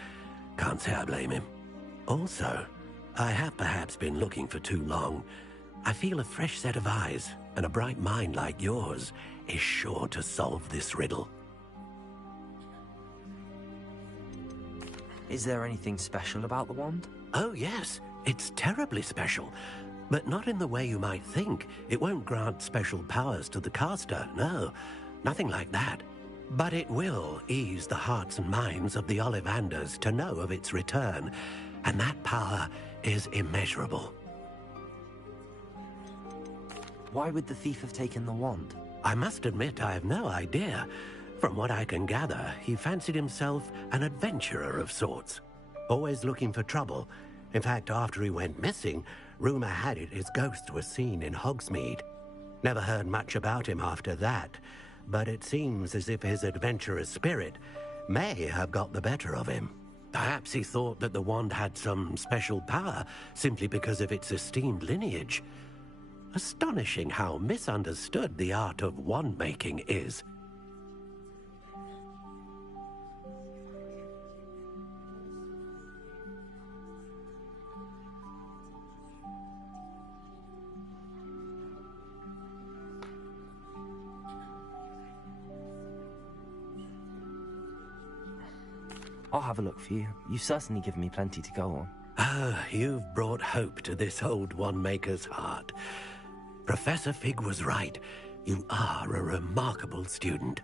Can't say I blame him. Also, I have perhaps been looking for too long. I feel a fresh set of eyes, and a bright mind like yours is sure to solve this riddle. Is there anything special about the wand? Oh, yes. It's terribly special. But not in the way you might think. It won't grant special powers to the caster, no. Nothing like that. But it will ease the hearts and minds of the Ollivanders to know of its return. And that power is immeasurable. Why would the thief have taken the wand? I must admit I have no idea. From what I can gather, he fancied himself an adventurer of sorts. Always looking for trouble. In fact, after he went missing, rumor had it his ghost was seen in Hogsmeade. Never heard much about him after that, but it seems as if his adventurous spirit may have got the better of him. Perhaps he thought that the wand had some special power simply because of its esteemed lineage. Astonishing how misunderstood the art of wand-making is. I'll have a look for you. You've certainly given me plenty to go on. Ah, you've brought hope to this old wand-maker's heart. Professor Fig was right. You are a remarkable student.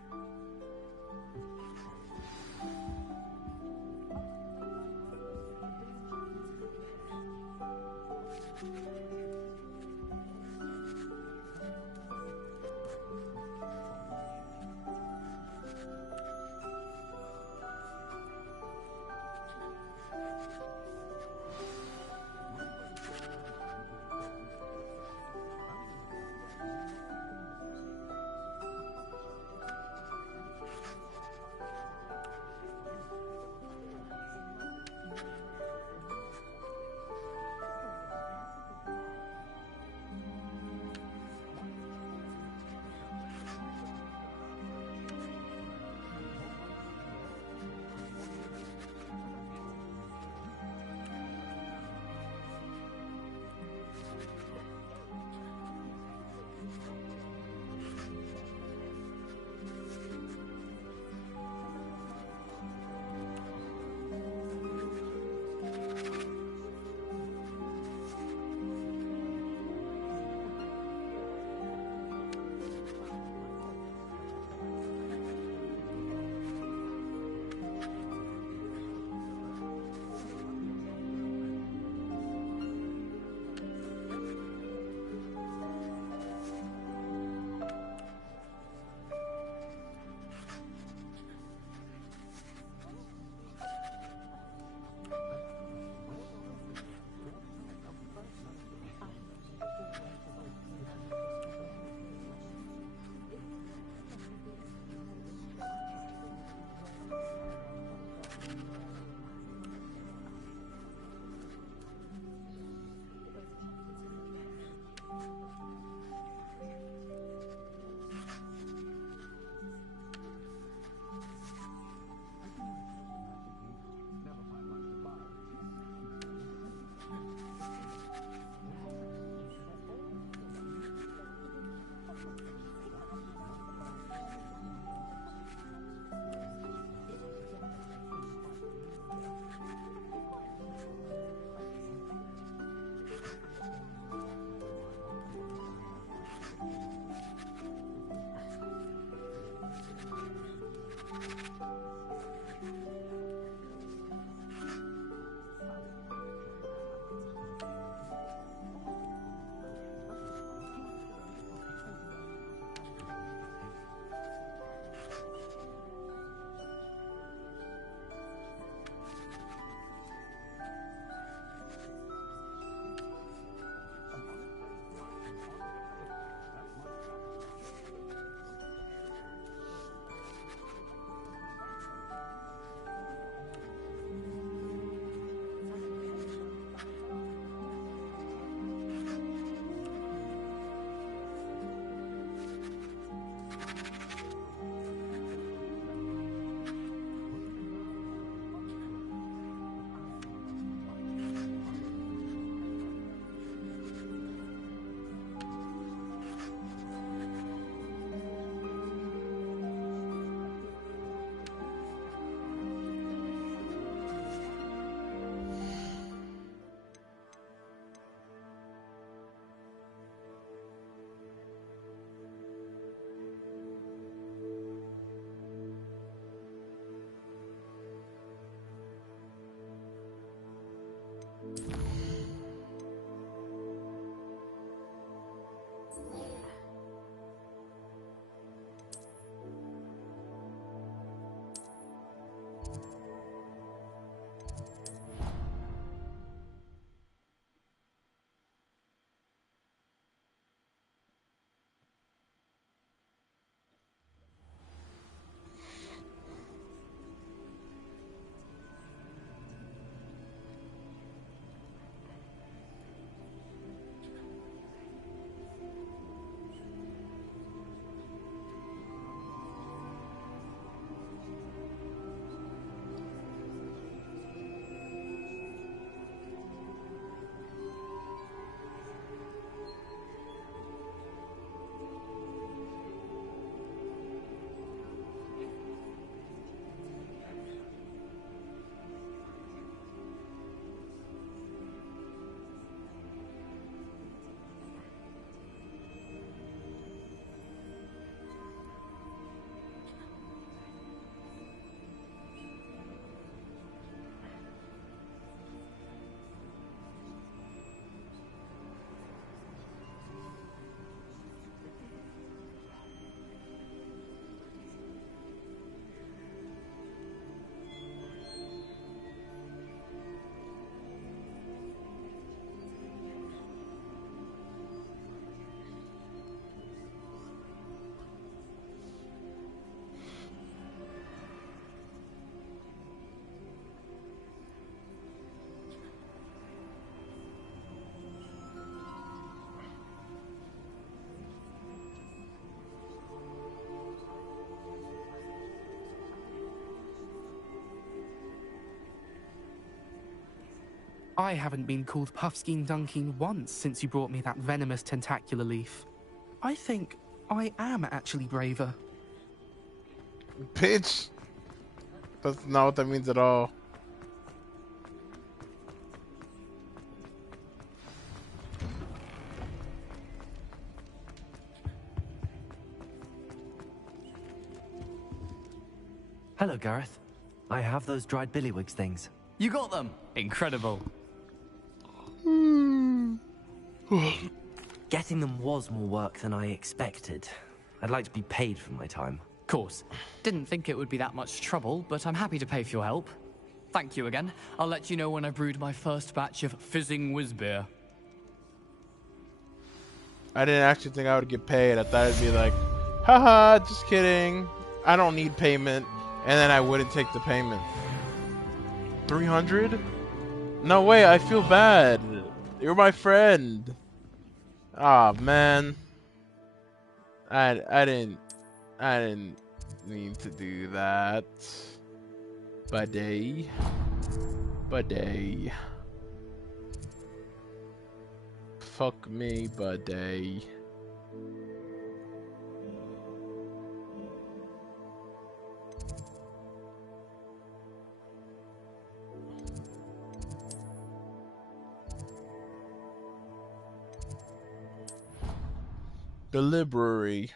I haven't been called Puffskein Dunkeen once since you brought me that venomous tentacular leaf. I think I am actually braver. Bitch! That's not what that means at all. Hello, Gareth. I have those dried billywigs things. You got them! Incredible. Getting them was more work than I expected. I'd like to be paid for my time. Course. Didn't think it would be that much trouble, but I'm happy to pay for your help. Thank you again. I'll let you know when I brewed my first batch of fizzing whiz-beer. I didn't actually think I would get paid. I thought it'd be like, haha, just kidding. I don't need payment. And then I wouldn't take the payment. 300? No way, I feel bad. You're my friend. Ah, man. I didn't mean to do that. Buddy. Fuck me, buddy. The library.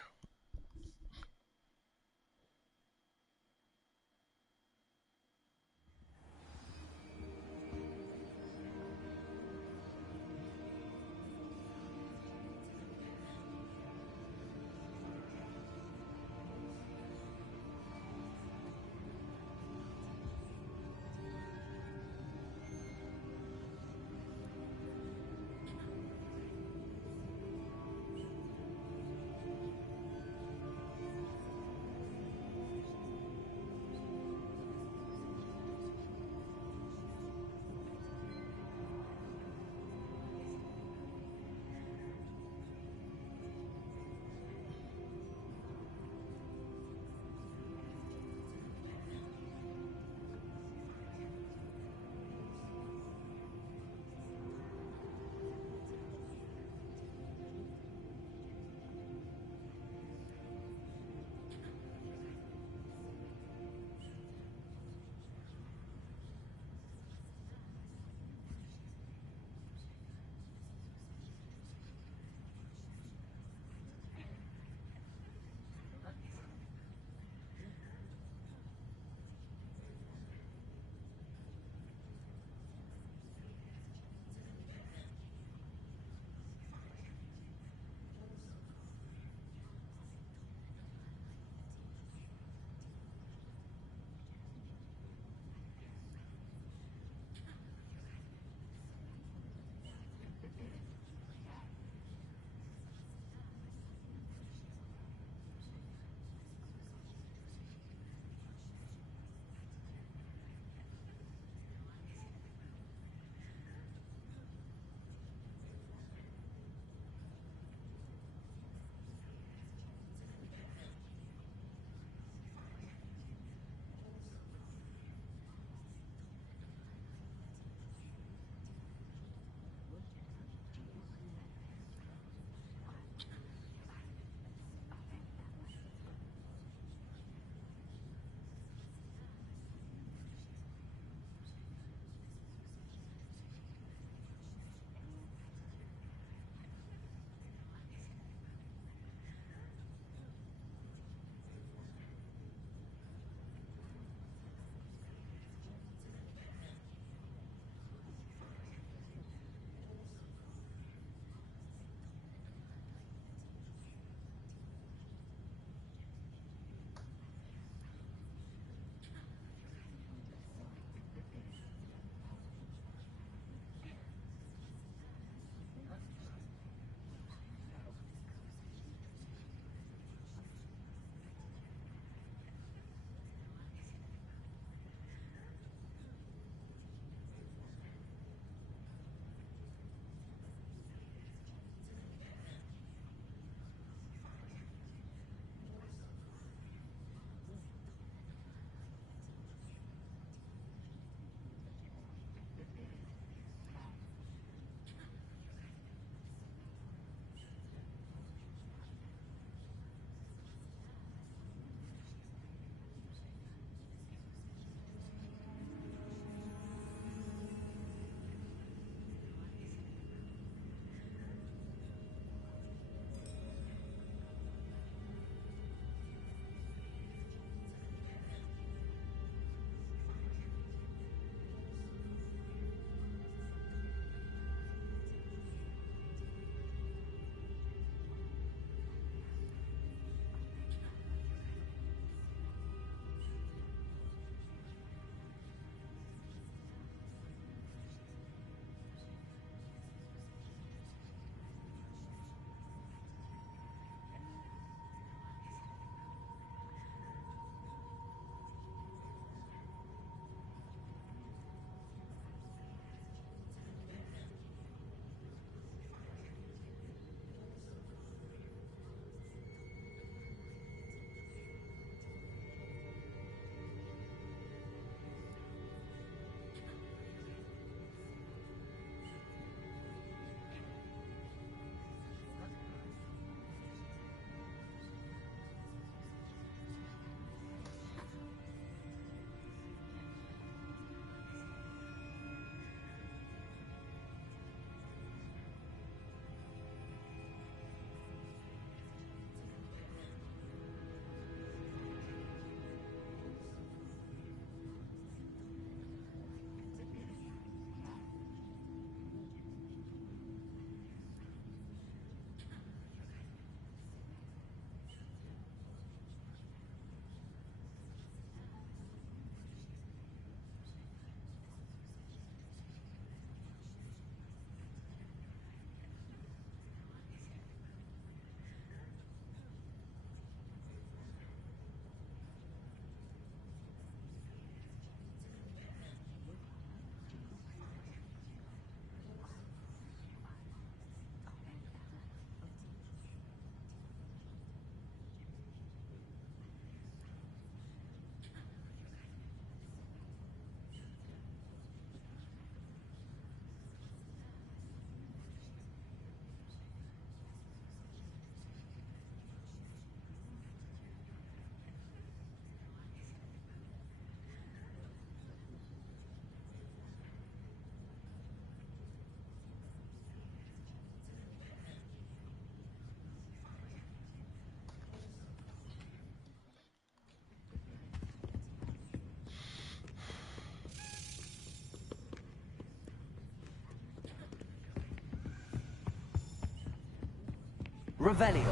Revelio.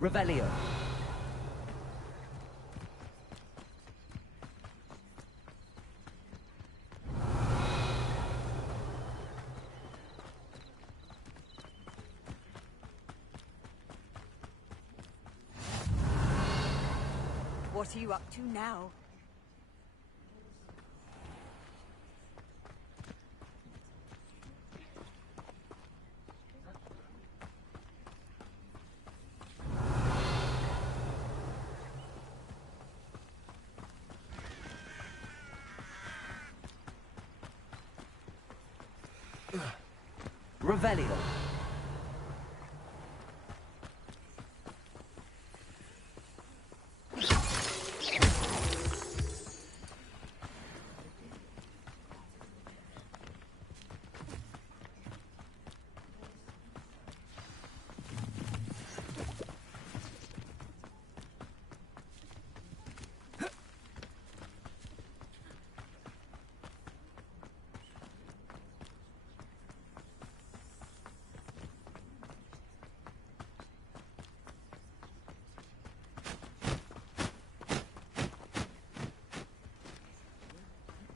Revelio. What are you up to now? Revelio.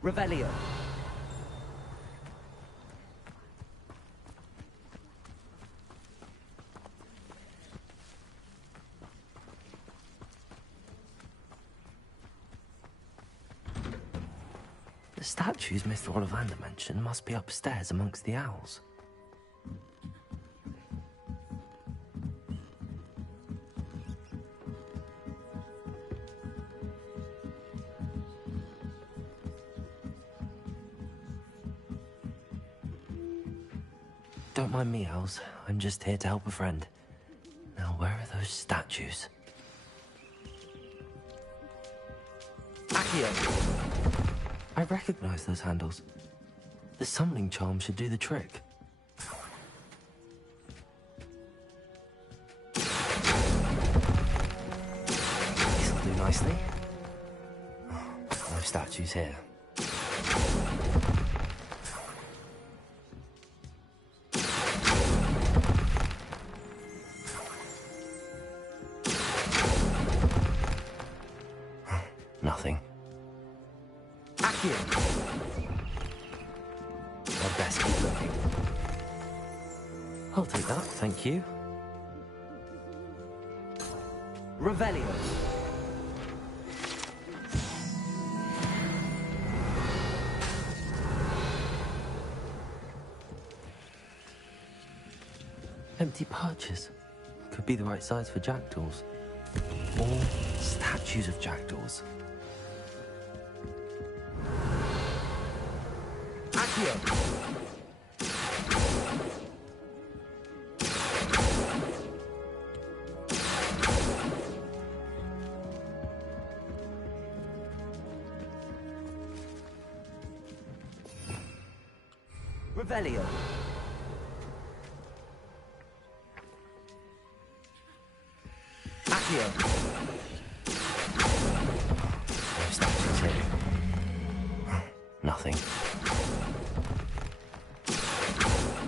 Revelio. The statues Mr. Ollivander mentioned must be upstairs amongst the owls. Don't mind me, owls. I'm just here to help a friend. Now, where are those statues? Accio! I recognize those handles. The summoning charm should do the trick. This'll do nicely. No statues here. Nothing. Accio! I'd best keep looking. I'll take that, thank you. Revelio. Empty perches. Could be the right size for jackdaws. Or statues of jackdaws. Accio! Revelio. Accio. No statues here. Nothing.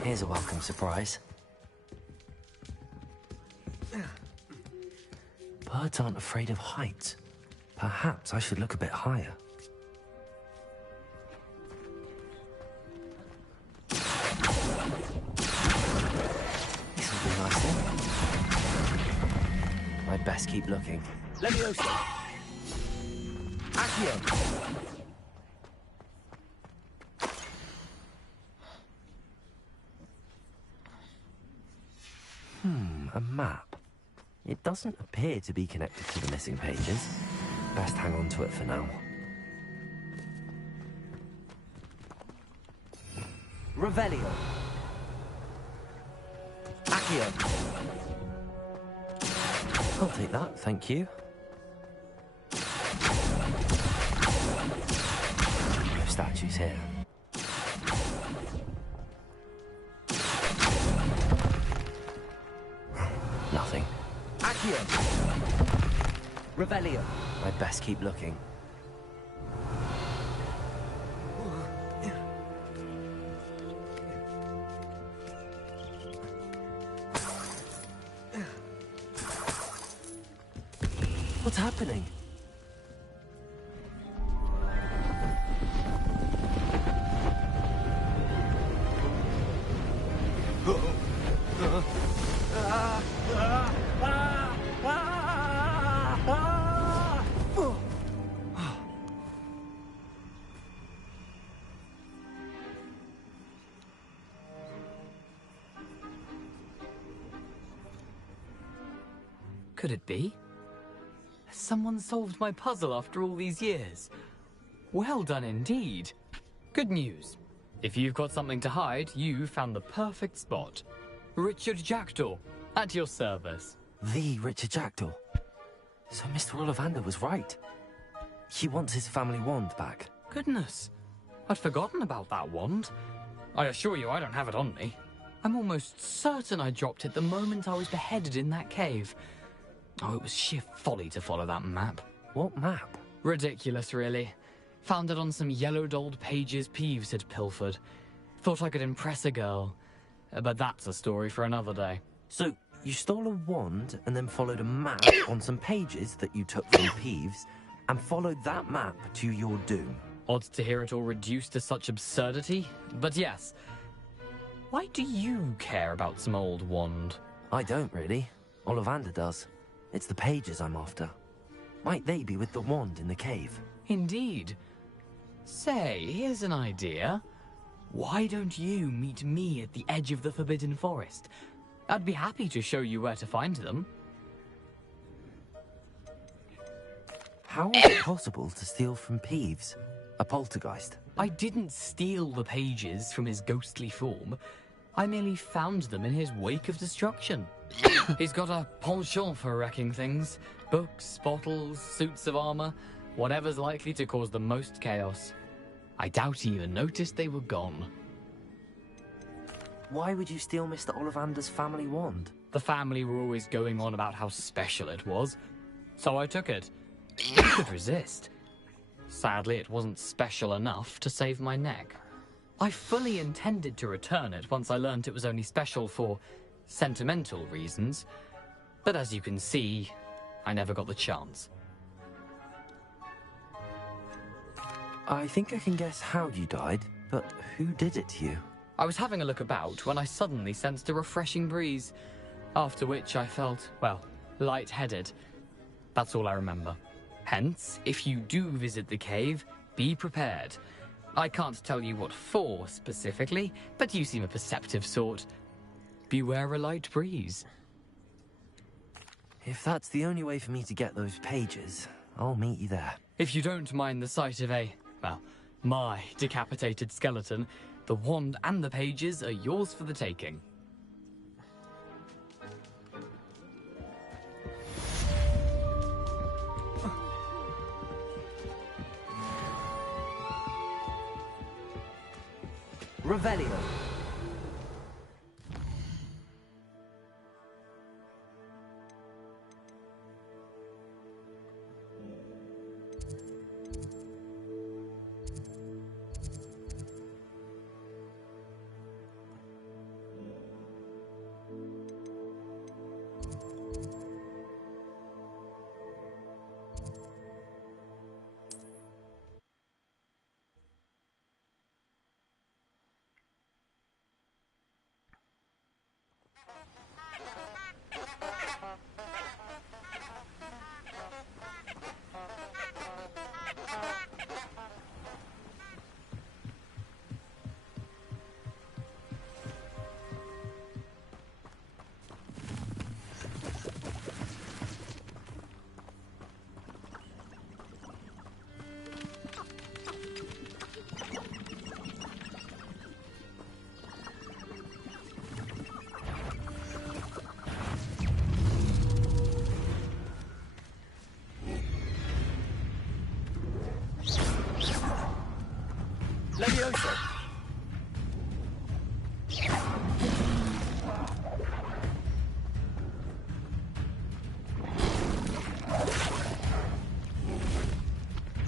Here's a welcome surprise. Birds aren't afraid of heights. Perhaps I should look a bit higher. This'll be nice then. I'd best keep looking. Leviosa! Accio! A map. It doesn't appear to be connected to the missing pages. Best hang on to it for now. Revelio. Accio. I'll take that, thank you. No statues here. Nothing. Accio! Revelio! I'd best keep looking. What's happening? Could it be? Has someone solved my puzzle after all these years? Well done indeed. Good news. If you've got something to hide, you found the perfect spot. Richard Jackdaw, at your service. The Richard Jackdaw. So Mr. Ollivander was right. He wants his family wand back. Goodness, I'd forgotten about that wand. I assure you I don't have it on me. I'm almost certain I dropped it the moment I was beheaded in that cave. Oh, it was sheer folly to follow that map. What map? Ridiculous, really. Found it on some yellowed old pages Peeves had pilfered. Thought I could impress a girl. But that's a story for another day. So, you stole a wand and then followed a map on some pages that you took from Peeves and followed that map to your doom. Odd to hear it all reduced to such absurdity, but yes. Why do you care about some old wand? I don't, really. Ollivander does. It's the pages I'm after. Might they be with the wand in the cave? Indeed. Say, here's an idea. Why don't you meet me at the edge of the Forbidden Forest? I'd be happy to show you where to find them. How is it possible to steal from Peeves? A poltergeist? I didn't steal the pages from his ghostly form. I merely found them in his wake of destruction. He's got a penchant for wrecking things. Books, bottles, suits of armor, whatever's likely to cause the most chaos. I doubt he even noticed they were gone. Why would you steal Mr. Ollivander's family wand? The family were always going on about how special it was, so I took it. Who could resist? Sadly, it wasn't special enough to save my neck. I fully intended to return it once I learned it was only special for sentimental reasons, but as you can see, I never got the chance. I think I can guess how you died, but who did it to you? I was having a look about when I suddenly sensed a refreshing breeze, after which I felt, well, lightheaded. That's all I remember. Hence, if you do visit the cave, be prepared. I can't tell you what for specifically, but you seem a perceptive sort. Beware a light breeze. If that's the only way for me to get those pages, I'll meet you there. If you don't mind the sight of my decapitated skeleton, the wand and the pages are yours for the taking. Revelio. Levioso.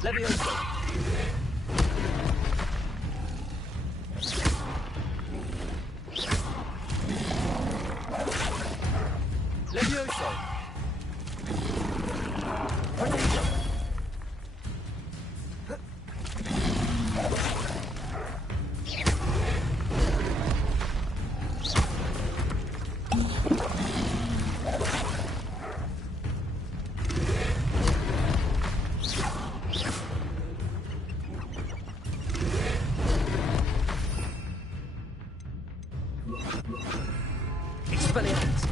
Levioso. Levioso. Tornado. Expelliarmus.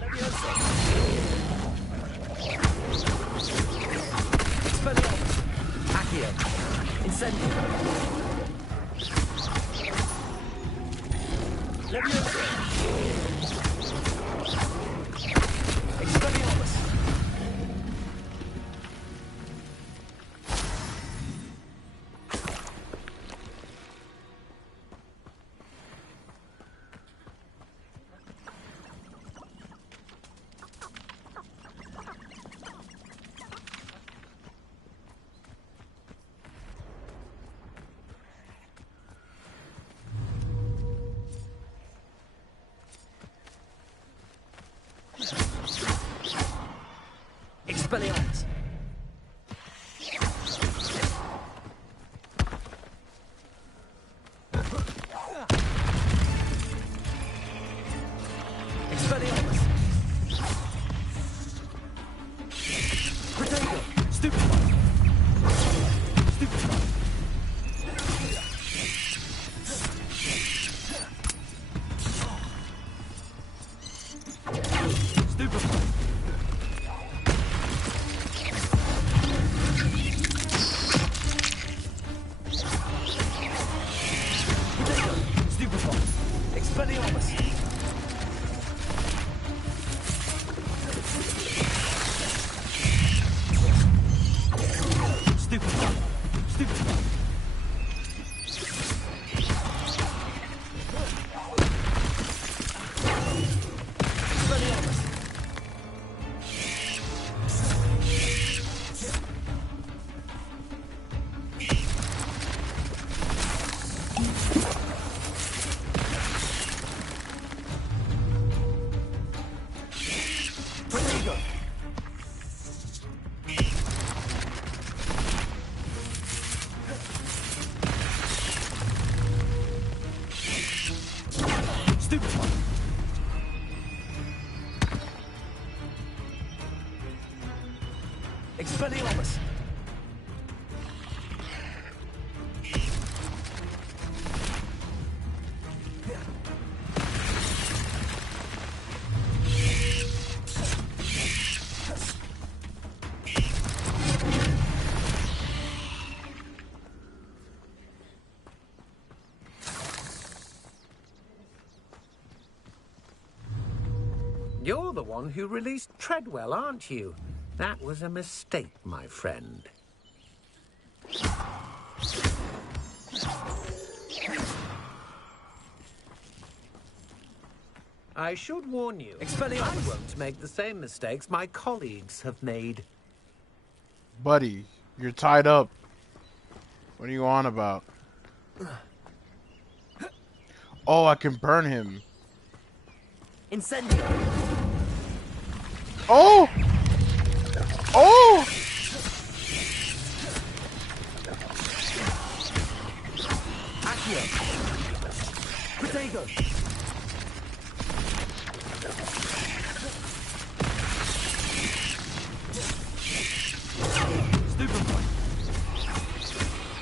Levioso. Expelliarmus. Accio. Incendio. Levioso. Expelliarmus. Expelliarmus. Expelliarmus. Protego. Stupefy. Stupefy. Stupefy. Expelliarmus. Stupefy. Stupefy. Expelliarmus. Protego. Stupefy. Expelliarmus. You're the one who released Treadwell, aren't you? That was a mistake, my friend. I should warn you, I won't make the same mistakes my colleagues have made. Buddy, you're tied up. What are you on about? Oh, I can burn him. Incendio! Oh! Oh! Accio! Protego! Stupefy!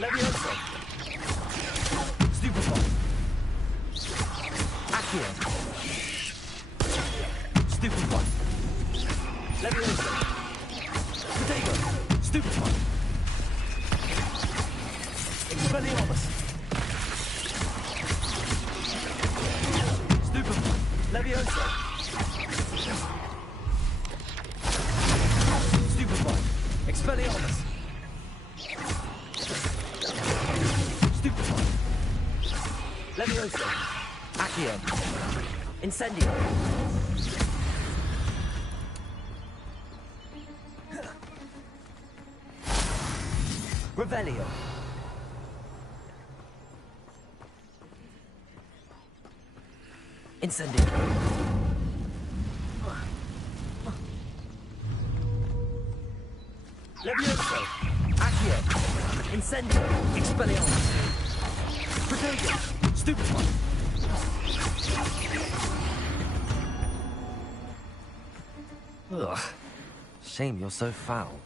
Levioso! Stupefy! Accio! Stupefy! Levioso! Protego! Stupefy! Expelliarmus! Stupefy! Levioso! Stupefy! Expelliarmus! Stupefy! Levioso! Accio! Incendio! Revelio! Incendio! Levioso! Accio! Incendio! Expelliarmus! Protego! Stupefy! Ugh. Shame you're so foul.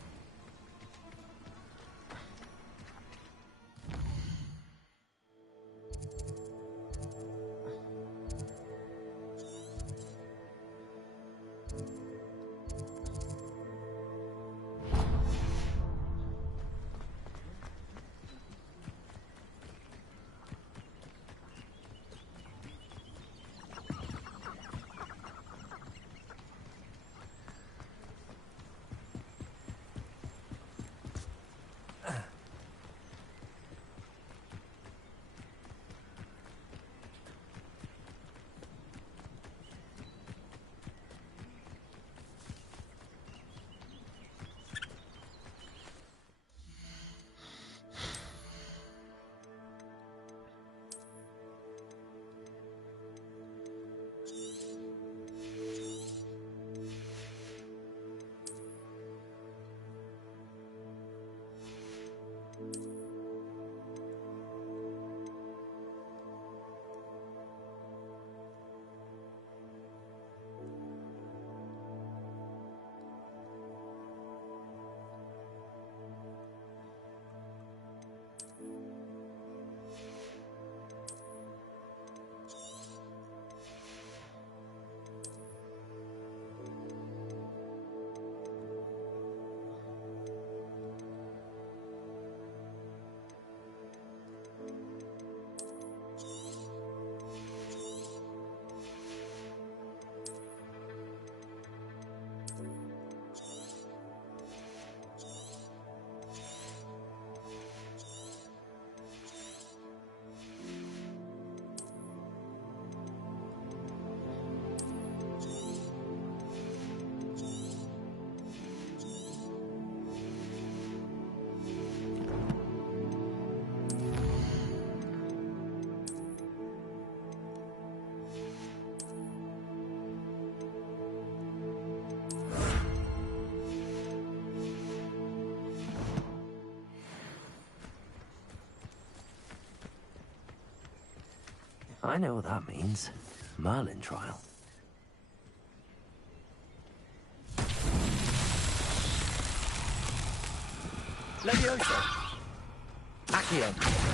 I know what that means. Merlin trial. Levioso! Accio!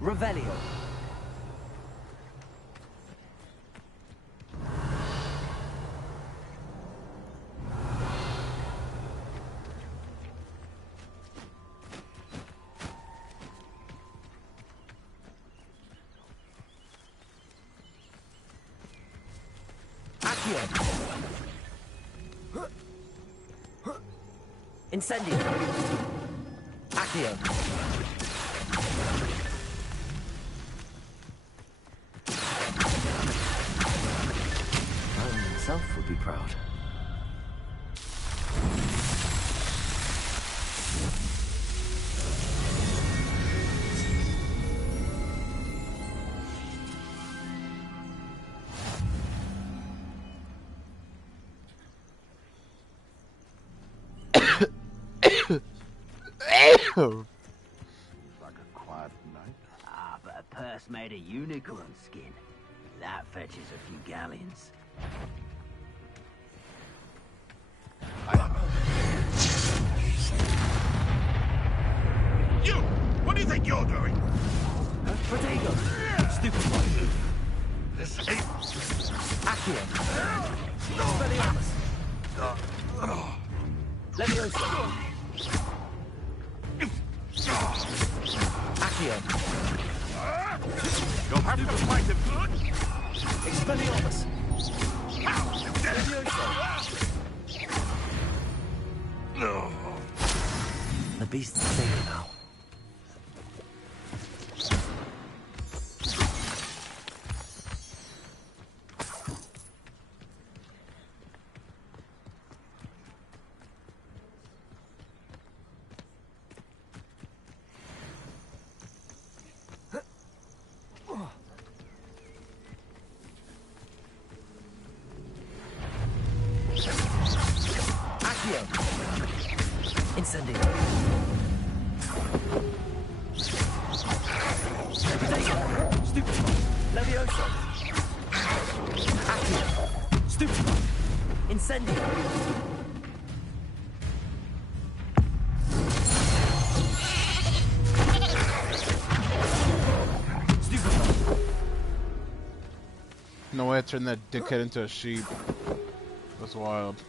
Revelio. Accio. Incendio. Accio. Rowan himself would be proud. Like a quiet night. Ah, but a purse made of unicorn skin. That fetches a few galleons. You! What do you think you're doing? Protego. Stupid one. This ain't... Accio. Expelliarmus. Leviosa. Accio. You'll have to fight him. Expelliarmus. Leviosa. No. The beast's safe now. Incendio. Stupid. Leviosa. Accio. Stupid. Incendio. Stupid. No way I turned that dickhead into a sheep. That's wild.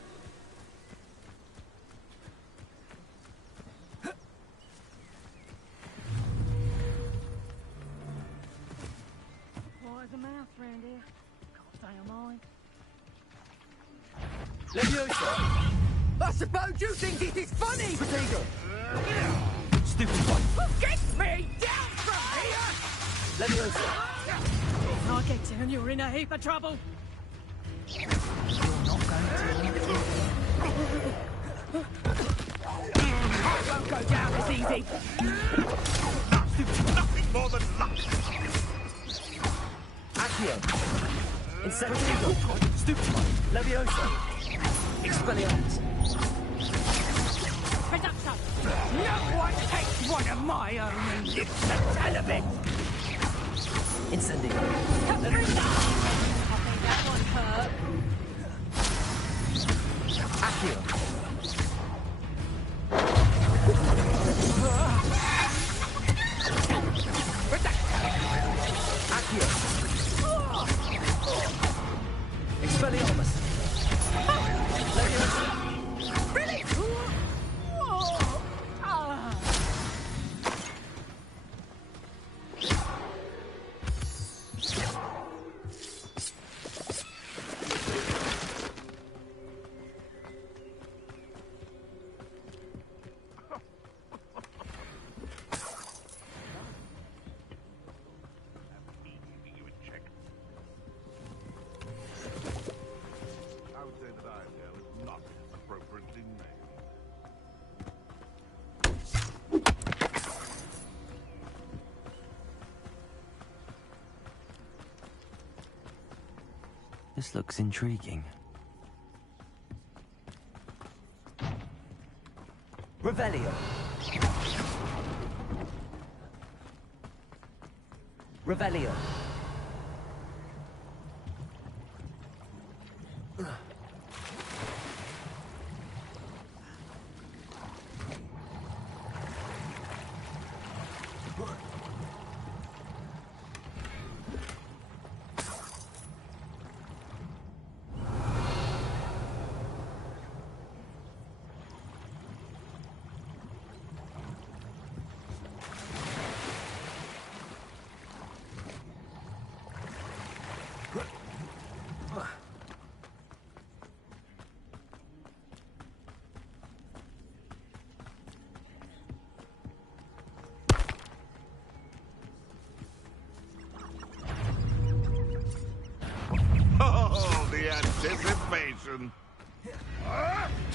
Leviosa. I suppose you think this is funny! Protego. Stupid one. Get me down from here! Leviosa. If I get down, you're in a heap of trouble. You're not going to. I won't go down as easy. Nothing more than luck. Accio. Incendio. Stupid one. Leviosa. Expelliarmus. Reduction! No one takes one of my own and lives to tell of it! Incendio. I think that one hurt. Accio. Accio. Expelliarmus. Leviosa. Really? I would say that Iredale is not appropriately named. This looks intriguing. Revelio. Revelio. anticipation.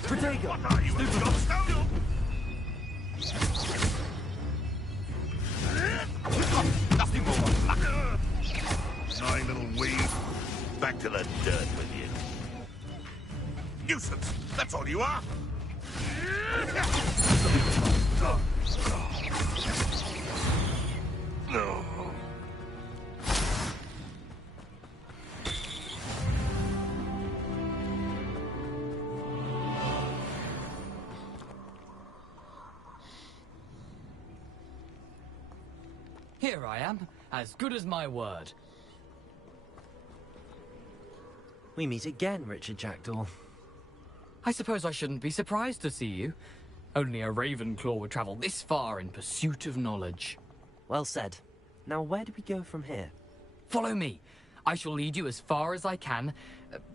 Protego! What are you, a gobstone? Nothing more luck. Annoying little weed. Back to the dirt with you. Nuisance, that's all you are. No. Here I am, as good as my word. We meet again, Richard Jackdaw. I suppose I shouldn't be surprised to see you. Only a Ravenclaw would travel this far in pursuit of knowledge. Well said. Now where do we go from here? Follow me. I shall lead you as far as I can,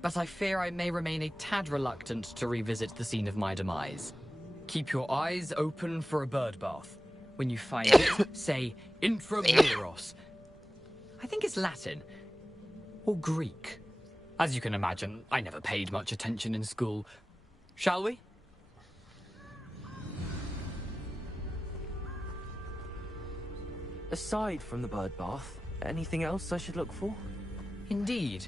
but I fear I may remain a tad reluctant to revisit the scene of my demise. Keep your eyes open for a bird bath. When you find it, say intramuros. I think it's Latin. Or Greek. As you can imagine, I never paid much attention in school. Shall we? Aside from the bird bath, anything else I should look for? Indeed.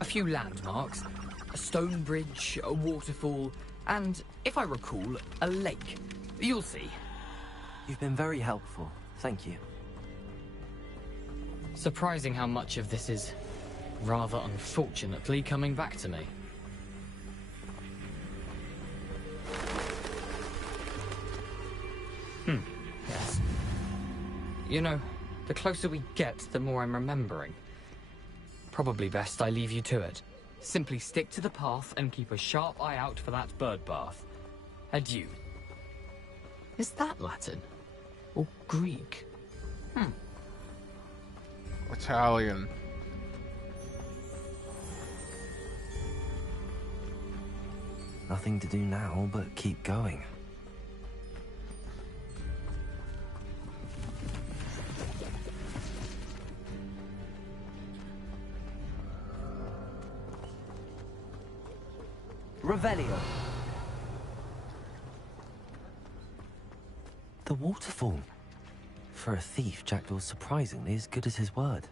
A few landmarks. A stone bridge, a waterfall, and, if I recall, a lake. You'll see. You've been very helpful. Thank you. Surprising how much of this is, rather unfortunately, coming back to me. Yes. You know, the closer we get, the more I'm remembering. Probably best I leave you to it. Simply stick to the path and keep a sharp eye out for that bird bath. Adieu. Is that Latin? Or Greek? Italian. Nothing to do now but keep going. Revelio. The waterfall. For a thief, Jackdaw's surprisingly as good as his word.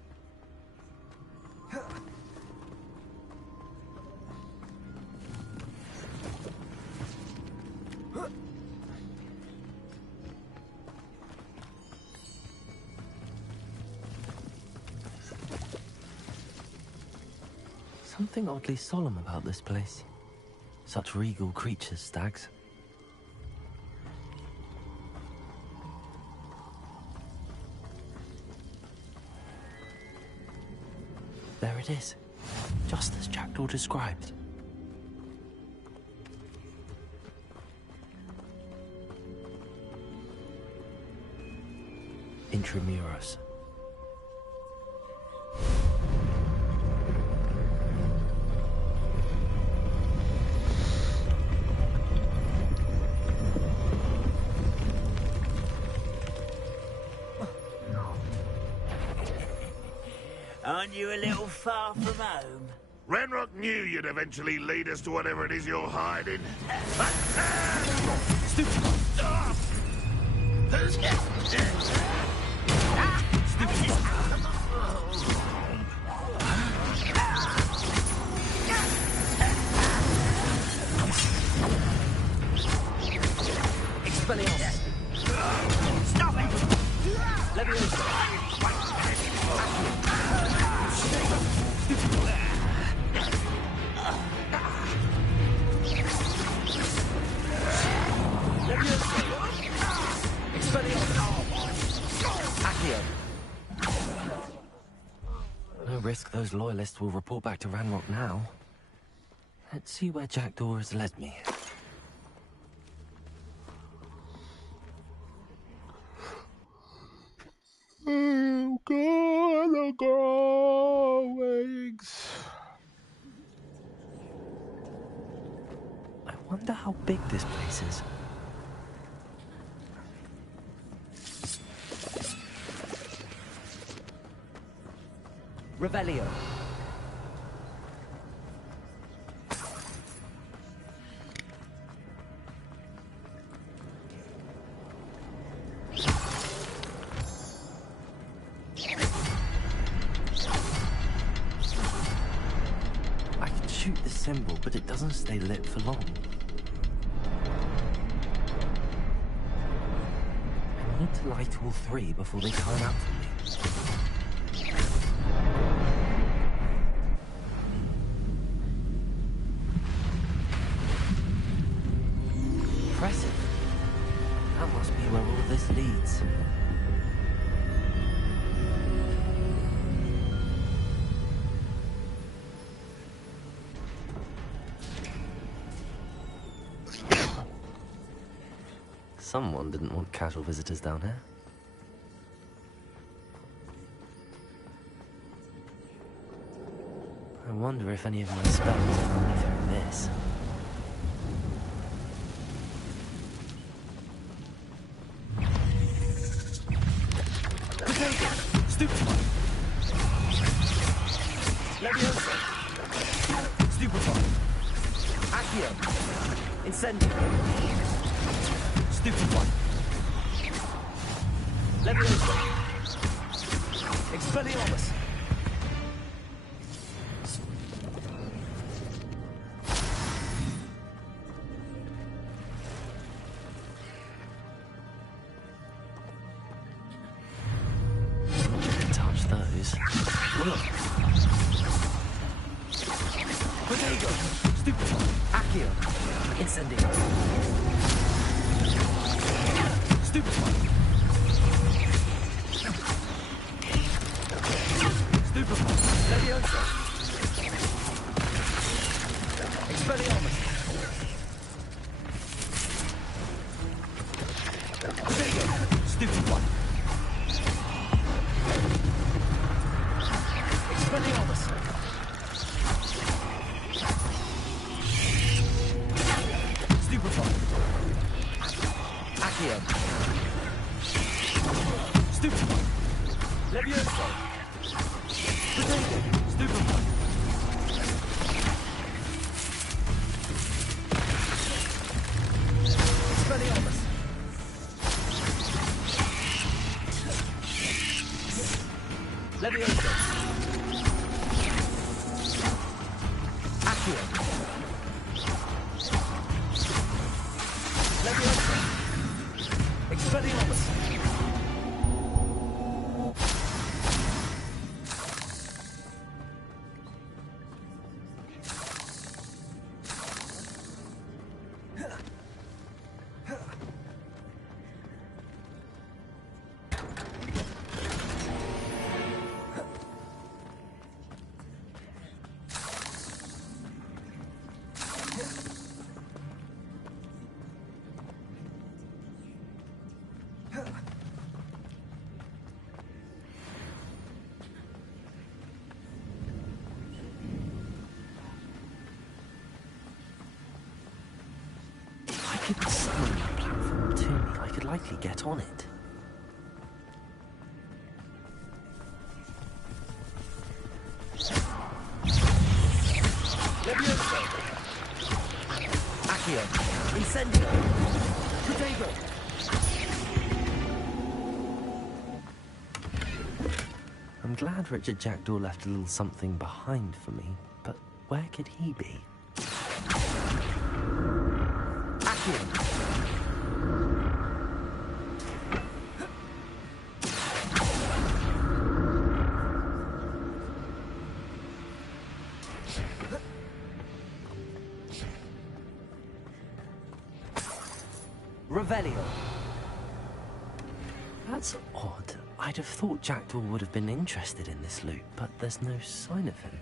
Something oddly solemn about this place. Such regal creatures, stags. There it is, just as Jackdaw described. Intramuros. Aren't you a little far from home? Ranrock knew you'd eventually lead us to whatever it is you're hiding. Expelliarmus. Stop it! Leviosa. No risk those loyalists will report back to Ranrock now. Let's see where Jackdaw has led me. I'm gonna go wings. I wonder how big this place is. Revelio. shoot the symbol, but it doesn't stay lit for long. I need to light all three before they time out on me. Impressive. That must be where all this leads. Someone didn't want casual visitors down here. I wonder if any of my spells are only through this. Stupefy! Leviosa! Stupefy! Accio! Incendio! Stupefy! Leviosa! Expelliarmus! Touch those. Protego! Stupefy! Accio! Incendio! Stupefy! Stupefy! Leviosa! Expelliarmus! Protego! Stupefy! Expelliarmus! Stupefy! Accio! Stupefy! Leviosa! Protego! Stupefy! Expelliarmus! Leviosa! Accio! Leviosa! Expelliarmus! I could summon that platform to me. I could likely get on it. Leviosa! Accio! Incendio! Protego! I'm glad Richard Jackdaw left a little something behind for me, but where could he be? Accio! Revelio! That's odd. I'd have thought Jackdaw would have been interested in this loot, but there's no sign of him.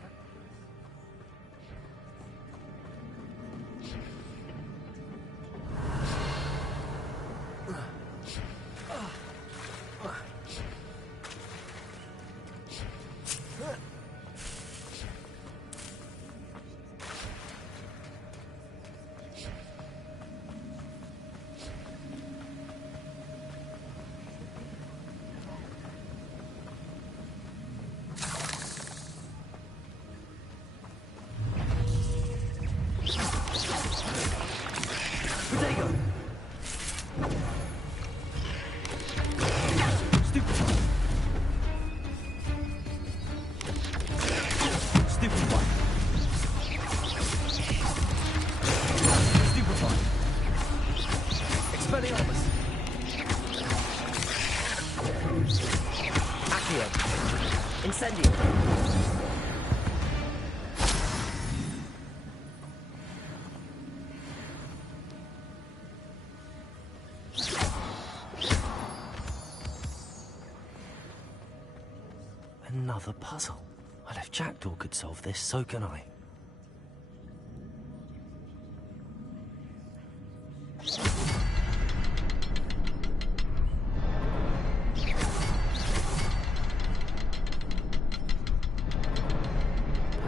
Another puzzle. Well, if Jackdaw could solve this, so can I.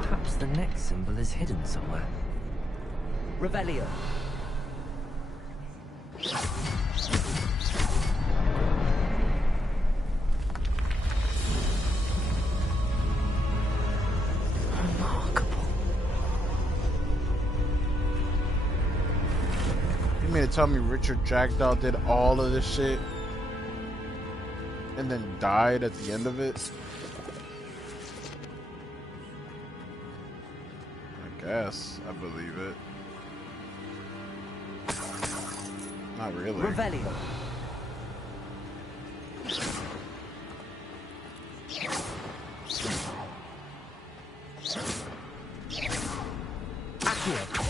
Perhaps the next symbol is hidden somewhere. Revelio. You mean to tell me Richard Jackdaw did all of this shit and then died at the end of it? I guess I believe it. Not really. Revelio. Accio.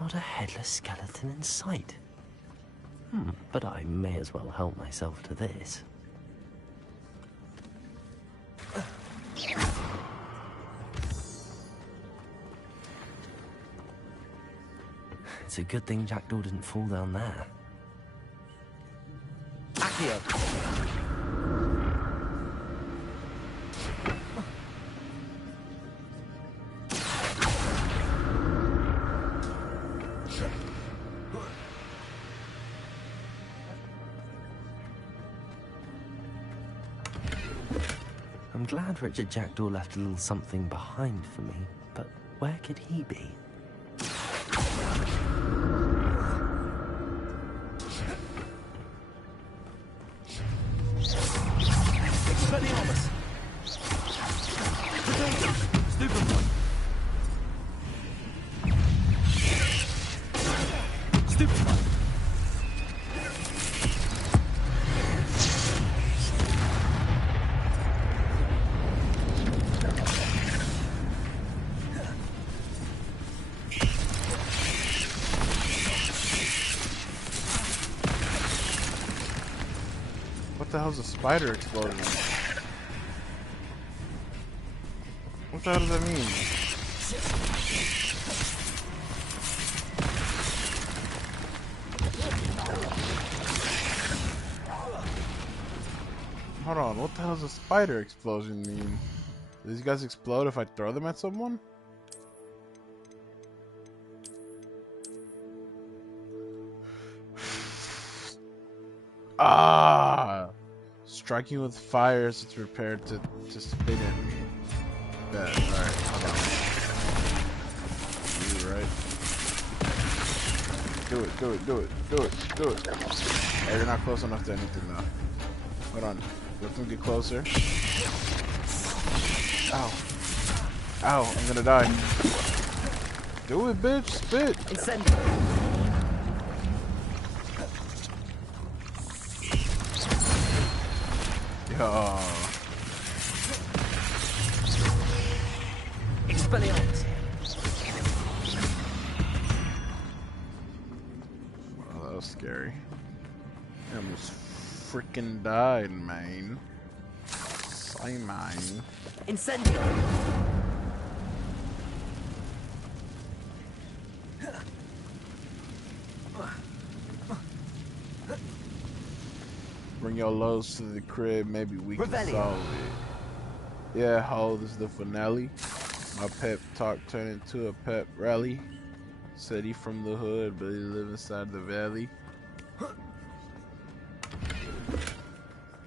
Not a headless skeleton in sight. But I may as well help myself to this. It's a good thing Jackdaw didn't fall down there. Accio. I'm glad Richard Jackdaw left a little something behind for me, but where could he be? Expelliarmus. Stupefy. Stupefy. What the hell's a spider explosion? What the hell does that mean? Hold on, what the hell does a spider explosion mean? Do these guys explode if I throw them at someone? Ah! Striking with fire as it's prepared to spin at me. Bad. Alright, hold on. You're right. Do it, do it, do it, do it, do it. Oh, you're not close enough to anything now. Hold on. Let them get closer. Ow. Ow, I'm gonna die. Do it, bitch. Spit. Incendio. Yo. Expelliarmus. Well, that was scary. I almost freaking died, man. Simon. Incendio. Bring your loads to the crib, maybe we can Revelio. solve it. Yeah, ho, this is the finale. My pep talk turned into a pep rally. Said he from the hood, but he live inside the valley.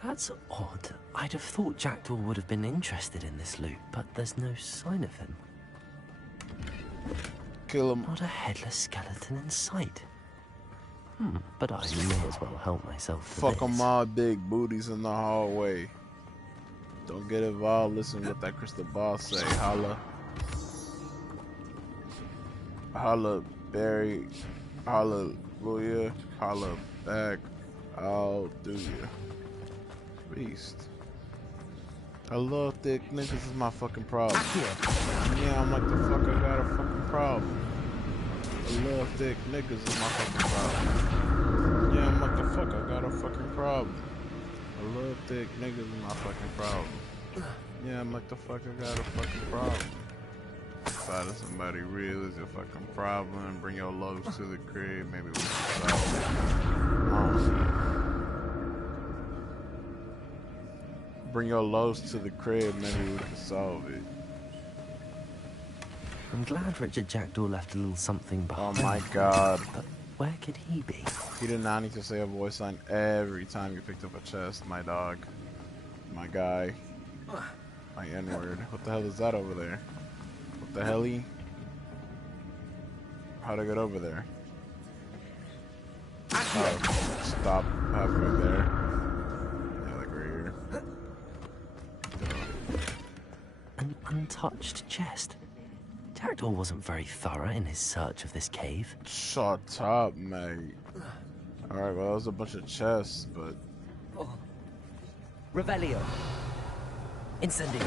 That's odd. I'd have thought Jackdaw would have been interested in this loot, but there's no sign of him. Kill him. Not a headless skeleton in sight. But I may as well help myself to Fuck this. them all, big booties in the hallway. Don't get involved. Listen what that crystal ball say. Holla. Holla, Barry. Hallelujah. Holla back. I'll do ya. Beast. I love thick niggas is my fucking problem. Yeah, I'm like the fuck I got a fucking problem. I love thick niggas is my fucking problem. Yeah, I'm like the fuck I got a fucking problem. I love thick niggas is my fucking problem. Yeah, I'm like the fuck I got a fucking problem. Finding somebody real is your fucking problem. Bring your lows to the crib, maybe we can solve it. Bring your lows to the crib, maybe we can solve it. I'm glad Richard Jackdaw left a little something behind. Oh my god. But where could he be? You did not need to say a voice line every time you picked up a chest, my dog. My guy. My N-word. What the hell is that over there? What the hell-y? How'd I get over there? Oh, stop halfway there. Yeah, like right here. An untouched chest. Jackdaw wasn't very thorough in his search of this cave. Shut up, mate. Alright, well, that was a bunch of chests, but... Revelio. Incendio.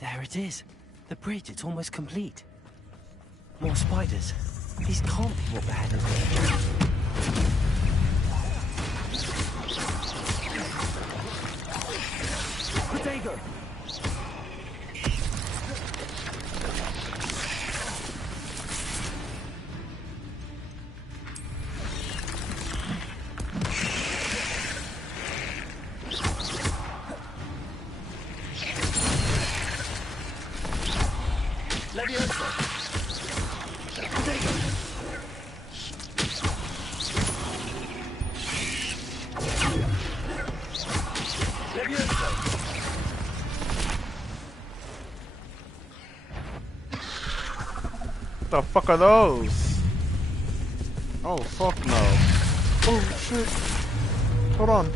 There it is. The bridge, it's almost complete. More spiders. These can't be what they're heading for. Potato. What the fuck are those? Oh, fuck no. Oh, shit. Hold on.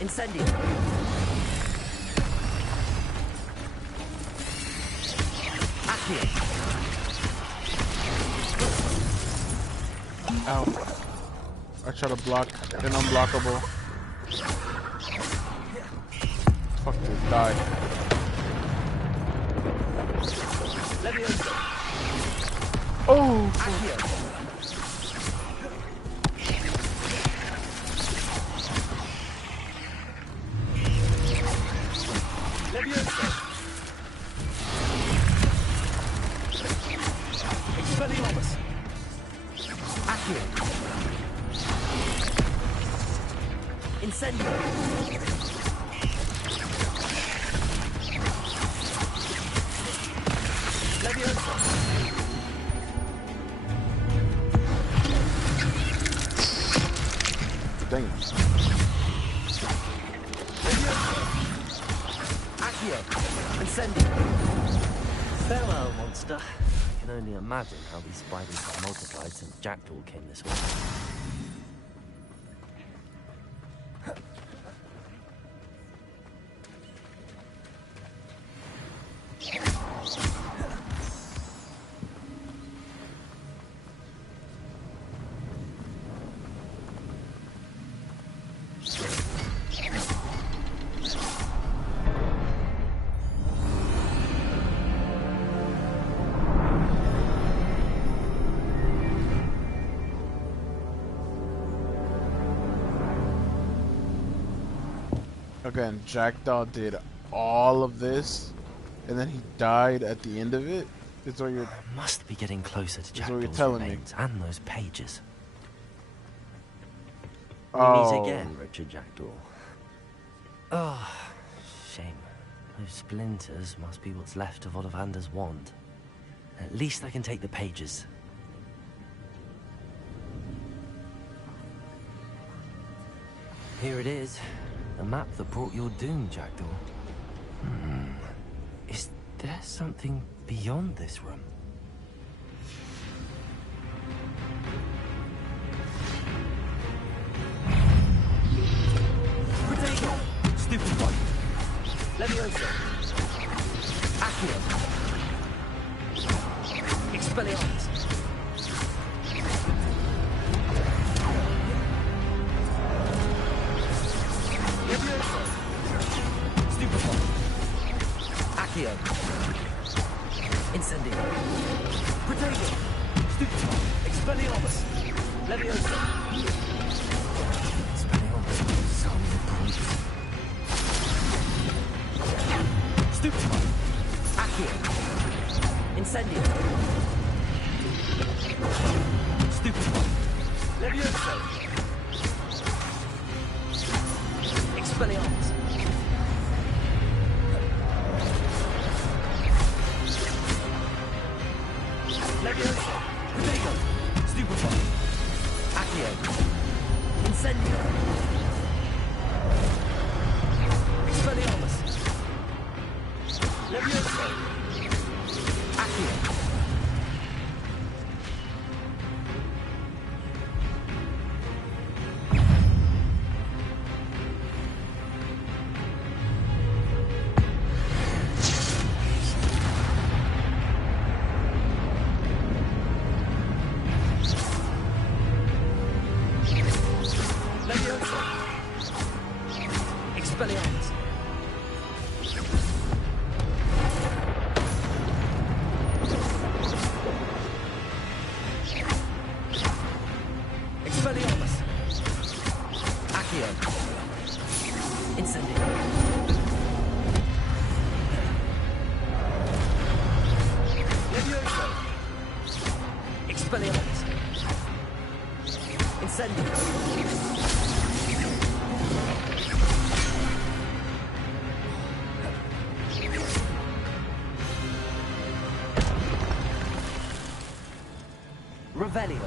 Incendio. Accio. Ow. I try to block an unblockable. Fuck this, die. Oh! Expelliarmus. Accio. Incendio. Dang. Accio. Incendio. Farewell, monster. I can only imagine how these spiders have multiplied since Jackdaw came this way. Again, Jackdaw did all of this, and then he died at the end of it? Is what you're... I must be getting closer to what you're Jackdaw's telling remains and those pages. We Oh. meet again, Richard Jackdaw. Oh, shame. Those splinters must be what's left of Ollivander's wand. At least I can take the pages. Here it is. The map that brought your doom, Jackdaw. Is there something beyond this room? Protego! Stupid boy! Levioso! Accio! Expelliarmus! Levioso! Stupid boy! Accio! Incendio! Protego! Stupid boy! Expelliarmus! Levioso! Stupid one. Accio. Incendio. Stupid one. Levioso. Expelliarmus. Levioso. Protego. Stupid one. Accio. Incendio. Expelliarmus. Levioso. Accio. Levioso. Expelliarmus. Expelliarmus. Accio. Incendio. Levioso. Expelliarmus. Incendio. Revelio.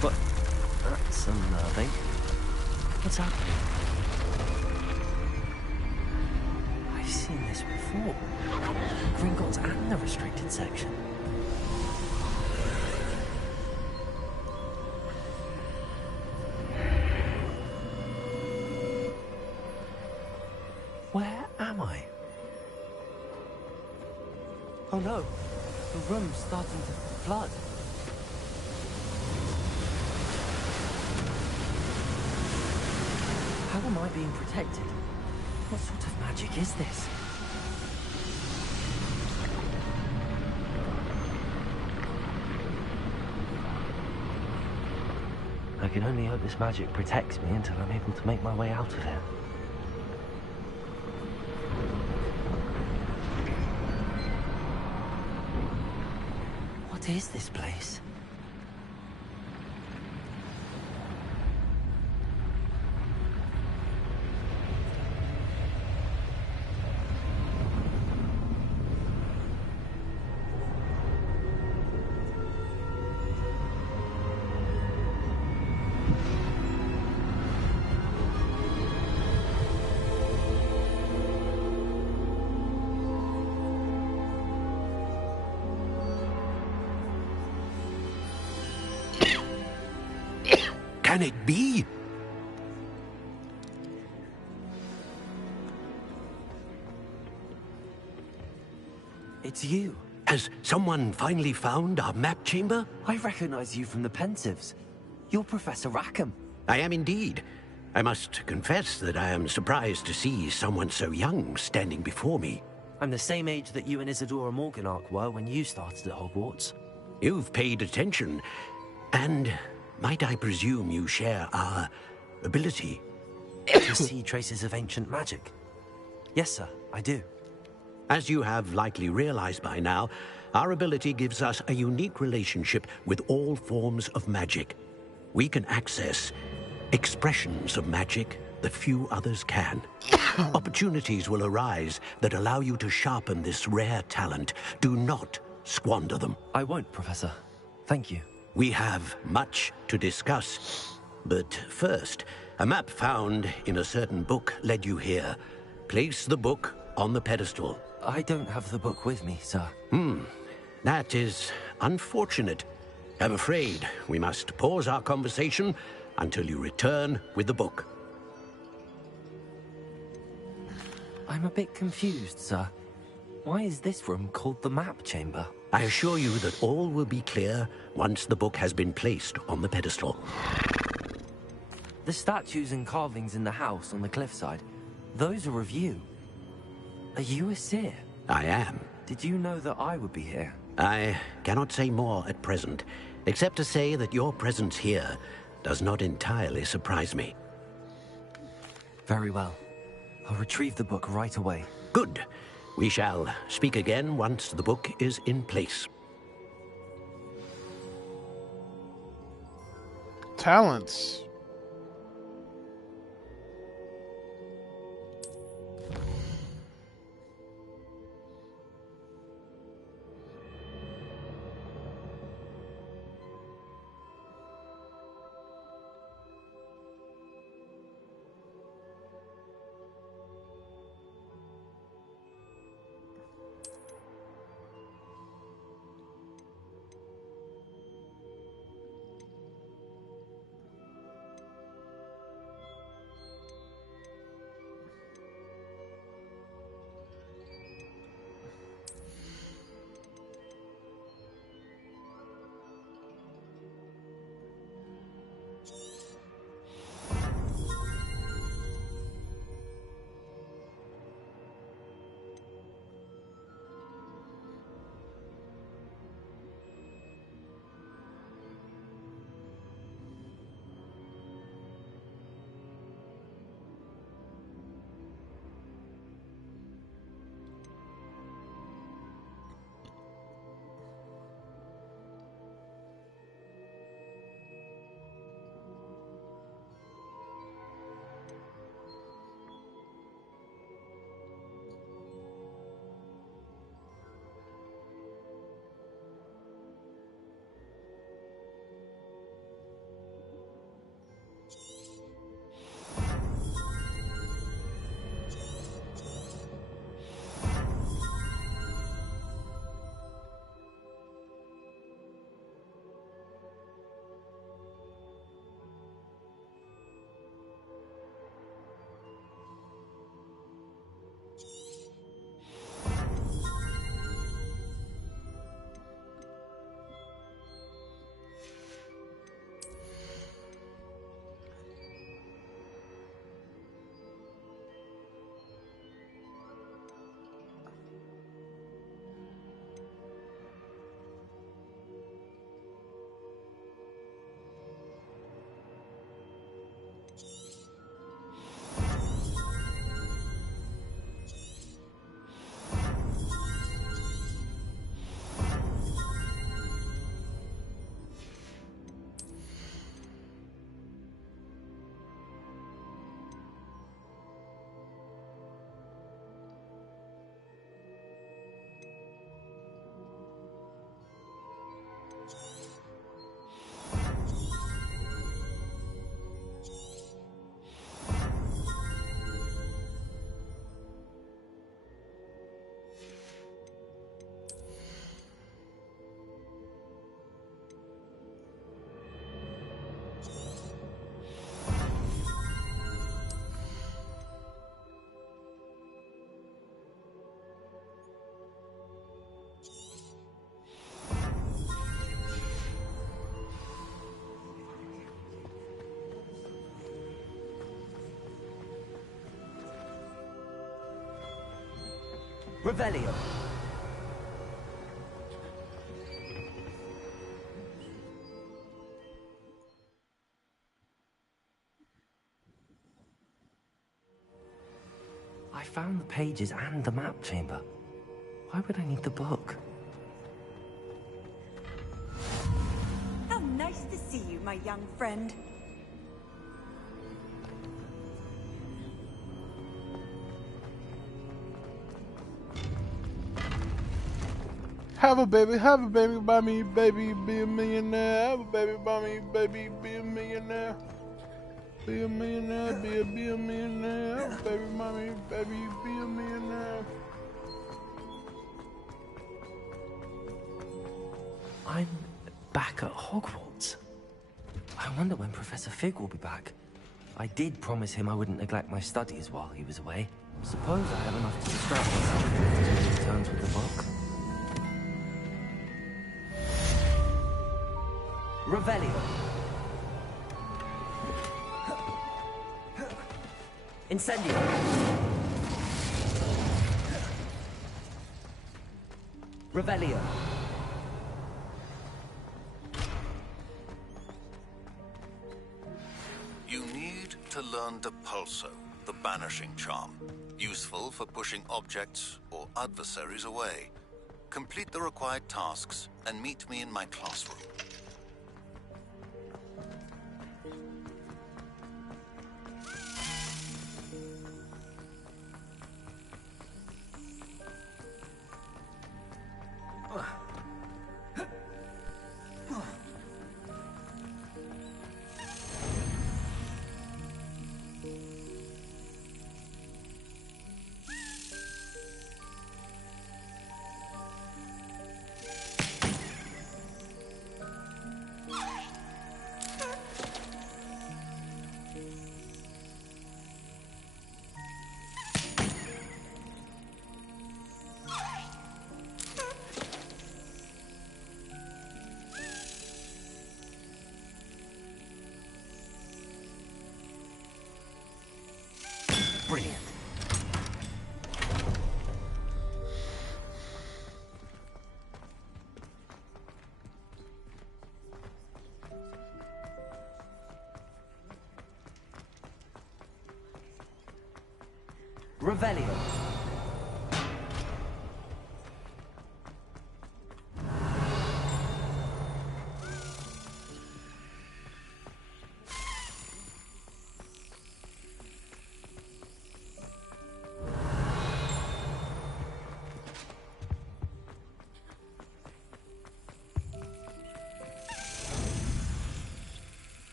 But that's unnerving. What's happening? I've seen this before. Gringotts and the restricted section. Where am I? Oh no, the room's starting to flood. How am I being protected? What sort of magic is this? I can only hope this magic protects me until I'm able to make my way out of here. What is this place? Can it be? It's you. Has someone finally found our map chamber? I recognize you from the Pensives. You're Professor Rackham. I am indeed. I must confess that I am surprised to see someone so young standing before me. I'm the same age that you and Isadora Morganach were when you started at Hogwarts. You've paid attention, and might I presume you share our ability? You see traces of ancient magic? Yes, sir, I do. As you have likely realized by now, our ability gives us a unique relationship with all forms of magic. We can access expressions of magic that few others can. Opportunities will arise that allow you to sharpen this rare talent. Do not squander them. I won't, Professor. Thank you. We have much to discuss. But first, a map found in a certain book led you here. Place the book on the pedestal. I don't have the book with me, sir. That is unfortunate. I'm afraid we must pause our conversation until you return with the book. I'm a bit confused, sir. Why is this room called the map chamber? I assure you that all will be clear once the book has been placed on the pedestal. The statues and carvings in the house on the cliffside, those are of you. Are you a seer? I am. Did you know that I would be here? I cannot say more at present, except to say that your presence here does not entirely surprise me. Very well. I'll retrieve the book right away. Good. We shall speak again once the book is in place. Talents. Revelio. found the pages and the map chamber. Why would I need the book? How nice to see you, my young friend. Have a baby by me, baby, be a millionaire. Have a baby by me, baby, be a millionaire. Be a millionaire, be a millionaire. Have a baby by me, baby, be a millionaire. I'm back at Hogwarts. I wonder when Professor Fig will be back. I did promise him I wouldn't neglect my studies while he was away. Suppose I have enough to distract myself until he returns with the book. Revelio. Incendio. Revelio. You need to learn Depulso, the banishing charm. Useful for pushing objects or adversaries away. Complete the required tasks and meet me in my classroom. Brilliant. Revelio.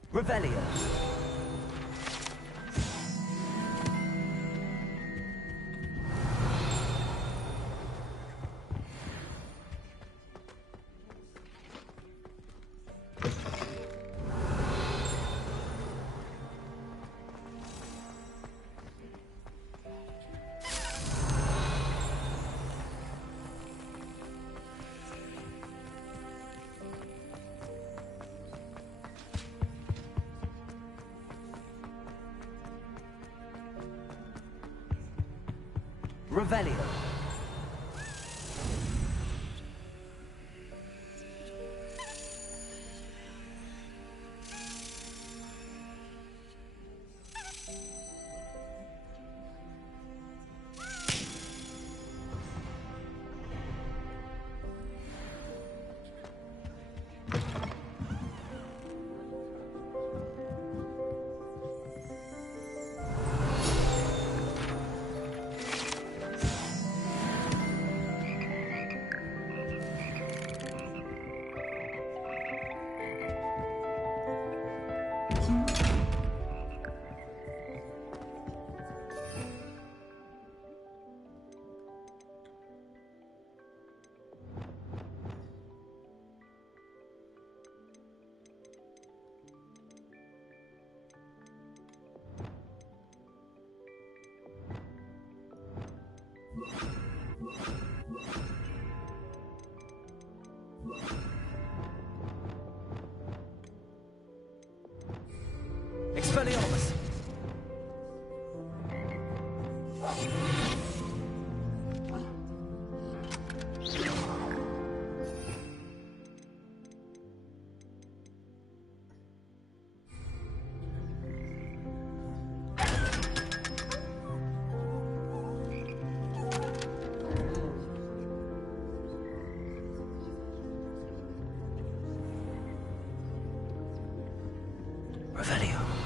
Revelio. Revelio. Expelliarmus. Revelio.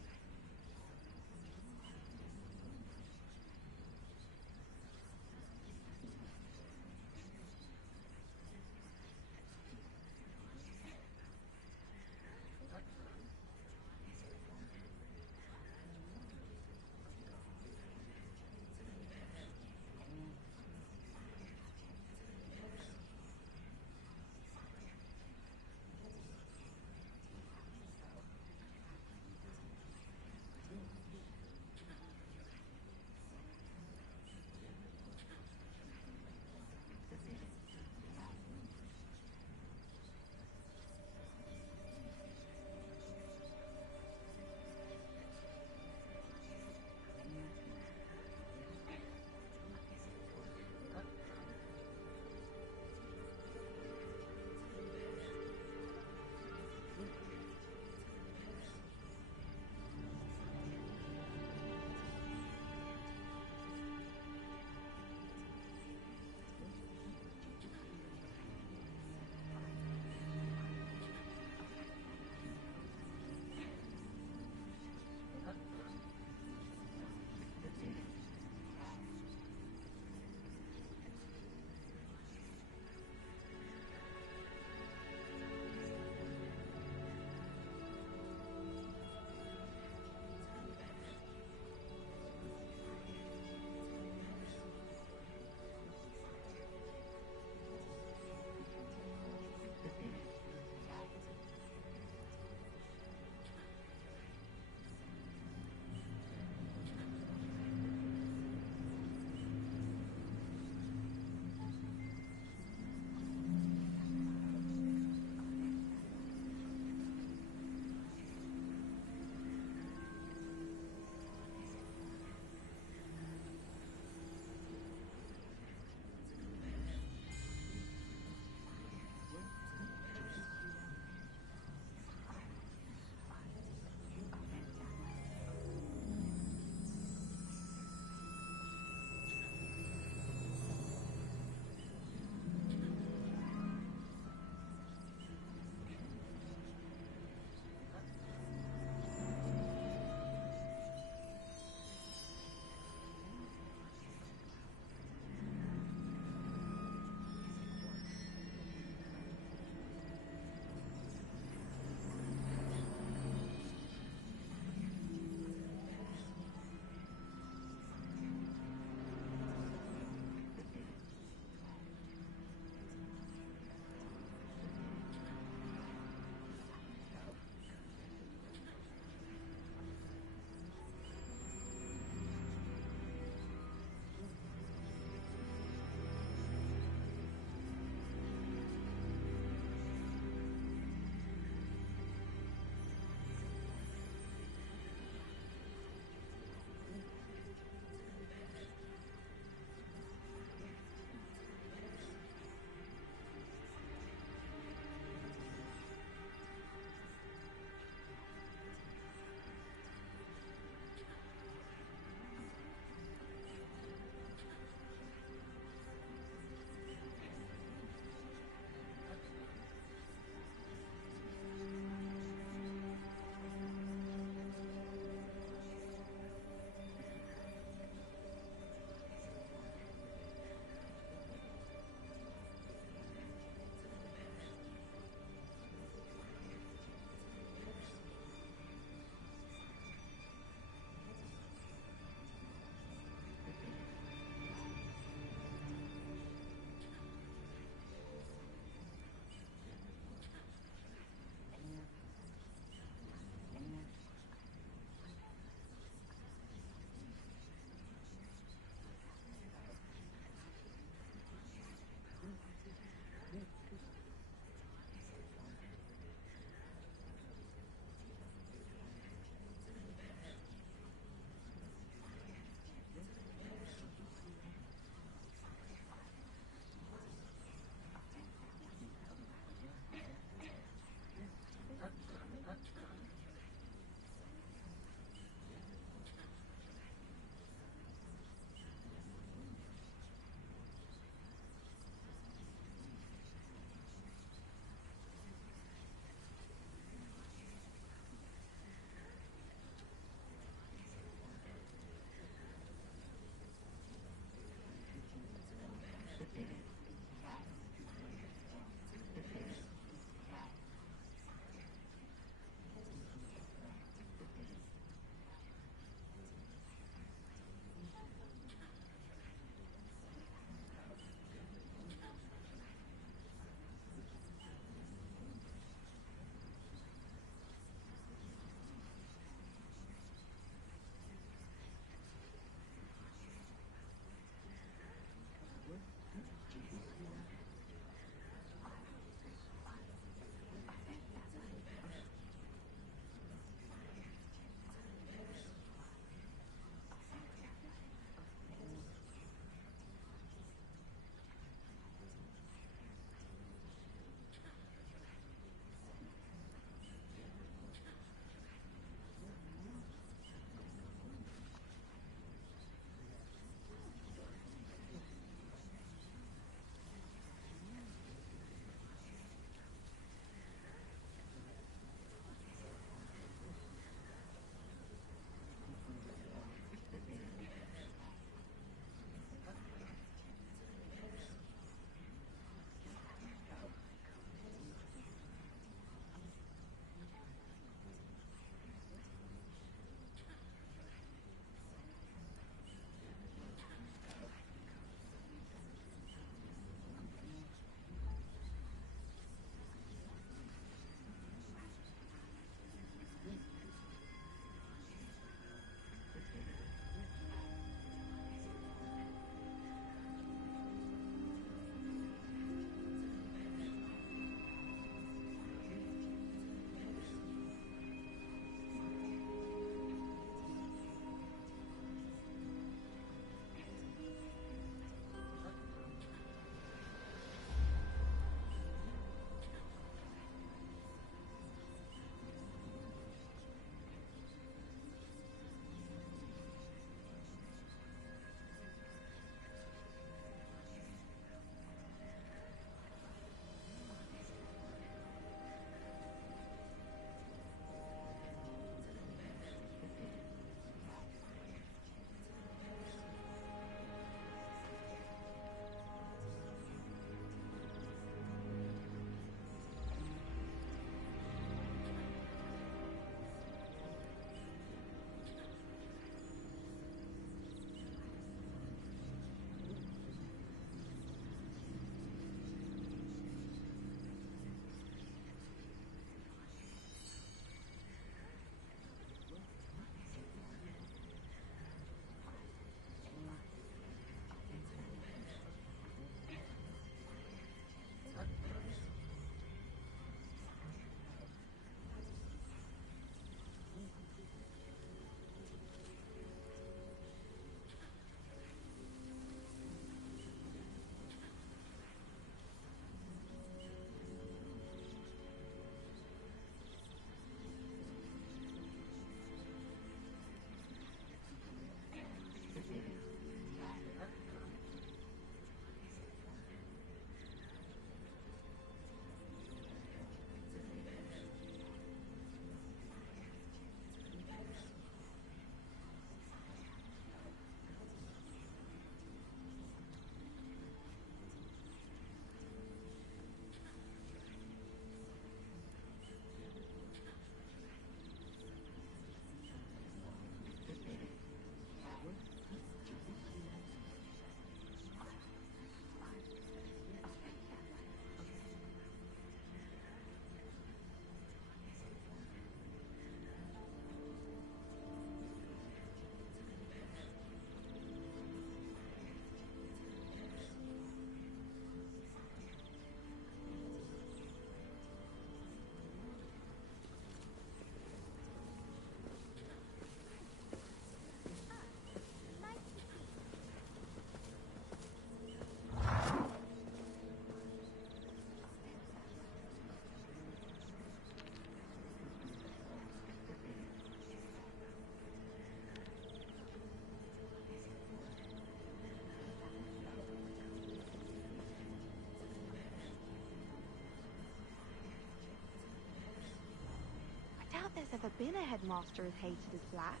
there's ever been a headmaster as hated as Black.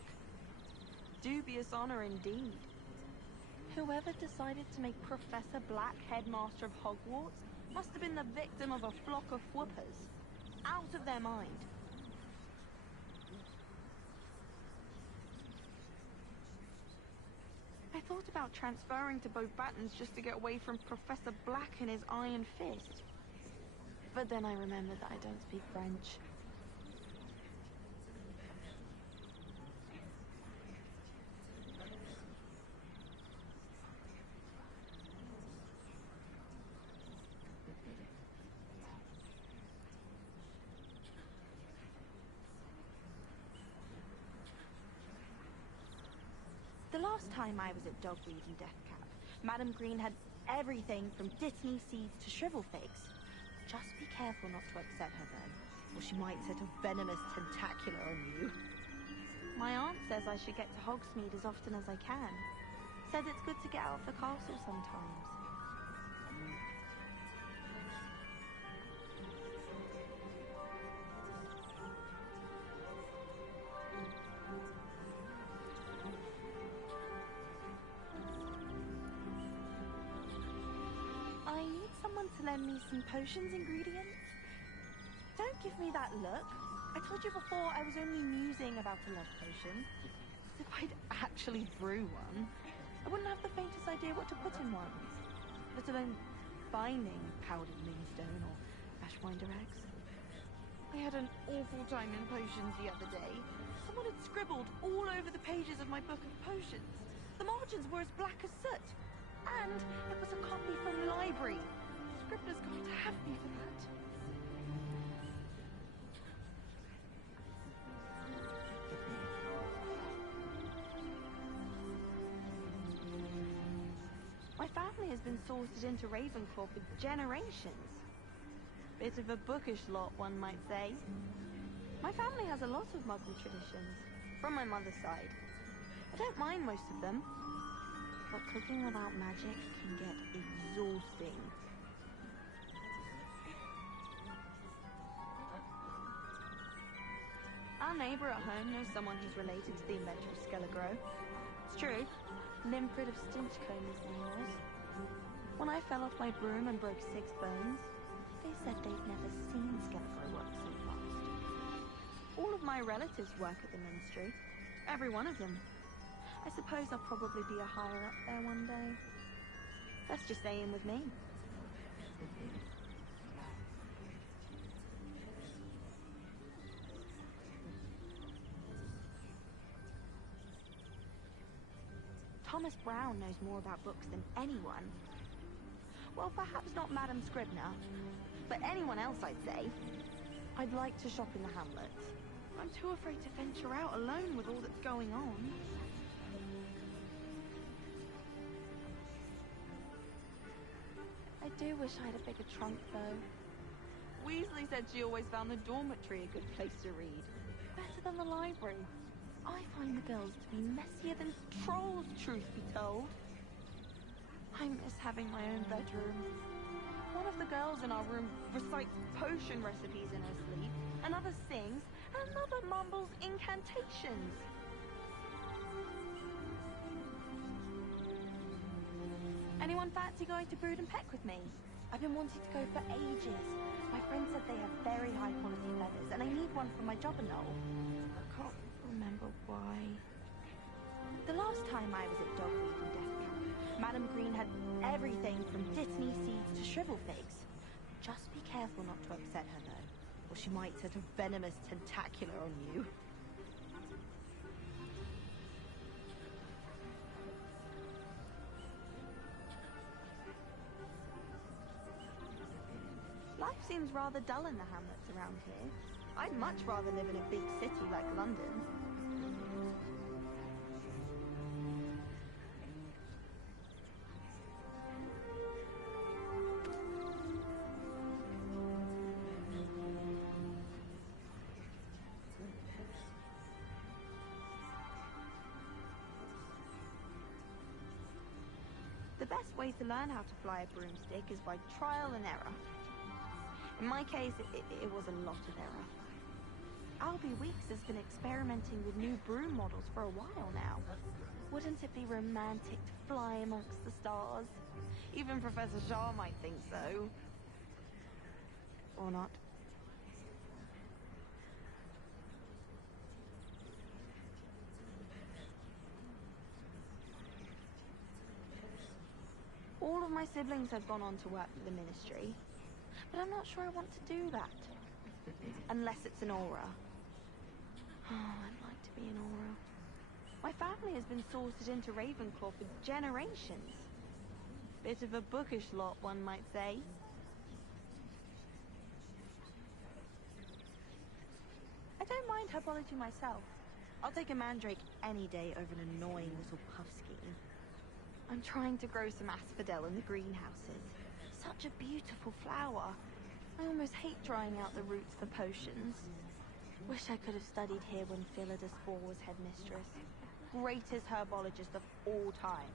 Dubious honor indeed. Whoever decided to make Professor Black headmaster of Hogwarts must have been the victim of a flock of whoopers. Out of their mind. I thought about transferring to both Battens just to get away from Professor Black and his iron fist. But then I remembered that I don't speak French. The last time I was at Dogweed and Deathcap, Madam Green had everything from Dittany seeds to shrivel figs. Just be careful not to upset her, though, or she might set a venomous tentacular on you. My aunt says I should get to Hogsmeade as often as I can. Says it's good to get out of the castle sometimes. I need someone to lend me some potions ingredients. Don't give me that look. I told you before I was only musing about a love potion. As if I'd actually brew one. I wouldn't have the faintest idea what to put in one. Let alone finding powdered moonstone or ashwinder eggs. I had an awful time in potions the other day. Someone had scribbled all over the pages of my book of potions. The margins were as black as soot. And it was a copy from the library. Scribbler's going to have me for that. My family has been sorted into Ravenclaw for generations. Bit of a bookish lot, one might say. My family has a lot of Muggle traditions, from my mother's side. I don't mind most of them, but cooking without magic can get exhausting. Our neighbour at home knows someone who's related to the inventor of Skelligro. It's true. Limfrid of Stinchcombe his name was. When I fell off my broom and broke 6 bones, they said they'd never seen Skelligro work so fast. All of my relatives work at the Ministry. Every one of them. I suppose I'll probably be a higher up there one day. Let's just stay in with me. Thomas Brown knows more about books than anyone. Well, perhaps not Madam Scribner, but anyone else, I'd say. I'd like to shop in the hamlet. I'm too afraid to venture out alone with all that's going on. I do wish I had a bigger trunk, though. Weasley said she always found the dormitory a good place to read. Better than the library. I find the girls to be messier than trolls, truth be told. I miss having my own bedroom. One of the girls in our room recites potion recipes in her sleep, another sings, and another mumbles incantations. Anyone fancy going to Brood and Peck with me? I've been wanting to go for ages. My friend said they have very high quality feathers, and I need one for my jobberknoll. I can't remember why. The last time I was at Dogweed and Deathcap, Madam Green had everything from Dittany seeds to shrivel figs. Just be careful not to upset her, though, or she might set a venomous tentacular on you. Life seems rather dull in the hamlets around here. I'd much rather live in a big city like London. The best way to learn how to fly a broomstick is by trial and error. In my case, it was a lot of error. Albie Weeks has been experimenting with new broom models for a while now. Wouldn't it be romantic to fly amongst the stars? Even Professor Shaw might think so. Or not. All of my siblings have gone on to work for the Ministry, but I'm not sure I want to do that. Unless it's an aura. Oh, I'd like to be an aura. My family has been sorted into Ravenclaw for generations. Bit of a bookish lot, one might say. I don't mind herbology myself. I'll take a mandrake any day over an annoying little puffskein. I'm trying to grow some asphodel in the greenhouses. Such a beautiful flower. I almost hate trying out the roots for potions. Wish I could have studied here when Philida Spore was headmistress. Greatest herbologist of all time.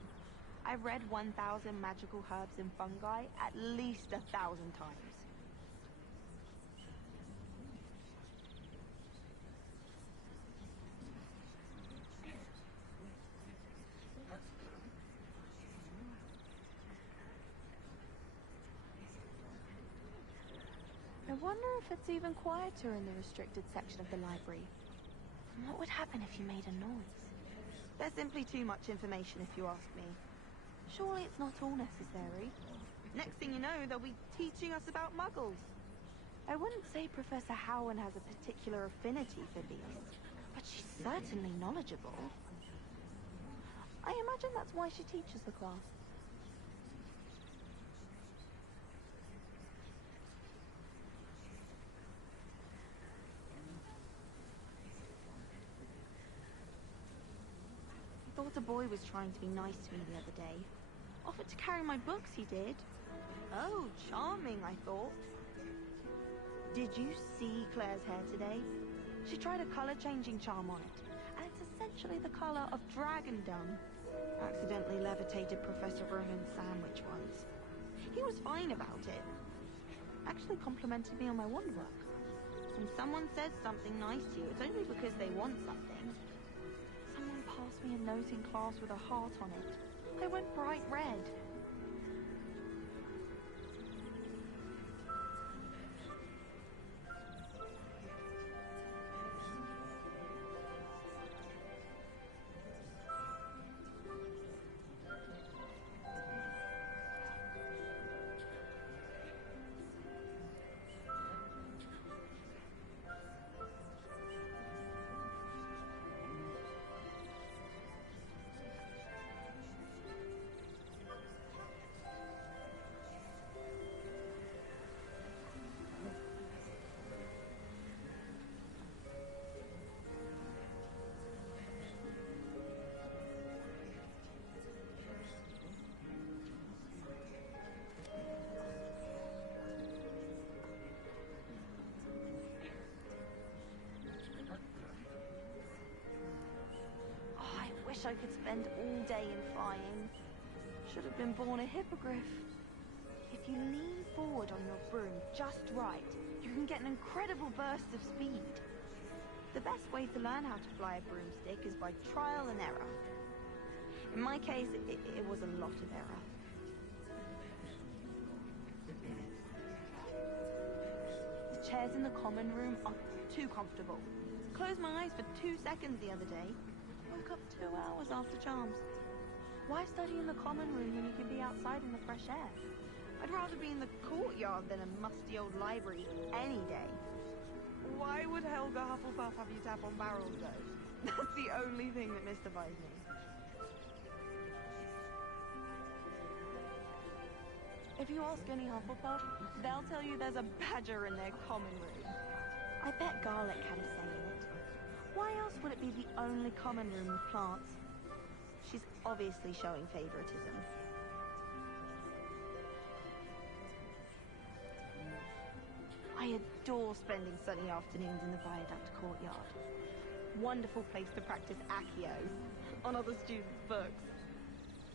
I've read 1,000 magical herbs and fungi at least 1,000 times. I wonder if it's even quieter in the restricted section of the library. And what would happen if you made a noise? There's simply too much information if you ask me. Surely it's not all necessary. Next thing you know, they'll be teaching us about muggles. I wouldn't say Professor Howard has a particular affinity for beasts, but she's certainly knowledgeable. I imagine that's why she teaches the class. Thought a boy was trying to be nice to me the other day. Offered to carry my books, he did. Oh, charming, I thought. Did you see Claire's hair today? She tried a color-changing charm on it, and it's essentially the color of dragon dung. Accidentally levitated Professor Ronan's sandwich once. He was fine about it. Actually complimented me on my wand work. When someone says something nice to you, it's only because they want something. Someone passed me a note in class with a heart on it. I went bright red. I could spend all day in flying. Should have been born a hippogriff. If you lean forward on your broom just right, you can get an incredible burst of speed. The best way to learn how to fly a broomstick is by trial and error. In my case, it was a lot of error. The chairs in the common room are too comfortable. Closed my eyes for 2 seconds the other day. Woke up 2 hours after charms. Why study in the common room when you can be outside in the fresh air? I'd rather be in the courtyard than a musty old library any day. Why would Helga Hufflepuff have you tap on barrels, though? That's the only thing that mystifies me. If you ask any Hufflepuff, they'll tell you there's a badger in their common room. I bet Garlic had a say in it. Why else would it be the only common room with plants? She's obviously showing favoritism. I adore spending sunny afternoons in the Viaduct courtyard. Wonderful place to practice Accio on other students' books.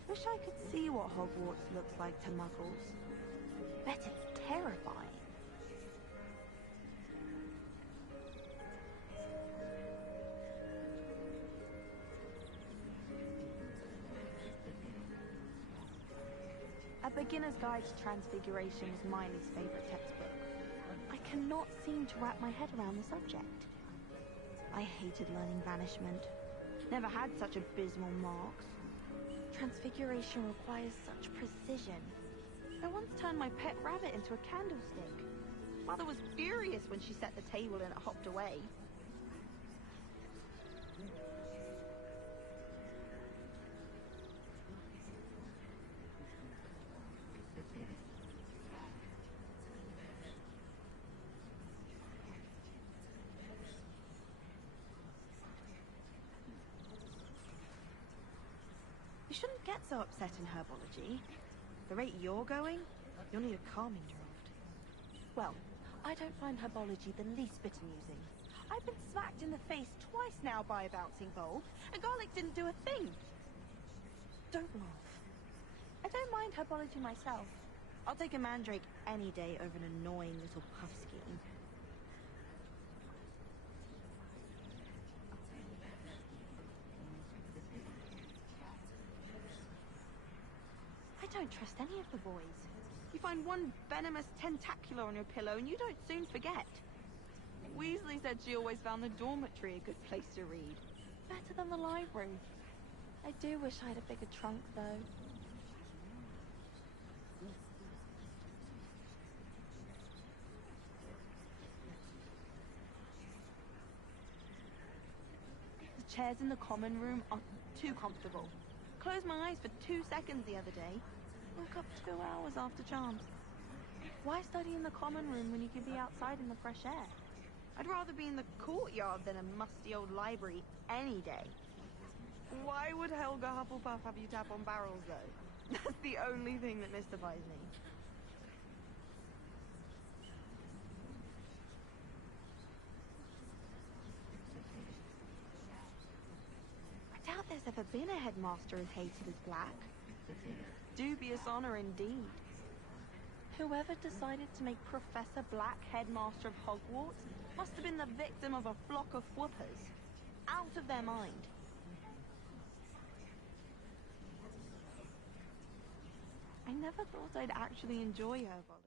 Wish I could see what Hogwarts looks like to muggles. Bet it's terrifying. A Beginner's Guide to Transfiguration was Miley's favorite textbook. I cannot seem to wrap my head around the subject. I hated learning banishment. Never had such abysmal marks. Transfiguration requires such precision. I once turned my pet rabbit into a candlestick. Mother was furious when she set the table and it hopped away. You shouldn't get so upset in herbology. The rate you're going, you'll need a calming draft. Well, I don't find herbology the least bit amusing. I've been smacked in the face twice now by a bouncing bulb, and garlic didn't do a thing. Don't laugh. I don't mind herbology myself. I'll take a mandrake any day over an annoying little puff scheme. I don't trust any of the boys. You find one venomous tentacular on your pillow and you don't soon forget. Weasley said she always found the dormitory a good place to read. Better than the library. I do wish I had a bigger trunk, though. The chairs in the common room are too comfortable. Closed my eyes for 2 seconds the other day. Woke up 2 hours after charms. Why study in the common room when you can be outside in the fresh air? I'd rather be in the courtyard than a musty old library any day. Why would Helga Hufflepuff have you tap on barrels, though? That's the only thing that mystifies me. I doubt there's ever been a headmaster as hated as Black. Dubious honor indeed. Whoever decided to make Professor Black headmaster of Hogwarts must have been the victim of a flock of whoopers. Out of their mind. I never thought I'd actually enjoy herbology.